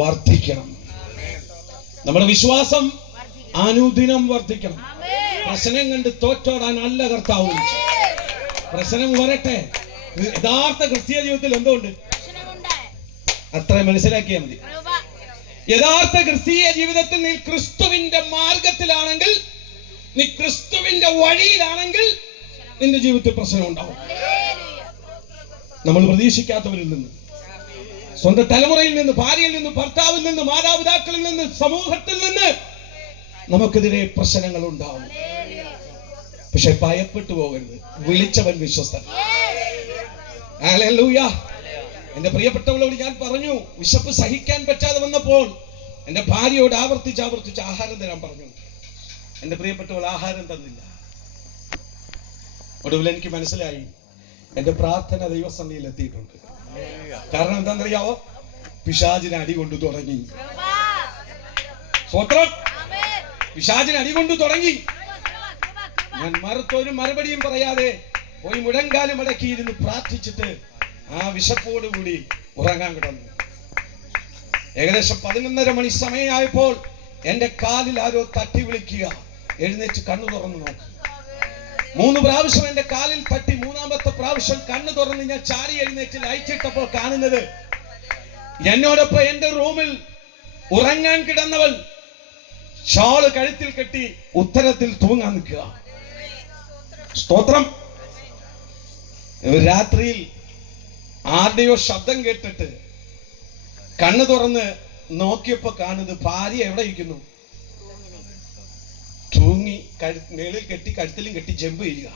വർദ്ധിക്കണം. നമ്മുടെ വിശ്വാസം അനുദിനം വർദ്ധിക്കണം. പ്രശ്നം കണ്ട് തോറ്റോടാൻ അല്ല കർത്താവ് വിളിച്ചു. പ്രശ്നം വരട്ടെ. യഥാർത്ഥ ക്രിസ്തീയ ജീവിതത്തിൽ എന്തുകൊണ്ട് അത്ര മനസ്സിലാക്കിയാൽ മതി. യഥാർത്ഥ ക്രിസ്തീയ ജീവിതത്തിൽ നീ ക്രിസ്തുവിന്റെ മാർഗത്തിലാണെങ്കിൽ, നീ ക്രിസ്തുവിന്റെ വഴിയിലാണെങ്കിൽ നിന്റെ ജീവിതത്തിൽ പ്രശ്നം ഉണ്ടാവും. നമ്മൾ പ്രതീക്ഷിക്കാത്തവരിൽ നിന്ന്, സ്വന്തം തലമുറയിൽ നിന്ന്, ഭാര്യയിൽ നിന്ന്, ഭർത്താവിൽ നിന്ന്, മാതാപിതാക്കളിൽ നിന്ന്, സമൂഹത്തിൽ നിന്ന് നമുക്കെതിരെ പ്രശ്നങ്ങൾ ഉണ്ടാവും. പക്ഷെ ഭയപ്പെട്ടു പോകരുത്. വിളിച്ചവൻ വിശ്വസ്തൻ. ഹല്ലേലൂയ. എന്റെ പ്രിയപ്പെട്ടവളോട് ഞാൻ പറഞ്ഞു, വിശപ്പ് സഹിക്കാൻ പറ്റാതെ വന്നപ്പോൾ എന്റെ ഭാര്യയോട് ആവർത്തിച്ച് ആഹാരം തരാൻ പറഞ്ഞു. എന്റെ പ്രിയപ്പെട്ടവൾ ആഹാരം തന്നില്ല. ഒടുവിൽ എനിക്ക് മനസ്സിലായി, എന്റെ പ്രാർത്ഥന ദൈവസന്നിധിയിൽ എത്തിയിട്ടുണ്ട്. കാരണം എന്താണെന്നറിയാവോ, പിശാചിനെ അടികൊണ്ടു തുടങ്ങി. സ്വത്രം, പിശാചിനെ അടികൊണ്ടു തുടങ്ങി. ഞാൻ മറുത്തൊരു മറുപടിയും പറയാതെ പോയി മുഴങ്കാലും അടക്കിയിരുന്ന് പ്രാർത്ഥിച്ചിട്ട് ആ വിശപ്പോടുകൂടി ഉറങ്ങാൻ കിടന്നു. ഏകദേശം 11:30 മണി സമയമായപ്പോൾ എന്റെ കാലിൽ ആരോ തട്ടി വിളിക്കുക. എഴുന്നേറ്റ് കണ്ണു തുറന്നു നോക്കി. 3 പ്രാവശ്യം എന്റെ കാലിൽ തട്ടി. 3ാമത്തെ പ്രാവശ്യം കണ്ണു തുറന്ന് ഞാൻ ചാടി എഴുന്നേറ്റ് ലൈറ്റിട്ടപ്പോൾ കാണുന്നത് എന്നോടൊപ്പം എന്റെ റൂമിൽ ഉറങ്ങാൻ കിടന്നവൾ ഷാള് കഴുത്തിൽ കെട്ടി ഉത്തരത്തിൽ തൂങ്ങാൻ നിൽക്കുക. സ്തോത്രം. രാത്രിയിൽ ആരുടെയോ ശബ്ദം കേട്ടിട്ട് കണ്ണു തുറന്ന് നോക്കിയപ്പോ കാണുന്നത് ഭാര്യ എവിടെ ഇരിക്കുന്നു, തൂങ്ങി മേളിൽ കെട്ടി കഴുത്തിലും കെട്ടി ജമ്പ് ചെയ്യുക.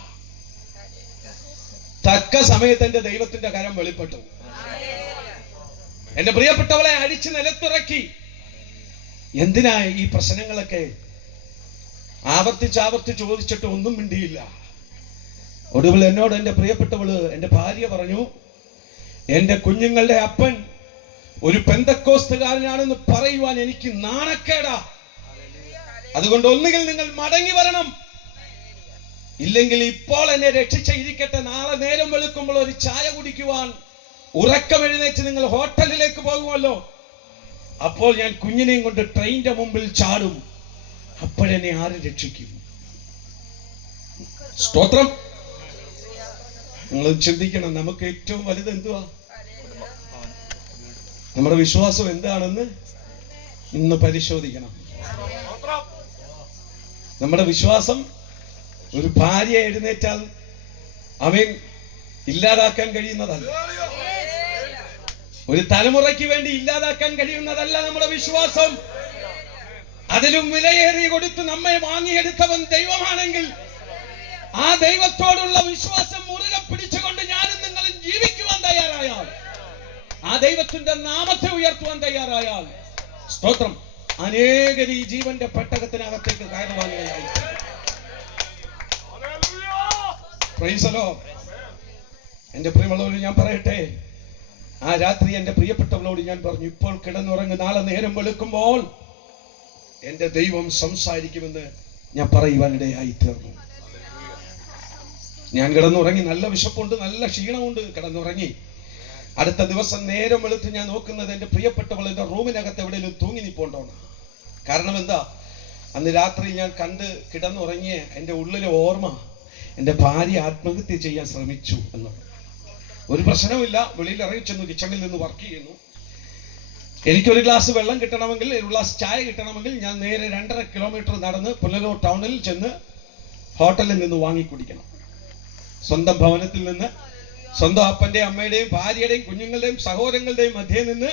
തക്ക സമയത്ത് എന്റെ ദൈവത്തിന്റെ കരം വെളിപ്പെട്ടു. എന്റെ പ്രിയപ്പെട്ടവളെ അടിച്ച് നിലത്തിറക്കി. എന്തിനാ ഈ പ്രശ്നങ്ങളൊക്കെ ആവർത്തിച്ച് ചോദിച്ചിട്ട് ഒന്നും മിണ്ടിയില്ല. ഒടുവിൽ എന്നോട് എന്റെ പ്രിയപ്പെട്ടവള്, എന്റെ ഭാര്യ പറഞ്ഞു, എന്റെ കുഞ്ഞുങ്ങളുടെ അപ്പൻ ഒരു പെന്തക്കോസ്തുകാരനാണെന്ന് പറയുവാൻ എനിക്ക് നാണക്കേടാ. അതുകൊണ്ട് ഒന്നുകിൽ നിങ്ങൾ മടങ്ങി വരണം, ഇല്ലെങ്കിൽ ഇപ്പോൾ എന്നെ രക്ഷിച്ച ഇരിക്കട്ടെ, നാളെ നേരം വെളുക്കുമ്പോൾ ഒരു ചായ കുടിക്കുവാൻ ഉറക്കം എഴുന്നേറ്റ് നിങ്ങൾ ഹോട്ടലിലേക്ക് പോകുമല്ലോ, അപ്പോൾ ഞാൻ കുഞ്ഞിനെയും കൊണ്ട് ട്രെയിനിന്റെ മുമ്പിൽ ചാടും. അപ്പോഴെന്നെ ആര് രക്ഷിക്കും? സ്തോത്രം. നിങ്ങൾ ചിന്തിക്കണം, നമുക്ക് ഏറ്റവും വലുത് എന്തുവാ? നമ്മുടെ വിശ്വാസം എന്താണെന്ന് ഇന്ന് പരിശോധിക്കണം. നമ്മുടെ വിശ്വാസം ഒരു ഭാര്യ എഴുന്നേറ്റാൽ അവൻ ഇല്ലാതാക്കാൻ കഴിയുന്നതല്ല. ഒരു തലമുറയ്ക്ക് വേണ്ടി ഇല്ലാതാക്കാൻ കഴിയുന്നതല്ല നമ്മുടെ വിശ്വാസം. അതിലും വിലയേറി കൊടുത്ത് നമ്മെ വാങ്ങിയെടുത്തവൻ ദൈവമാണെങ്കിൽ ആ ദൈവത്തോടുള്ള വിശ്വാസം മുറുകെ പിടിച്ചുകൊണ്ട് ഞാനും നിങ്ങളും ജീവിക്കുവാൻ തയ്യാറായാൽ, ആ ദൈവത്തിന്റെ നാമത്തെ ഉയർത്തുവാൻ തയ്യാറായാൽ, സ്തോത്രം, അനേകർ ഈ ജീവന്റെ പെട്ടകത്തിനകത്തേക്ക് കയറുവാനായി. Praise the Lord. എന്റെ പ്രിയമുള്ളവരോട് ഞാൻ പറയട്ടെ, ആ രാത്രി എന്റെ പ്രിയപ്പെട്ടവളോട് ഞാൻ പറഞ്ഞു, ഇപ്പോൾ കിടന്നുറങ്ങ്, നാളെ നേരം വെളുക്കുമ്പോൾ എൻ്റെ ദൈവം സംസാരിക്കുമെന്ന് ഞാൻ പറയുവാനിടയായി തീർന്നു. ഞാൻ കിടന്നുറങ്ങി. നല്ല വിശപ്പുണ്ട്, നല്ല ക്ഷീണമുണ്ട്. കിടന്നുറങ്ങി. അടുത്ത ദിവസം നേരം വെളുത്ത് ഞാൻ നോക്കുന്നത് എൻ്റെ പ്രിയപ്പെട്ടവൾ എൻ്റെ റൂമിനകത്ത് എവിടെയെങ്കിലും തൂങ്ങി നിൽപ്പുണ്ടോന്ന്. കാരണം എന്താ, അന്ന് രാത്രി ഞാൻ കണ്ട് കിടന്നുറങ്ങിയ എൻ്റെ ഉള്ളിലെ ഓർമ്മ എൻ്റെ ഭാര്യ ആത്മഹത്യ ചെയ്യാൻ ശ്രമിച്ചു എന്നുള്ളത്. ഒരു പ്രശ്നവുമില്ല, വെളിയിൽ ഇറങ്ങി ചെന്നു, കിച്ചണിൽ നിന്ന് വർക്ക് ചെയ്യുന്നു. എനിക്കൊരു ഗ്ലാസ് വെള്ളം കിട്ടണമെങ്കിൽ, ഒരു ഗ്ലാസ് ചായ കിട്ടണമെങ്കിൽ ഞാൻ നേരെ 2.5 കിലോമീറ്റർ നടന്ന് പുനലൂർ ടൗണിൽ ചെന്ന് ഹോട്ടലിൽ നിന്ന് വാങ്ങിക്കുടിക്കണം. സ്വന്തം ഭവനത്തിൽ നിന്ന്, സ്വന്തം അപ്പൻ്റെയും അമ്മയുടെയും ഭാര്യയുടെയും കുഞ്ഞുങ്ങളുടെയും സഹോദരങ്ങളുടെയും മധ്യേ നിന്ന്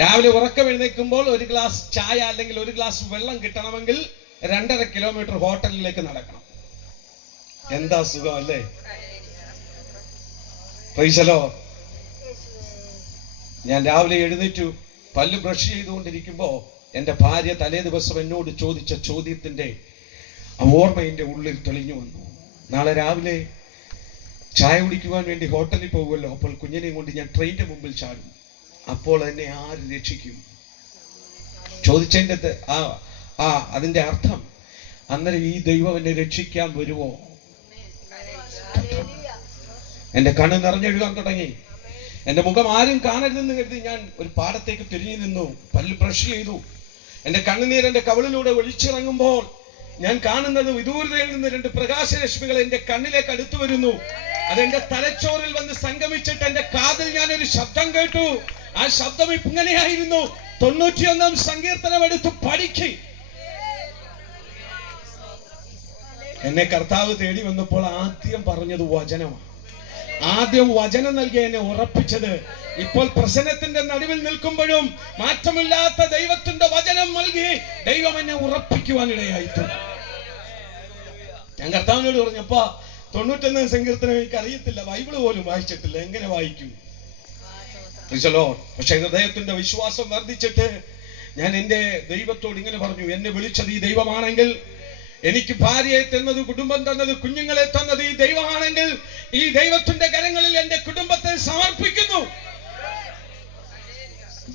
രാവിലെ ഉറക്കം എഴുന്നേൽക്കുമ്പോൾ ഒരു ഗ്ലാസ് ചായ അല്ലെങ്കിൽ ഒരു ഗ്ലാസ് വെള്ളം കിട്ടണമെങ്കിൽ 2.5 കിലോമീറ്റർ ഹോട്ടലിലേക്ക് നടക്കണം. എന്താ സുഖം അല്ലേ? Price the Lord. ഞാൻ രാവിലെ എഴുന്നേറ്റു, പല്ല് ബ്രഷ് ചെയ്തുകൊണ്ടിരിക്കുമ്പോൾ എൻ്റെ ഭാര്യ തലേ ദിവസം എന്നോട് ചോദിച്ച ചോദ്യത്തിൻ്റെ ഓർമ്മ എൻ്റെ ഉള്ളിൽ തെളിഞ്ഞു വന്നു. നാളെ രാവിലെ ചായ കുടിക്കുവാൻ വേണ്ടി ഹോട്ടലിൽ പോകുമല്ലോ, അപ്പോൾ കുഞ്ഞിനെയും കൊണ്ട് ഞാൻ ട്രെയിനിന്റെ മുമ്പിൽ ചാടും. അപ്പോൾ എന്നെ ആര് രക്ഷിക്കും? ചോദിച്ചതിൻ്റെ അതിൻ്റെ അർത്ഥം, അന്നേരം ഈ ദൈവം എന്നെ രക്ഷിക്കാൻ വരുമോ? എൻ്റെ കണ്ണ് നിറഞ്ഞെഴുതാൻ തുടങ്ങി. എൻ്റെ മുഖം ആരും കാണരുതെന്ന് കരുതി ഞാൻ ഒരു പാടത്തേക്ക് തിരിഞ്ഞു നിന്നു. പല്ല് ബ്രഷ് ചെയ്തു. എൻ്റെ കണ്ണുനീർ എൻ്റെ കവിളിലൂടെ ഒലിച്ചിറങ്ങുമ്പോൾ ഞാൻ കാണുന്നത് വിദൂരതയിൽ നിന്ന് 2 പ്രകാശരശ്മികൾ എൻ്റെ കണ്ണിലേക്ക് അടുത്തു വരുന്നു. അതെന്റെ തലച്ചോറിൽ വന്ന് സംഗമിച്ചിട്ട് എൻ്റെ കാതിൽ ഞാനൊരു ശബ്ദം കേട്ടു. ആ ശബ്ദം ഇങ്ങനെയായിരുന്നു, 91 സങ്കീർത്തനം എടുത്ത് പഠിക്ക്. എന്നെ കർത്താവ് തേടി വന്നപ്പോൾ ആദ്യം പറഞ്ഞത് വചനമാണ്. ആദ്യം വചനം നൽകി എന്നെ ഉറപ്പിച്ചത്. ഇപ്പോൾ പ്രശ്നത്തിന്റെ നടുവിൽ നിൽക്കുമ്പോഴും മാറ്റമില്ലാത്ത ദൈവത്തിന്റെ വചനം നൽകി ദൈവം എന്നെ ഉറപ്പിക്കുവാനിടയായിട്ടു. ഞാൻ കർത്താവിനോട് പറഞ്ഞപ്പോ 91 സങ്കീർത്തനം എനിക്ക് അറിയത്തില്ല, ബൈബിള് പോലും വായിച്ചിട്ടില്ല, എങ്ങനെ വായിക്കും? പക്ഷെ ഹൃദയത്തിന്റെ വിശ്വാസം വർദ്ധിച്ചിട്ട് ഞാൻ എൻ്റെ ദൈവത്തോട് ഇങ്ങനെ പറഞ്ഞു, എന്നെ വിളിച്ചത് ഈ ദൈവമാണെങ്കിൽ, എനിക്ക് ഭാര്യയെ തന്നത്, കുടുംബം തന്നത്, കുഞ്ഞുങ്ങളെ തന്നത് ഈ ദൈവമാണെങ്കിൽ, ഈ ദൈവത്തിന്റെ കരങ്ങളിൽ എൻ്റെ കുടുംബത്തെ സമർപ്പിക്കുന്നു.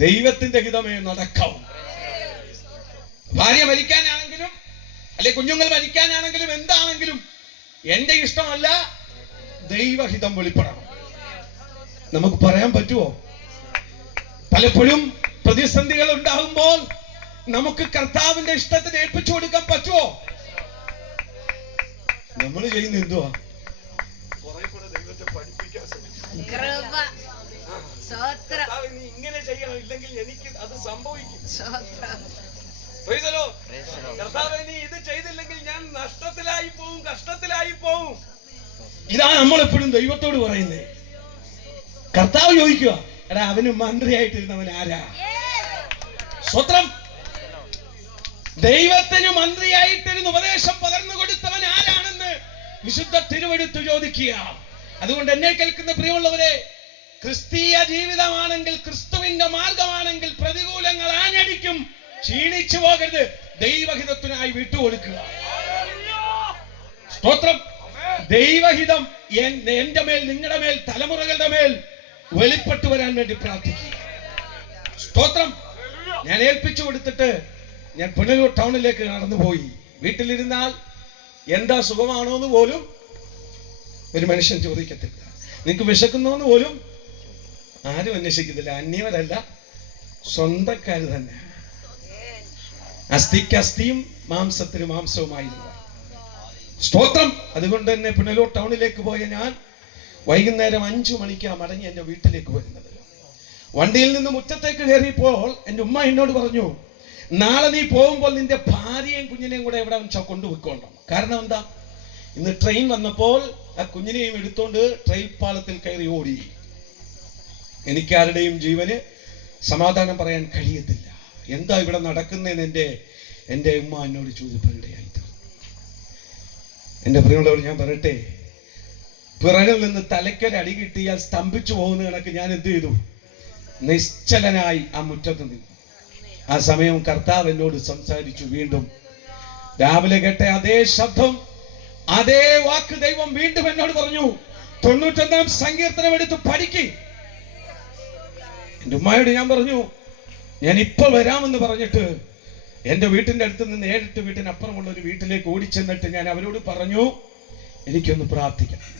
ദൈവത്തിന്റെ ഹിതമേ നടക്കാവൂ. ഭാര്യ മരിക്കാനാണെങ്കിലും അല്ലെ കുഞ്ഞുങ്ങൾ മരിക്കാനാണെങ്കിലും എന്താണെങ്കിലും എന്റെ ഇഷ്ടമല്ല, ദൈവഹിതം വെളിപ്പെടണം. നമുക്ക് പറയാൻ പറ്റുമോ? പലപ്പോഴും പ്രതിസന്ധികൾ ഉണ്ടാകുമ്പോൾ നമുക്ക് കർത്താവിന്റെ ഇഷ്ടത്തിന് ഏൽപ്പിച്ചു കൊടുക്കാൻ പറ്റുമോ? നമ്മൾ ചെയ്യുന്ന എന്തുവാ? ദൈവത്തെ പഠിപ്പിക്കാൻ ശ്രമിക്കും. ഇങ്ങനെ ചെയ്യണം, ഇല്ലെങ്കിൽ എനിക്ക് അത് സംഭവിക്കും. കർത്താവ് നീ ഇത് ചെയ്തില്ലെങ്കിൽ ഞാൻ നഷ്ടത്തിലായി പോവും, കഷ്ടത്തിലായി പോവും. ഇതാണ് നമ്മളെപ്പോഴും ദൈവത്തോട് പറയുന്നത്. കർത്താവ് ചോദിക്കുക, എടാ അവന് മന്ത്രിയായിട്ടിരുന്നവൻ ആരാ? സ്വത്രം. ദൈവത്തിന് മന്ത്രിയായിട്ടിരുന്ന് ഉപദേശം പകർന്നു കൊടുത്തവൻ ആരാണെന്ന് വിശുദ്ധ തിരുവെടുത്ത് ചോദിക്കുക. അതുകൊണ്ട് എന്നെ കേൾക്കുന്ന പ്രിയമുള്ളവരെ, ക്രിസ്തീയ ജീവിതമാണെങ്കിൽ, ക്രിസ്തുവിന്റെ മാർഗമാണെങ്കിൽ പ്രതികൂലങ്ങൾ ആഞ്ഞടിക്കും, ക്ഷീണിച്ചു പോകരുത്. ദൈവഹിതത്തിനായി വിട്ടുകൊടുക്കുക. സ്തോത്രം. ദൈവഹിതം എന്റെ മേൽ, നിങ്ങളുടെ മേൽ, തലമുറകളുടെ മേൽ വെളിപ്പെട്ടു വരാൻ വേണ്ടി പ്രാർത്ഥിക്കുക. സ്തോത്രം. ഞാൻ ഏൽപ്പിച്ചു കൊടുത്തിട്ട് ഞാൻ പുനലൂർ ടൗണിലേക്ക് നടന്നുപോയി. വീട്ടിലിരുന്നാൽ എന്താ സുഖമാണോ എന്ന് പോലും ഒരു മനുഷ്യൻ ചോദിക്കത്തില്ല. നിനക്ക് വിശക്കുന്നോന്ന് പോലും ആരും അന്വേഷിക്കത്തില്ല. അന്യവരല്ല, സ്വന്തക്കാർ തന്നെ. അസ്ഥിക്ക് അസ്ഥിയും മാംസത്തിന് മാംസവുമായിരുന്നു. സ്തോത്രം. അതുകൊണ്ട് തന്നെ പുനലൂർ ടൗണിലേക്ക് പോയ ഞാൻ വൈകുന്നേരം 5 മണിക്കാണ് മടങ്ങി എൻ്റെ വീട്ടിലേക്ക് വരുന്നത്. വണ്ടിയിൽ നിന്ന് മുറ്റത്തേക്ക് കയറിയപ്പോൾ എൻ്റെ ഉമ്മ എന്നോട് പറഞ്ഞു, നാളെ നീ പോകുമ്പോൾ നിന്റെ ഭാര്യയും കുഞ്ഞിനെയും കൂടെ എവിടെ വെച്ചാൽ കൊണ്ടുപോയിക്കൊള്ളണം. കാരണം എന്താ, ഇന്ന് ട്രെയിൻ വന്നപ്പോൾ ആ കുഞ്ഞിനെയും എടുത്തോണ്ട് ട്രെയിൻ പാളത്തിൽ കയറി ഓടി. എനിക്കാരുടെയും ജീവന് സമാധാനം പറയാൻ കഴിയത്തില്ല. എന്താ ഇവിടെ നടക്കുന്നതെന്ന് എൻ്റെ ഉമ്മ എന്നോട് ചോദിപ്പനിടയായി. എൻ്റെ പ്രിയമുള്ളവർ, ഞാൻ പറയട്ടെ, പിറകിൽ നിന്ന് തലയ്ക്കൊരു അടി കിട്ടിയാൽ സ്തംഭിച്ചു പോകുന്ന കണക്ക് ഞാൻ എന്ത് ചെയ്തു? നിശ്ചലനായി ആ മുറ്റത്ത് നിന്നു. ആ സമയം കർത്താവ് എന്നോട് സംസാരിച്ചു. വീണ്ടും രാവിലെ കേട്ട അതേ ശബ്ദം, അതേ വാക്ക് ദൈവം വീണ്ടും എന്നോട് പറഞ്ഞു, 91 സങ്കീർത്തനം എടുത്ത് പഠിക്ക്. എൻ്റെ ഉമ്മയോട് ഞാൻ പറഞ്ഞു, ഞാൻ ഇപ്പോൾ വരാമെന്ന് പറഞ്ഞിട്ട് എൻ്റെ വീട്ടിൻ്റെ അടുത്ത് നിന്ന് 7-8 വീട്ടിനപ്പുറമുള്ള ഒരു വീട്ടിലേക്ക് ഓടിച്ചെന്നിട്ട് ഞാൻ അവരോട് പറഞ്ഞു, എനിക്കൊന്ന് പ്രാർത്ഥിക്കണം.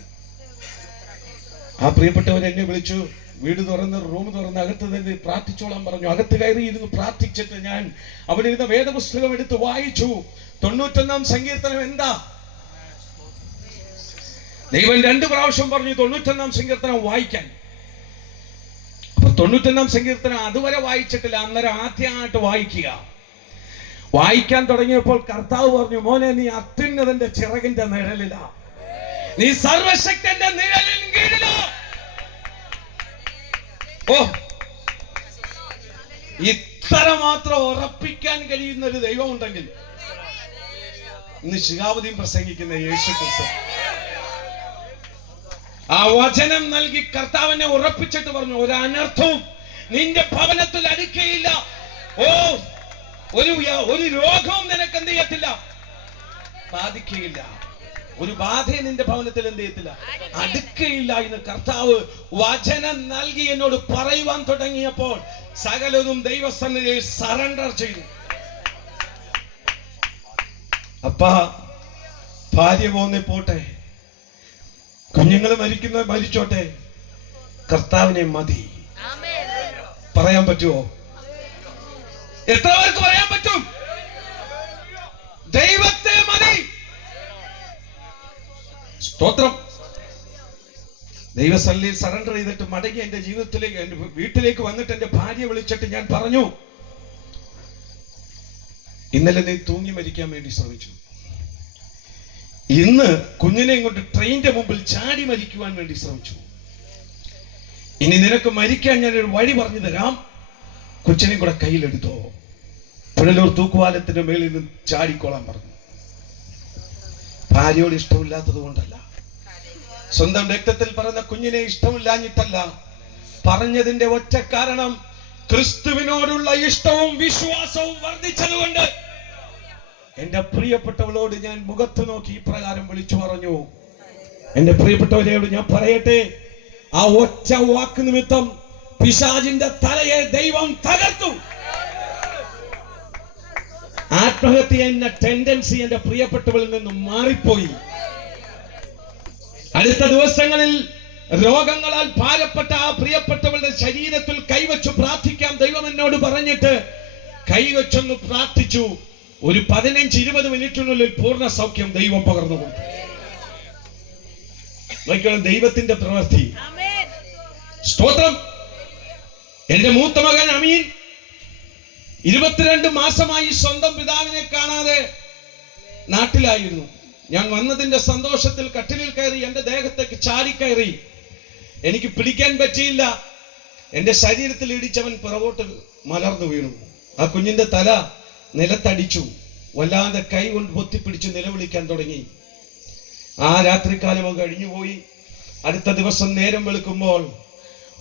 ആ പ്രിയപ്പെട്ടവർ എന്നെ വിളിച്ചു, വീട് തുറന്ന് റൂം തുറന്ന് അകത്ത് നിന്ന് പ്രാർത്ഥിച്ചോളാൻ പറഞ്ഞു. അകത്ത് കയറി ഇരുന്ന് പ്രാർത്ഥിച്ചിട്ട് ഞാൻ അവിടെ ഇരുന്ന വേദപുസ്തകം എടുത്ത് വായിച്ചു. 91-ാം സങ്കീർത്തനം എന്താ? ദൈവം 2 പ്രാവശ്യം പറഞ്ഞു 91-ാം സങ്കീർത്തനം വായിക്കാൻ. അപ്പൊ 91-ാം സങ്കീർത്തനം അതുവരെ വായിച്ചിട്ടില്ല. അന്നേരം ആദ്യമായിട്ട് വായിക്കാൻ തുടങ്ങിയപ്പോൾ കർത്താവ് പറഞ്ഞു, മോനെ നീ അത്യുന്നതന്റെ ചിറകിന്റെ നിഴലിലാ, നീ സർവശക്തന്റെ നിഴലിൻ കീഴിലാ. ഓ, ഇത്ര മാത്രം ഉറപ്പിക്കാൻ കഴിയുന്ന ഒരു ദൈവം ഉണ്ടെങ്കിൽ ഇന്ന് ശിഖാവതിയും പ്രസംഗിക്കുന്ന യേശു ക്രിസ്തു ആ വചനം നൽകി കർത്താവിനെ ഉറപ്പിച്ചിട്ട് പറഞ്ഞു, ഒരു അനർത്ഥവും നിന്റെ ഭവനത്തിൽ അടുക്കയില്ല. ഓ, ഒരു രോഗവും നിനക്ക് എന്ത് ചെയ്യത്തില്ല, ബാധിക്കുകയില്ല. ഒരു ബാധയെ നിന്റെ ഭവനത്തിൽ എന്ത് ചെയ്യത്തില്ല, അടുക്കയില്ല എന്ന് കർത്താവ് വചനം നൽകി എന്നോട് പറയുവാൻ തുടങ്ങിയപ്പോൾ സകലതും ദൈവസന്നിധിയിൽ സറണ്ടർ ചെയ്തു. അപ്പാ, ഭാര്യ പോകുന്ന പോട്ടെ, കുഞ്ഞുങ്ങൾ മരിക്കുന്നത് മരിച്ചോട്ടെ, കർത്താവിനെ മതി. പറയാൻ പറ്റുമോ? എത്ര പേർക്ക് പറയാൻ പറ്റും? ദൈവത്തെ മതി. സ്തോത്രം. ദൈവസന്നിധിയിൽ സറണ്ടർ ചെയ്തിട്ട് മടങ്ങി എന്റെ ജീവിതത്തിലേക്ക്, എന്റെ വീട്ടിലേക്ക് വന്നിട്ട് എന്റെ ഭാര്യ വിളിച്ചിട്ട് ഞാൻ പറഞ്ഞു, ഇന്നലെ നീ തൂങ്ങി മരിക്കാൻ വേണ്ടി ശ്രമിച്ചു, ഇന്ന് കുഞ്ഞിനെയും കൊണ്ട് ട്രെയിനിന്റെ മുമ്പിൽ ചാടി മരിക്കുവാൻ വേണ്ടി ശ്രമിച്ചു. ഇനി നിനക്ക് മരിക്കാൻ ഞാനൊരു വഴി പറഞ്ഞു തരാം, കൊച്ചിനെയും കൂടെ കയ്യിലെടുത്തോ, പുഴലൂർ തൂക്കുപാലത്തിന്റെ മേളിൽ നിന്ന് ചാടിക്കോളാൻ പറഞ്ഞു. ഭാര്യയോട് ഇഷ്ടമില്ലാത്തത് കൊണ്ടല്ല, സ്വന്തം രക്തത്തിൽ പറഞ്ഞ കുഞ്ഞിനെ ഇഷ്ടമില്ലാഞ്ഞിട്ടല്ല, പറഞ്ഞതിന്റെ ഒറ്റ കാരണം ക്രിസ്തുവിനോടുള്ള ഇഷ്ടവും വിശ്വാസവും വർദ്ധിച്ചതുകൊണ്ട് എന്റെ പ്രിയപ്പെട്ടവളോട് ഞാൻ മുഖത്ത് നോക്കി ഇപ്രകാരം വിളിച്ചു പറഞ്ഞു, എന്റെ പ്രിയപ്പെട്ടവരോട് ഞാൻ പറയട്ടെ, ആ ഒറ്റ വാക്ക് നിമിത്തം പിശാചിന്റെ തലയെ ദൈവം തകർത്തു. ആത്മഹത്യ എന്ന ടെൻഡൻസി എന്റെ പ്രിയപ്പെട്ടവളിൽ നിന്നും മാറിപ്പോയി. അടുത്ത ദിവസങ്ങളിൽ രോഗങ്ങളാൽ ഭാരപ്പെട്ട ആ പ്രിയപ്പെട്ടവളുടെ ശരീരത്തിൽ കൈവച്ചു പ്രാർത്ഥിക്കാം ദൈവം എന്നോട് പറഞ്ഞിട്ട് കൈവച്ചൊന്ന് പ്രാർത്ഥിച്ചു. ഒരു 15-20 മിനിറ്റിനുള്ളിൽ പൂർണ്ണ സൗഖ്യം ദൈവം പകർന്നു കൊടുത്തു. ദൈവത്തിന്റെ പ്രവൃത്തി. സ്തോത്രം. എന്റെ മൂത്ത മകൻ അമീൻ 22 മാസമായി സ്വന്തം പിതാവിനെ കാണാതെ നാട്ടിലായിരുന്നു. ഞാൻ വന്നതിന്റെ സന്തോഷത്തിൽ കട്ടിലിൽ കയറി എന്റെ ദേഹത്തേക്ക് ചാടിക്കയറി. എനിക്ക് പിടിക്കാൻ പറ്റിയില്ല. എന്റെ ശരീരത്തിൽ ഇടിച്ചവൻ പുറകോട്ട് മലർന്നു വീണു. ആ കുഞ്ഞിന്റെ തല നിലത്തടിച്ചു. വല്ലാതെ കൈ കൊണ്ട് പൊത്തിപ്പിടിച്ചു നിലവിളിക്കാൻ തുടങ്ങി. ആ രാത്രികാലം കഴിഞ്ഞുപോയി. അടുത്ത ദിവസം നേരം വെളുക്കുമ്പോൾ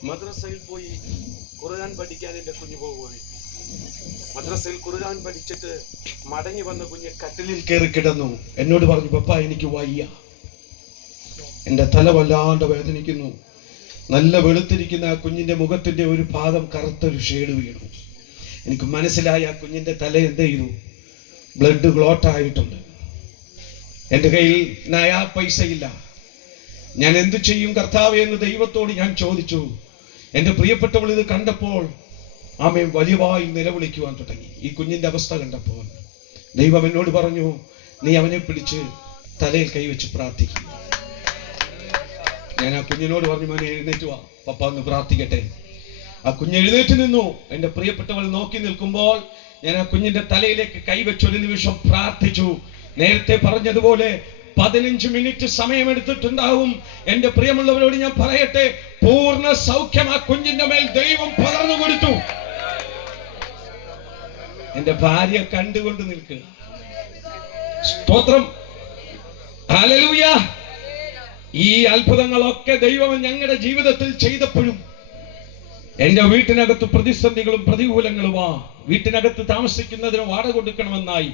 മദ്രസയിൽ പോയി ഖുർആൻ പഠിക്കാൻ എന്റെ കുഞ്ഞു പോയി. മദ്രസയിൽ ഖുർആൻ പഠിച്ചിട്ട് മടങ്ങി വന്ന കുഞ്ഞ് കട്ടിലിൽ കയറി കിടന്നു. എന്നോട് പറഞ്ഞു, പപ്പ എനിക്ക് വയ്യ, എന്റെ തല വല്ലാണ്ട് വേദനിക്കുന്നു. നല്ല വെളുത്തിരിക്കുന്ന ആ കുഞ്ഞിന്റെ മുഖത്തിന്റെ ഒരു ഭാഗം കറുത്തൊരു ഷെയ്ഡ് വീണു. എനിക്ക് മനസ്സിലായി ആ കുഞ്ഞിന്റെ തല എന്ത് ചെയ്തു, ബ്ലഡ് ക്ലോട്ട് ആയിട്ടുണ്ട്. എൻ്റെ കയ്യിൽ നയാ പൈസയില്ല. ഞാൻ എന്തു ചെയ്യും കർത്താവേ എന്ന് ദൈവത്തോട് ഞാൻ ചോദിച്ചു. എൻ്റെ പ്രിയപ്പെട്ടവൾ ഇത് കണ്ടപ്പോൾ ആമേൻ വലിയവായി നിലവിളിക്കുവാൻ തുടങ്ങി. ഈ കുഞ്ഞിന്റെ അവസ്ഥ കണ്ടപ്പോൾ ദൈവം എന്നോട് പറഞ്ഞു, നീ അവനെ പിടിച്ച് തലയിൽ കൈവച്ച് പ്രാർത്ഥിക്കും. ഞാൻ ആ കുഞ്ഞിനോട് പറഞ്ഞു, മോനെ എഴുന്നേറ്റ് വാ, പപ്പ ഒന്ന് പ്രാർത്ഥിക്കട്ടെ. ആ കുഞ്ഞ് എഴുന്നേറ്റ് നിന്നു. എൻ്റെ പ്രിയപ്പെട്ടവൾ നോക്കി നിൽക്കുമ്പോൾ ഞാൻ ആ കുഞ്ഞിന്റെ തലയിലേക്ക് കൈവച്ച് ഒരു നിമിഷം പ്രാർത്ഥിച്ചു. നേരത്തെ പറഞ്ഞതുപോലെ 15 മിനിറ്റ് സമയമെടുത്തിട്ടുണ്ടാവും. എന്റെ പ്രിയമുള്ളവരോട് ഞാൻ പറയട്ടെ, പൂർണ്ണ സൗഖ്യം ആ കുഞ്ഞിന്റെ മേൽ ദൈവം പകർന്നു കൊടുത്തു. എന്റെ ഭാര്യ കണ്ടുകൊണ്ട് നിൽക്കുക. സ്തോത്രം. ഹല്ലേലൂയ. ഈ അത്ഭുതങ്ങളൊക്കെ ദൈവം ഞങ്ങളുടെ ജീവിതത്തിൽ ചെയ്തപ്പോഴും എന്റെ വീട്ടിനകത്ത് പ്രതിസന്ധികളും പ്രതികൂലങ്ങളുമാ. വീട്ടിനകത്ത് താമസിക്കുന്നതിന് വാടക കൊടുക്കണമെന്നായി,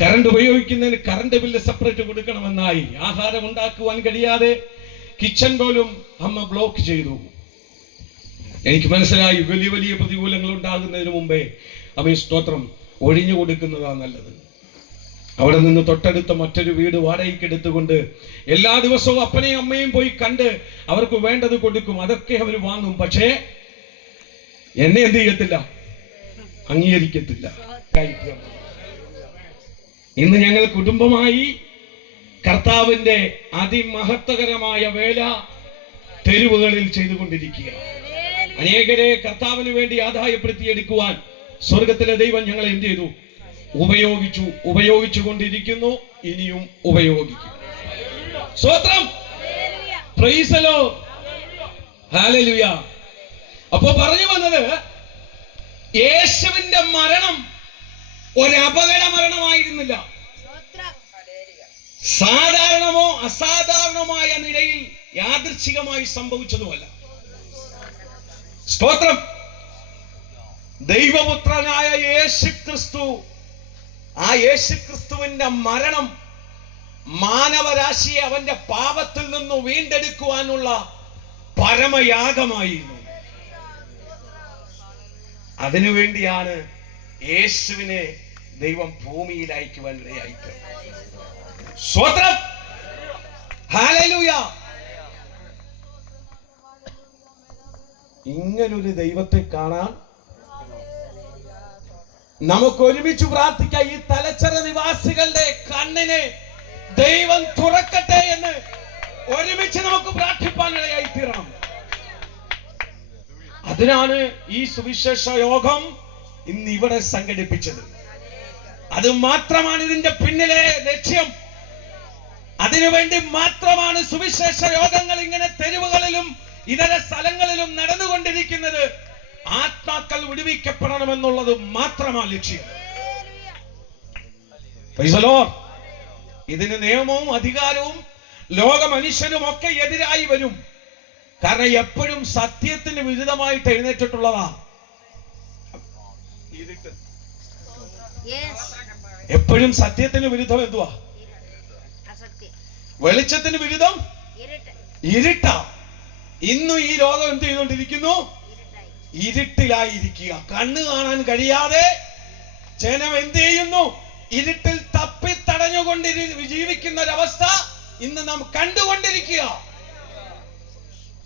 കറണ്ട് ഉപയോഗിക്കുന്നതിന് കറണ്ട് ബില്ല് സെപ്പറേറ്റ് കൊടുക്കണമെന്നായി, ആഹാരം ഉണ്ടാക്കുവാൻ കഴിയാതെ കിച്ചൺ പോലും അമ്മ ബ്ലോക്ക് ചെയ്തു. എനിക്ക് മനസ്സിലായി വലിയ വലിയ പ്രതികൂലങ്ങൾ ഉണ്ടാകുന്നതിന് മുമ്പേ അമ്മ സ്തോത്രം ഒഴിഞ്ഞു കൊടുക്കുന്നതാണ് നല്ലത്. അവിടെ നിന്ന് തൊട്ടടുത്ത മറ്റൊരു വീട് വാടകയ്ക്ക് എടുത്തുകൊണ്ട് എല്ലാ ദിവസവും അപ്പനെയും അമ്മയും പോയി കണ്ട് അവർക്ക് വേണ്ടത് കൊടുക്കും. അതൊക്കെ അവർ വാങ്ങും. പക്ഷേ എന്നെ എന്ത് ചെയ്യത്തില്ല, അംഗീകരിക്കത്തില്ല. ഇന്ന് ഞങ്ങൾ കുടുംബമായി കർത്താവിന്റെ അതിമഹത്വകരമായ വേല തെരുവുകളിൽ ചെയ്തുകൊണ്ടിരിക്കുക. അനേകരെ കർത്താവിന് വേണ്ടി ആദായപ്പെടുത്തിയെടുക്കുവാൻ സ്വർഗത്തിലെ ദൈവം ഞങ്ങളെ എന്ത് ചെയ്തു? ഉപയോഗിച്ചു കൊണ്ടിരിക്കുന്നു, ഇനിയും ഉപയോഗിക്കും. സ്തോത്രം, പ്രൈസ് ദി ലോർഡ്, ഹല്ലേലൂയ. അപ്പോ പറഞ്ഞു വന്നത്, യേശുവിന്റെ മരണം ഒരു അപകട മരണമായിരുന്നില്ല. സാധാരണമോ അസാധാരണമായ നിലയിൽ യാദൃച്ഛികമായി സംഭവിച്ചതുമല്ല. സ്തോത്രം. ദൈവപുത്രനായ യേശുക്രിസ്തു, ആ യേശുക്രിസ്തുവിന്റെ മരണം മാനവരാശിയെ അവന്റെ പാപത്തിൽ നിന്ന് വീണ്ടെടുക്കുവാനുള്ള പരമയാഗമായിരുന്നു. അതിനുവേണ്ടിയാണ് യേശുവിനെ ദൈവം ഭൂമിയിൽ അയക്കുവാൻ ഇടയായിട്ട്. സ്തോത്രം, ഹല്ലേലൂയ. ഇങ്ങനൊരു ദൈവത്തെ കാണാൻ നമുക്ക് ഒരുമിച്ച് പ്രാർത്ഥിക്കാം. ഈ തലച്ചറ നിവാസികളുടെ കണ്ണിനെ ദൈവം തുറക്കട്ടെ എന്ന് ഒരുമിച്ച് നമുക്ക് പ്രാർത്ഥിപ്പാനിടയായി തീരണം. അതിനാണ് ഈ സുവിശേഷ യോഗം ഇന്ന് ഇവിടെ സംഘടിപ്പിച്ചത്. അത് മാത്രമാണ് ഇതിന്റെ പിന്നിലെ ലക്ഷ്യം. അതിനുവേണ്ടി മാത്രമാണ് സുവിശേഷ യോഗങ്ങൾ ഇങ്ങനെ തെരുവുകളിലും ഇതര സ്ഥലങ്ങളിലും നടന്നുകൊണ്ടിരിക്കുന്നത്. ആത്മാക്കൾ വിടുവിക്കപ്പെടണമെന്നുള്ളത് മാത്രമാണ് ലക്ഷ്യം. Price the Lord. ഇതിന് നിയമവും അധികാരവും ലോക മനുഷ്യരും ഒക്കെ എതിരായി വരും. കാരണം എപ്പോഴും സത്യത്തിന് വിരുദ്ധമായിട്ട് എഴുന്നേറ്റിട്ടുള്ളതാ. എപ്പോഴും സത്യത്തിന് വിരുദ്ധം എന്തുവാ? വെളിച്ചത്തിന് വിരുദ്ധം ഇരുട്ടാ. ഇന്നും ഈ ലോകം എന്ത് ചെയ്തുകൊണ്ടിരിക്കുന്നു? ഇരുട്ടിലായിരിക്കുക. കണ്ണ് കാണാൻ കഴിയാതെ ജനം എന്ത് ചെയ്യുന്നു? ഇരുട്ടിൽ തപ്പിത്തടഞ്ഞുകൊണ്ട് ജീവിക്കുന്ന ഒരവസ്ഥ ഇന്ന് നാം കണ്ടുകൊണ്ടിരിക്കുക.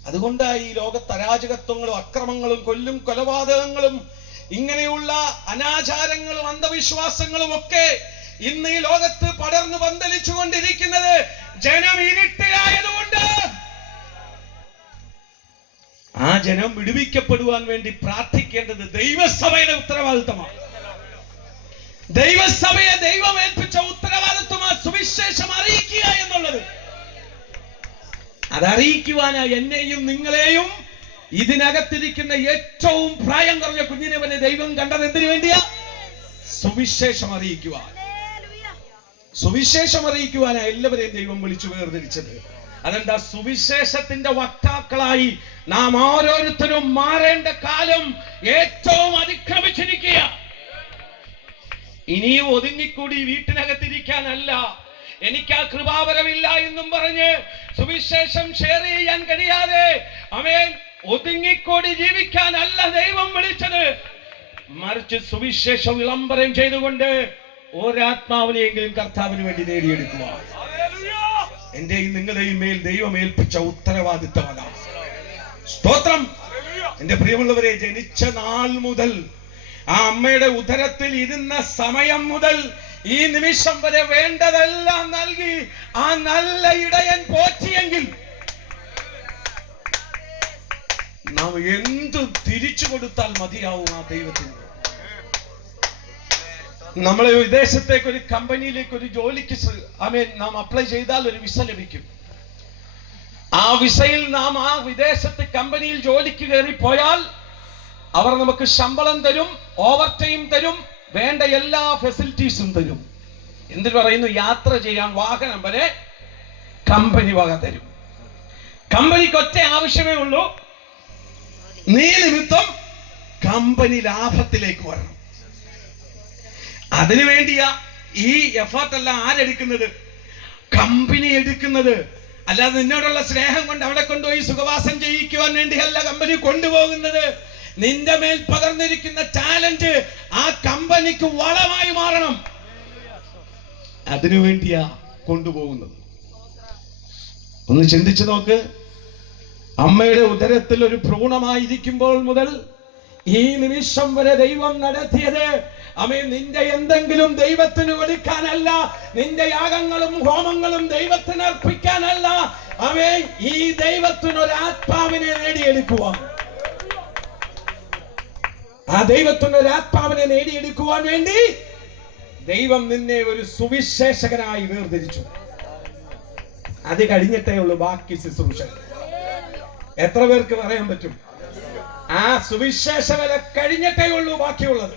അതുകൊണ്ടാണ് ഈ ലോകത്ത് അരാജകത്വങ്ങളും അക്രമങ്ങളും കൊല്ലും കൊലപാതകങ്ങളും ഇങ്ങനെയുള്ള അനാചാരങ്ങളും അന്ധവിശ്വാസങ്ങളും ഒക്കെ ഇന്ന് ഈ ലോകത്ത് പടർന്നു പന്തലിച്ചു കൊണ്ടിരിക്കുന്നത് ജനം ഇരുട്ടിലായതുകൊണ്ട്. ആ ജനം വിടുവിക്കപ്പെടുവാൻ വേണ്ടി പ്രാർത്ഥിക്കേണ്ടത് ദൈവസഭയുടെ ഉത്തരവാദിത്തമാണ്. ദൈവസഭയെ ദൈവം ഏൽപ്പിച്ച ഉത്തരവാദിത്വമാണ് സുവിശേഷം അറിയിക്കുക എന്നുള്ളത്. അതറിയിക്കുവാനാ എന്നെയും നിങ്ങളെയും ഇതിനകത്തിരിക്കുന്ന ഏറ്റവും പ്രായം കുറഞ്ഞ കുഞ്ഞിനെ വരെ ദൈവം കണ്ടത് എന്തിനു വേണ്ടിയാ? സുവിശേഷം അറിയിക്കുവാൻ. സുവിശേഷം അറിയിക്കുവാനാ എല്ലാവരെയും ദൈവം വിളിച്ചു വേർതിരിച്ചത്. അതെന്താ? സുവിശേഷത്തിന്റെ വക്താക്കളായി നാം ഓരോരുത്തരും മാറേണ്ട കാലം ഏറ്റവും അതിക്രമിച്ചിരിക്കുക. ഇനിയും ഒതുങ്ങിക്കൂടി വീട്ടിനകത്തിരിക്കാനല്ല, എനിക്ക് ആ കൃപാവരമില്ല എന്നും പറഞ്ഞ് സുവിശേഷം ഷെയർ ചെയ്യാൻ കഴിയാതെ ആമേൻ ഒതുങ്ങിക്കൂടി ജീവിക്കാനല്ല ദൈവം വിളിച്ചത്. മറിച്ച് സുവിശേഷ വിളംബരം ചെയ്തുകൊണ്ട് ഒരാത്മാവിനെയെങ്കിലും കർത്താവിന് വേണ്ടി നേടിയെടുക്കുക. എന്റെയും നിങ്ങളുടെയും മേൽ ദൈവം ഏൽപ്പിച്ച ഉത്തരവാദിത്തമാണ്. സ്തോത്രം. എന്റെ പ്രിയമുള്ളവരെ, ജനിച്ച നാൾ മുതൽ, ആ അമ്മയുടെ ഉദരത്തിൽ ഇരുന്ന സമയം മുതൽ ഈ നിമിഷം വരെ വേണ്ടതെല്ലാം നൽകി ആ നല്ല ഇടയൻ പോറ്റിയെങ്കിൽ നാം എന്ത് തിരിച്ചു കൊടുത്താൽ മതിയാവും ആ ദൈവത്തിന്? നമ്മളെ വിദേശത്തേക്ക് ഒരു കമ്പനിയിലേക്ക് ഒരു ജോലിക്ക് നാം അപ്ലൈ ചെയ്താൽ ഒരു വിസ ലഭിക്കും. ആ വിസയിൽ നാം ആ വിദേശത്തെ കമ്പനിയിൽ ജോലിക്ക് കയറി പോയാൽ അവർ നമുക്ക് ശമ്പളം തരും, ഓവർ ടൈം തരും, വേണ്ട എല്ലാ ഫെസിലിറ്റീസും തരും. എന്തിനു പറയുന്നു? യാത്ര ചെയ്യാൻ വാഹനം വരെ കമ്പനി വക തരും. കമ്പനിക്ക് ഒറ്റ ആവശ്യമേ ഉള്ളൂ, നീ നിമിത്തം കമ്പനി ലാഭത്തിലേക്ക് വരണം. അതിനുവേണ്ടിയാ ഈ എഫർട്ടെല്ലാം ആരെടുക്കുന്നത്? കമ്പനി എടുക്കുന്നത്. അല്ലാതെ നിന്നോടുള്ള സ്നേഹം കൊണ്ട് അവിടെ കൊണ്ടുപോയി സുഖവാസം ചെയ്യിക്കുവാൻ വേണ്ടിയല്ല കമ്പനി കൊണ്ടുപോകുന്നത്. നിന്റെ മേൽ പകർന്നിരിക്കുന്ന ടാലന്റ് ആ കമ്പനിക്ക് വളമായി മാറണം. അതിനുവേണ്ടിയാ കൊണ്ടുപോകുന്നത്. ഒന്ന് ചിന്തിച്ചു നോക്ക്. അമ്മയുടെ ഉദരത്തിൽ ഒരു ഭ്രൂണമായിരിക്കുമ്പോൾ മുതൽ ഈ നിമിഷം വരെ ദൈവം നടത്തിയത് നിന്റെ എന്തെങ്കിലും ദൈവത്തിന് കൊടുക്കാനല്ല, നിന്റെ യാഗങ്ങളും ഹോമങ്ങളും ദൈവത്തിന് അർപ്പിക്കാനല്ല. ഈ ദൈവത്തിനൊരാത്മാവിനെ നേടിയെടുക്കുവാൻ, ആ ദൈവത്തിനൊരാത്മാവിനെ നേടിയെടുക്കുവാൻ വേണ്ടി ദൈവം നിന്നെ ഒരു സുവിശേഷകനായി വേർതിരിച്ചു. അത് കഴിഞ്ഞിട്ടേ ഉള്ളൂ ബാക്കി ശുശ്രൂഷ. എത്ര പേർക്ക് പറയാൻ പറ്റും? ആ സുവിശേഷ വില കഴിഞ്ഞിട്ടേ ഉള്ളൂ ബാക്കിയുള്ളത്.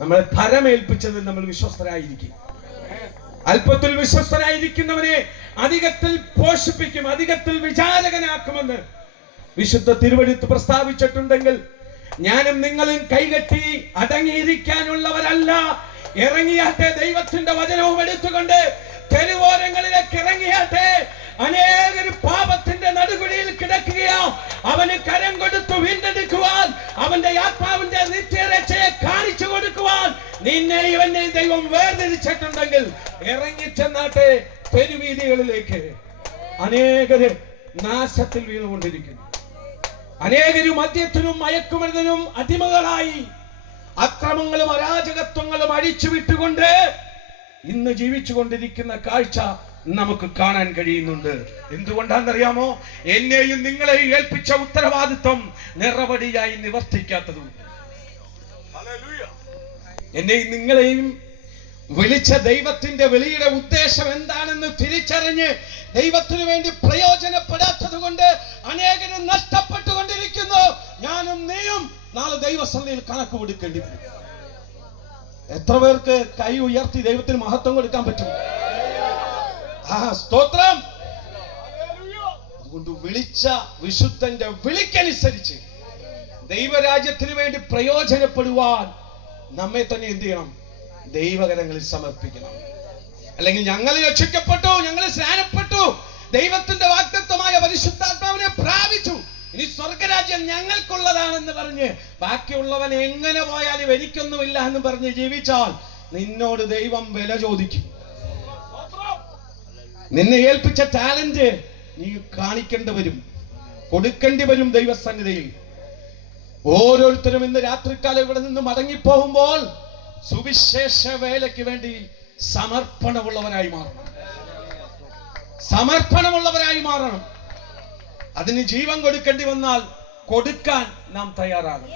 നമ്മളെ ഫലമേൽപ്പിച്ചത് നമ്മൾ വിശ്വസ്തരായിരിക്കും. അല്പത്തിൽ വിശ്വസ്തരായിരിക്കുന്നവനെ അധികത്തിൽ പോഷിപ്പിക്കും, അധികത്തിൽ വിചാരകനാക്കുമെന്ന് വിശുദ്ധ തിരുവെഴുത്ത് പ്രസ്താവിച്ചിട്ടുണ്ടെങ്കിൽ ഞാനും നിങ്ങളും കൈകെട്ടി അടങ്ങിയിരിക്കാനുള്ളവരല്ല. ഇറങ്ങിയാട്ടെ, ദൈവത്തിന്റെ വചനവും എടുത്തുകൊണ്ട് തെരുവോരങ്ങളിലേക്ക് ഇറങ്ങിയാട്ടെ. അനേകർ പാപത്തിന്റെ നടുകുഴിയിൽ കിടക്കുകയോ അവന് കരം കൊടുത്തു വീണ്ടെടുക്കുവാൻ, അവന്റെ ആത്മാവിന്റെ നിത്യരക്ഷയെ കാണിച്ചു കൊടുക്കുവാൻ നിന്നെ ഇവനെ ദൈവം വേർതിരിച്ചിട്ടുണ്ടെങ്കിൽ ഇറങ്ങിച്ചെന്നാട്ടെ തെരുവീതികളിലേക്ക്. അനേകര് നാശത്തിൽ വീണുകൊണ്ടിരിക്കുന്നു. അനേകരും മദ്യത്തിനും മയക്കുമരുന്നിനും അടിമകളായി അക്രമങ്ങളും അരാജകത്വങ്ങളും അഴിച്ചു വിട്ടുകൊണ്ട് ഇന്ന് ജീവിച്ചുകൊണ്ടിരിക്കുന്ന കാഴ്ച നമുക്ക് കാണാൻ കഴിയുന്നുണ്ട്. എന്തുകൊണ്ടാണെന്നറിയാമോ? എന്നെയും നിങ്ങളെയും ഏൽപ്പിച്ച ഉത്തരവാദിത്വം നിറവടിയായി നിവർത്തിക്കാത്തതുകൊണ്ട്. എന്നെയും നിങ്ങളെയും വിളിച്ച ദൈവത്തിന്റെ വിളിയുടെ ഉദ്ദേശം എന്താണെന്ന് തിരിച്ചറിഞ്ഞ് ദൈവത്തിനു വേണ്ടി പ്രയോജനപ്പെടാത്തത് കൊണ്ട് അനേകരും നഷ്ടപ്പെട്ടുകൊണ്ടിരിക്കുന്നു. ഞാനും നീയും നാളെ ദൈവസന്നിധിയിൽ കണക്ക് കൊടുക്കേണ്ടി വരും. എത്ര പേർക്ക് കൈ ഉയർത്തി ദൈവത്തിന് മഹത്വം കൊടുക്കാൻ പറ്റും? സ്തോത്രം. അതുകൊണ്ട് വിളിച്ച വിശുദ്ധന്റെ വിളിക്കനുസരിച്ച് ദൈവരാജ്യത്തിന് വേണ്ടി പ്രയോജനപ്പെടുവാൻ നമ്മെ തന്നെ എന്ത് ചെയ്യണം? ദൈവകരങ്ങളിൽ സമർപ്പിക്കണം. അല്ലെങ്കിൽ ഞങ്ങൾ രക്ഷിക്കപ്പെട്ടു, ഞങ്ങൾ സ്നാനപ്പെട്ടു, ദൈവത്തിന്റെ വാഗ്ദത്തമായ പരിശുദ്ധാത്മാവിനെ പ്രാപിച്ചു, ഇനി സ്വർഗരാജ്യം ഞങ്ങൾക്കുള്ളതാണെന്ന് പറഞ്ഞ് ബാക്കിയുള്ളവൻ എങ്ങനെ പോയാലും എനിക്കൊന്നുമില്ല എന്ന് പറഞ്ഞ് ജീവിച്ചാൽ നിന്നോട് ദൈവം വില ചോദിക്കും. നിന്നെ ഏൽപ്പിച്ച ടാലന്റ് നീ കാണിക്കേണ്ടി വരും, കൊടുക്കേണ്ടി വരും ദൈവസന്നിധിയിൽ. ഓരോരുത്തരും ഇന്ന് രാത്രിക്കാലം ഇവിടെ നിന്ന് മടങ്ങിപ്പോകുമ്പോൾ സുവിശേഷ വേലയ്ക്ക് വേണ്ടി സമർപ്പണമുള്ളവരായി മാറണം. സമർപ്പണമുള്ളവരായി മാറണം. അതിന് ജീവൻ കൊടുക്കേണ്ടി വന്നാൽ കൊടുക്കാൻ നാം തയ്യാറാകണം.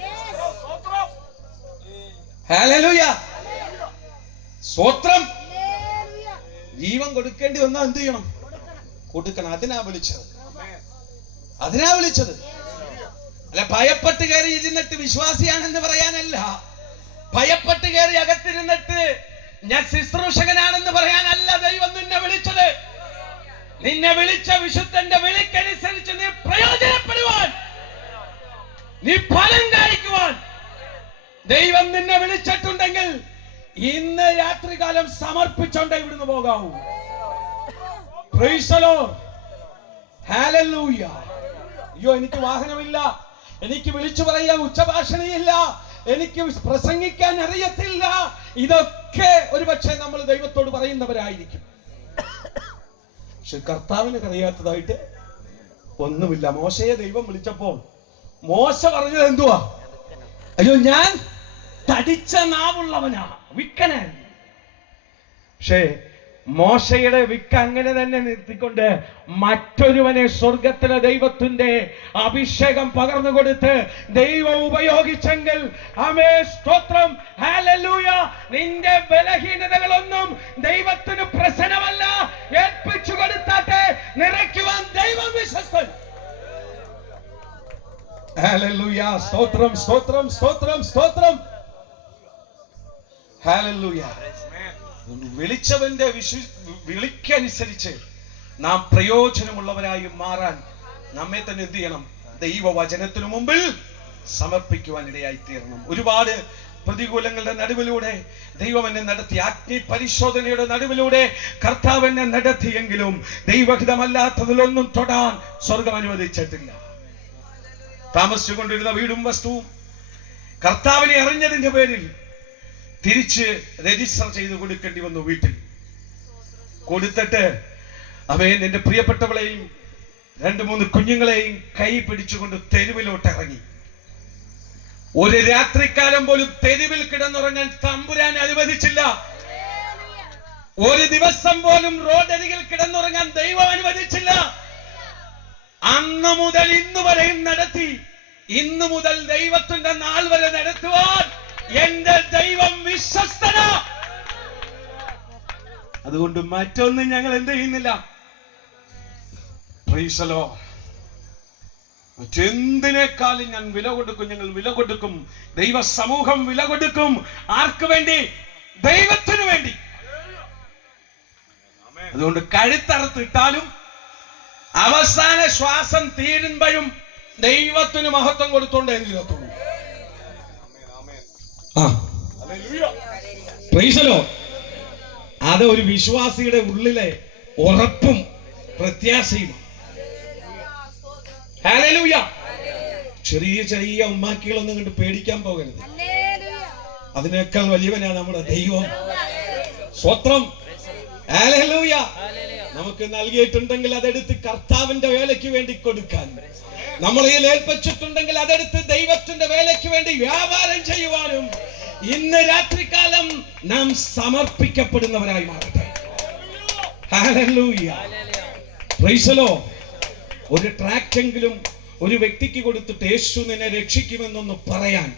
ഹല്ലേലൂയ, സ്തോത്രം. ജീവൻ കൊടുക്കേണ്ടി വന്നാൽ എന്ത് ചെയ്യണം? കൊടുക്കണം. അതിനാ വിളിച്ചത്. അല്ല ഭയപ്പെട്ട് കയറി ഇരുന്നിട്ട് വിശ്വാസിയാണെന്ന് പറയാനല്ല, ഭയപ്പെട്ട് കയറി അകത്തിരുന്നിട്ട് ഞാൻ ശുശ്രൂഷകനാണെന്ന് പറയാനല്ല ദൈവം നിന്നെ വിളിച്ചത്. നിന്നെ വിളിച്ച വിശുദ്ധന്റെ വിളിക്കനുസരിച്ച് നീ പ്രയോജനപ്പെടുവാൻ, നീ ഫലം കാണിക്കുവാൻ ദൈവം നിന്നെ വിളിച്ചിട്ടുണ്ടെങ്കിൽ ഇന്ന് രാത്രികാലം സമർപ്പിച്ചോണ്ടേ ഇവിടുന്ന് പോകാവൂ. Praise the Lord, hallelujah. അയ്യോ, എനിക്ക് വാഹനമില്ല, എനിക്ക് വിളിച്ചു പറയാൻ ഉച്ചഭാഷണിയില്ല, എനിക്ക് പ്രസംഗിക്കാൻ അറിയത്തില്ല, ഇതൊക്കെ ഒരുപക്ഷെ നമ്മൾ ദൈവത്തോട് പറയുന്നവരായിരിക്കും. പക്ഷെ കർത്താവിന് അറിയാത്തതായിട്ട് ഒന്നുമില്ല. മോശയെ ദൈവം വിളിച്ചപ്പോൾ മോശ പറഞ്ഞത് എന്തുവാ? അയ്യോ, ഞാൻ തടിച്ച നാവുള്ളവനാ, വിക്കനായിരുന്നു. പക്ഷേ മോശയുടെ വിക്ക് അങ്ങനെ തന്നെ നിർത്തിക്കൊണ്ട് മറ്റൊരുവനെ സ്വർഗത്തിലെ ദൈവത്തിന്റെ അഭിഷേകം പകർന്നു കൊടുത്ത് ദൈവം ഉപയോഗിച്ചെങ്കിൽ ആമേൻ, സ്തോത്രം, ഹല്ലേലൂയ. നിന്റെ ബലഹീനതകളൊന്നും ദൈവത്തിന് പ്രശ്നമല്ല. ഏൽപ്പിച്ചു കൊടുത്താട്ടെ, നിറയ്ക്കുവാൻ ദൈവം വിശ്വസ്തൻ. ഹല്ലേലൂയ, സ്തോത്രം, സ്തോത്രം, സ്തോത്രം, സ്തോത്രം, ഹല്ലേലൂയ. വിളിച്ചവന്റെ വിളിക്കനുസരിച്ച് നാം പ്രയോജനമുള്ളവരായി മാറാൻ നമ്മെ തന്നെ എന്ത് ചെയ്യണം? ദൈവവചനത്തിനു മുമ്പിൽ സമർപ്പിക്കുവാൻ ഇടയായി തീരണം. ഒരുപാട് പ്രതികൂലങ്ങളുടെ നടുവിലൂടെ ദൈവം എന്നെ നടത്തി, അഗ്നി പരിശോധനയുടെ നടുവിലൂടെ കർത്താവ് എന്നെ നടത്തിയെങ്കിലും ദൈവഹിതമല്ലാത്തതിലൊന്നും തൊടാൻ സ്വർഗം അനുവദിച്ചിട്ടില്ല. താമസിച്ചുകൊണ്ടിരുന്ന വീടും വസ്തുവും കർത്താവിനെ അറിഞ്ഞതിന്റെ പേരിൽ തിരിച്ച് രജിസ്റ്റർ ചെയ്ത് കൊടുക്കേണ്ടി വന്നു. വീട്ടിൽ കൊടുത്തിട്ട് അവൻ എന്റെ പ്രിയപ്പെട്ടവളെയും 2-3 കുഞ്ഞുങ്ങളെയും കൈ പിടിച്ചുകൊണ്ട് തെരുവിലോട്ട് ഇറങ്ങി. ഒരു രാത്രിക്കാലം പോലും തെരുവിൽ കിടന്നുറങ്ങാൻ തമ്പുരാൻ അനുവദിച്ചില്ല. ഒരു ദിവസം പോലും റോഡരികിൽ കിടന്നുറങ്ങാൻ ദൈവം അനുവദിച്ചില്ല. അന്ന് മുതൽ ഇന്ന് വരെയും നടത്തി. ഇന്നു മുതൽ ദൈവത്തിന്റെ നാൾ വരെ നടത്തുവാൻ എന്റെ ദൈവം വിശ്വസ്തന. അതുകൊണ്ട് മറ്റൊന്നും ഞങ്ങൾ എന്ത് ചെയ്യുന്നില്ല. Price the Lord. മറ്റെന്തിനേക്കാളും ഞാൻ വില കൊടുക്കും. ഞങ്ങൾ വില കൊടുക്കും. ദൈവ സമൂഹം വില കൊടുക്കും. ആർക്ക് വേണ്ടി? ദൈവത്തിനു വേണ്ടി. അതുകൊണ്ട് കഴുത്തറുത്തിട്ടാലും അവസാന ശ്വാസം തീരുമ്പോഴും ദൈവത്തിന് മഹത്വം കൊടുത്തോണ്ടേ തീരത്തുള്ളൂ. അത് ഒരു വിശ്വാസിയുടെ ഉള്ളിലെ ഉറപ്പും പ്രത്യാശയും. ഹല്ലേലൂയ. ചെറിയ ചെറിയ ഉമ്മാക്കികളൊന്നും കണ്ട് പേടിക്കാൻ പോകരുത്. അതിനേക്കാൾ വലിയവനാണ് നമ്മുടെ ദൈവം. സ്വത്രം. ഹല്ലേലൂയ. നമുക്ക് നൽകിയിട്ടുണ്ടെങ്കിൽ അതെടുത്ത് കർത്താവിന്റെ വേലയ്ക്ക് വേണ്ടി കൊടുക്കാൻ, നമ്മളെ ഏൽപ്പിച്ചിട്ടുണ്ടെങ്കിൽ അതെടുത്ത് ദൈവത്തിന്റെ വേലയ്ക്ക് വേണ്ടി വ്യാപാരം ചെയ്യുവാനും ഇന്ന് രാത്രികാലം നാം സമർപ്പിക്കപ്പെടുന്നവരായി മാറട്ടെ. ഹല്ലേലൂയ. Price the Lord. ഒരു ട്രാക്റ്റെങ്കിലും ഒരു വ്യക്തിക്ക് കൊടുത്തിട്ട് യേശു നിന്നെ രക്ഷിക്കുമെന്നൊന്ന് പറയാൻ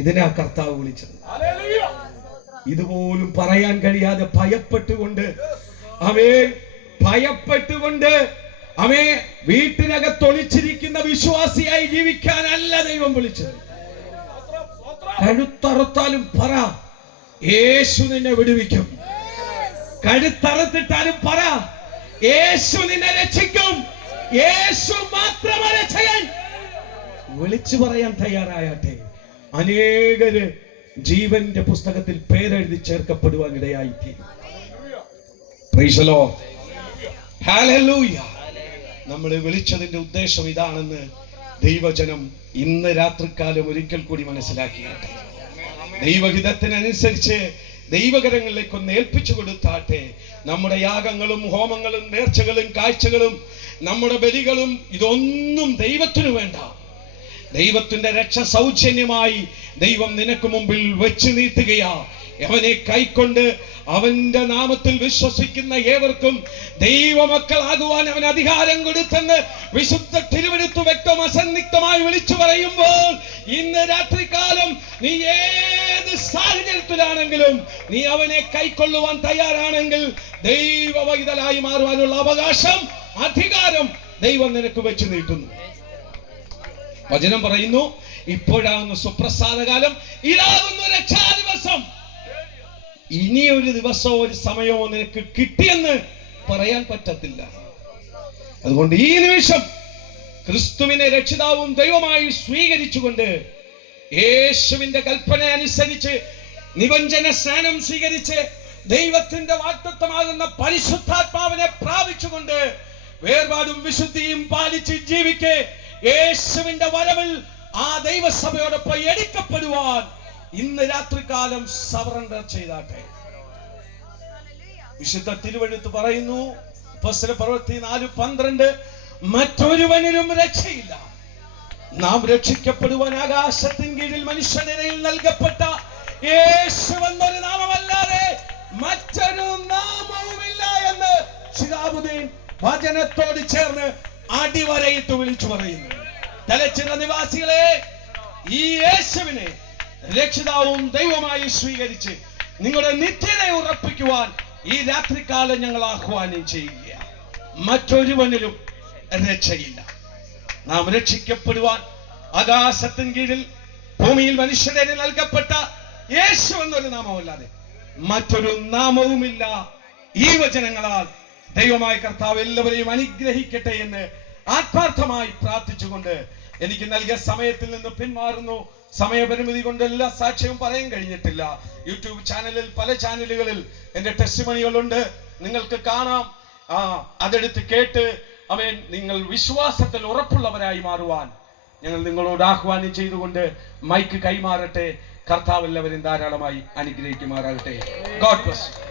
ഇതിനാ കർത്താവ് വിളിച്ചത്. ഇതുപോലും പറയാൻ കഴിയാതെ ഭയപ്പെട്ടുകൊണ്ട് അവേ വീട്ടിനകത്തൊളിച്ചിരിക്കുന്ന വിശ്വാസിയായി ജീവിക്കാനല്ല ദൈവം വിളിച്ചത്. കഴുത്തറുത്താലും പറ, യേശു നിന്നെ വിടുവിക്കും. കഴുത്തറുത്തിട്ടാലും പറ, യേശു നിന്നെ രക്ഷിക്കും. യേശു മാത്രമേ രക്ഷകൻ. വിളിച്ചു പറയാൻ തയ്യാറായാട്ടെ. അനേകര് ജീവന്റെ പുസ്തകത്തിൽ പേരെഴുതി ചേർക്കപ്പെടുവാൻ ഇടയായിത്തീരും. Praise the Lord. ഹല്ലേലൂയ. നമ്മൾ വിളിച്ചതിന്റെ ഉദ്ദേശം ഇതാണെന്ന് ദൈവജനം ഇന്ന് രാത്രികാലം ഒരിക്കൽ കൂടി മനസ്സിലാക്കിയാട്ടെ. ദൈവഹിതത്തിനനുസരിച്ച് ദൈവകരങ്ങളിലേക്ക് ഒന്ന് ഏൽപ്പിച്ചു കൊടുത്താട്ടെ. നമ്മുടെ യാഗങ്ങളും ഹോമങ്ങളും നേർച്ചകളും കാഴ്ചകളും നമ്മുടെ ബലികളും ഇതൊന്നും ദൈവത്തിനു വേണ്ട. ദൈവത്തിന്റെ രക്ഷ സൗജന്യമായി ദൈവം നിനക്ക് മുമ്പിൽ വെച്ച് നീട്ടുകയാ. അവനെ കൈക്കൊണ്ട് അവന്റെ നാമത്തിൽ വിശ്വസിക്കുന്ന ഏവർക്കും ദൈവമക്കളാകുവാൻ അവൻ അധികാരം കൊടുത്തെന്ന് വിശുദ്ധ തിരുവെഴുത്ത് വ്യക്തം അസന്നിഗ്ധമായി വിളിച്ചു പറയുമ്പോൾ ഇന്ന് രാത്രികാലം നീ ഏത് സാഹചര്യത്തിലാണെങ്കിലും നീ അവനെ കൈക്കൊള്ളുവാൻ തയ്യാറാണെങ്കിൽ ദൈവവൈതലായി മാറുവാനുള്ള അവകാശം, അധികാരം ദൈവം നിനക്ക് വെച്ച് നീട്ടുന്നു. വചനം പറയുന്നു, ഇപ്പോഴാകുന്നു സുപ്രസാദകാലം, ഇതാകുന്നു രക്ഷാദിവസം. ഇനിയൊരു ദിവസമോ ഒരു സമയമോ നിനക്ക് കിട്ടിയെന്ന് പറയാൻ പറ്റത്തില്ല. അതുകൊണ്ട് ഈ നിമിഷം ക്രിസ്തുവിനെ രക്ഷിതാവും ദൈവമായി സ്വീകരിച്ചുകൊണ്ട് യേശുവിന്റെ കൽപ്പന അനുസരിച്ച് നിബഞ്ജന സ്നാനം സ്വീകരിച്ച് ദൈവത്തിന്റെ വാഗ്ദത്തമാകുന്ന പരിശുദ്ധാത്മാവിനെ പ്രാപിച്ചുകൊണ്ട് വേർപാടും വിശുദ്ധിയും പാലിച്ച് ജീവിക്കെ യേശുവിന്റെ വരവിൽ ആ ദൈവസഭയോടൊപ്പം എടുക്കപ്പെടുവാൻ ഇന്ന് രാത്രികാലം സറണ്ടർ ചെയ്താട്ടെ. വിശുദ്ധ തിരുവെഴുത്ത് പറയുന്നു, അപ്പോസ്തല പ്രവൃത്തി 4:12, മറ്റൊരുവനിലും രക്ഷയില്ല. നാം രക്ഷിക്കപ്പെടുവാൻ ആകാശത്തിൻ കീഴിൽ മനുഷ്യനിടയിൽ നൽകപ്പെട്ട യേശു എന്നൊരു നാമമല്ലാതെ മറ്റൊരു നാമവുമില്ല എന്ന് ശിഹാബുദ്ദീൻ വചനത്തോട് ചേർന്ന് അടിവരയിട്ട് വിളിച്ചു പറയുന്നു. തലച്ചിറ നിവാസികളെ, ഈ യേശുവിനെ രക്ഷിതാവും ദൈവമായി സ്വീകരിച്ച് നിങ്ങളുടെ നിത്യതയെ ഉറപ്പിക്കുവാൻ ഈ രാത്രികാലം ഞങ്ങൾ ആഹ്വാനം ചെയ്യുക. മറ്റൊരുവനിലും രക്ഷയില്ല. നാം രക്ഷിക്കപ്പെടുവാൻ ആകാശത്തിൻ കീഴിൽ ഭൂമിയിൽ മനുഷ്യരെ നൽകപ്പെട്ട യേശു എന്നൊരു നാമമല്ലാതെ മറ്റൊരു നാമവുമില്ല. ഈ വചനങ്ങളാൽ ദൈവമായ കർത്താവ് എല്ലാവരെയും അനുഗ്രഹിക്കട്ടെ എന്ന് ആത്മാർത്ഥമായി പ്രാർത്ഥിച്ചുകൊണ്ട് എനിക്ക് നൽകിയ സമയത്തിൽ നിന്ന് പിന്മാറുന്നു. സമയപരിമിതി കൊണ്ട് എല്ലാ സാക്ഷ്യവും പറയാൻ കഴിഞ്ഞിട്ടില്ല. യൂട്യൂബ് ചാനലിൽ, പല ചാനലുകളിൽ എന്റെ ടെസ്റ്റിമണികളുണ്ട്, നിങ്ങൾക്ക് കാണാം. അതെടുത്ത് കേട്ട് അവൻ നിങ്ങൾ വിശ്വാസത്തിൽ ഉറപ്പുള്ളവരായി മാറുവാൻ ഞങ്ങൾ നിങ്ങളോട് ആഹ്വാനം ചെയ്തുകൊണ്ട് മൈക്ക് കൈമാറട്ടെ. കർത്താവ് എല്ലാവരും ധാരാളമായി അനുഗ്രഹിക്കുമാറാകട്ടെ. God bless.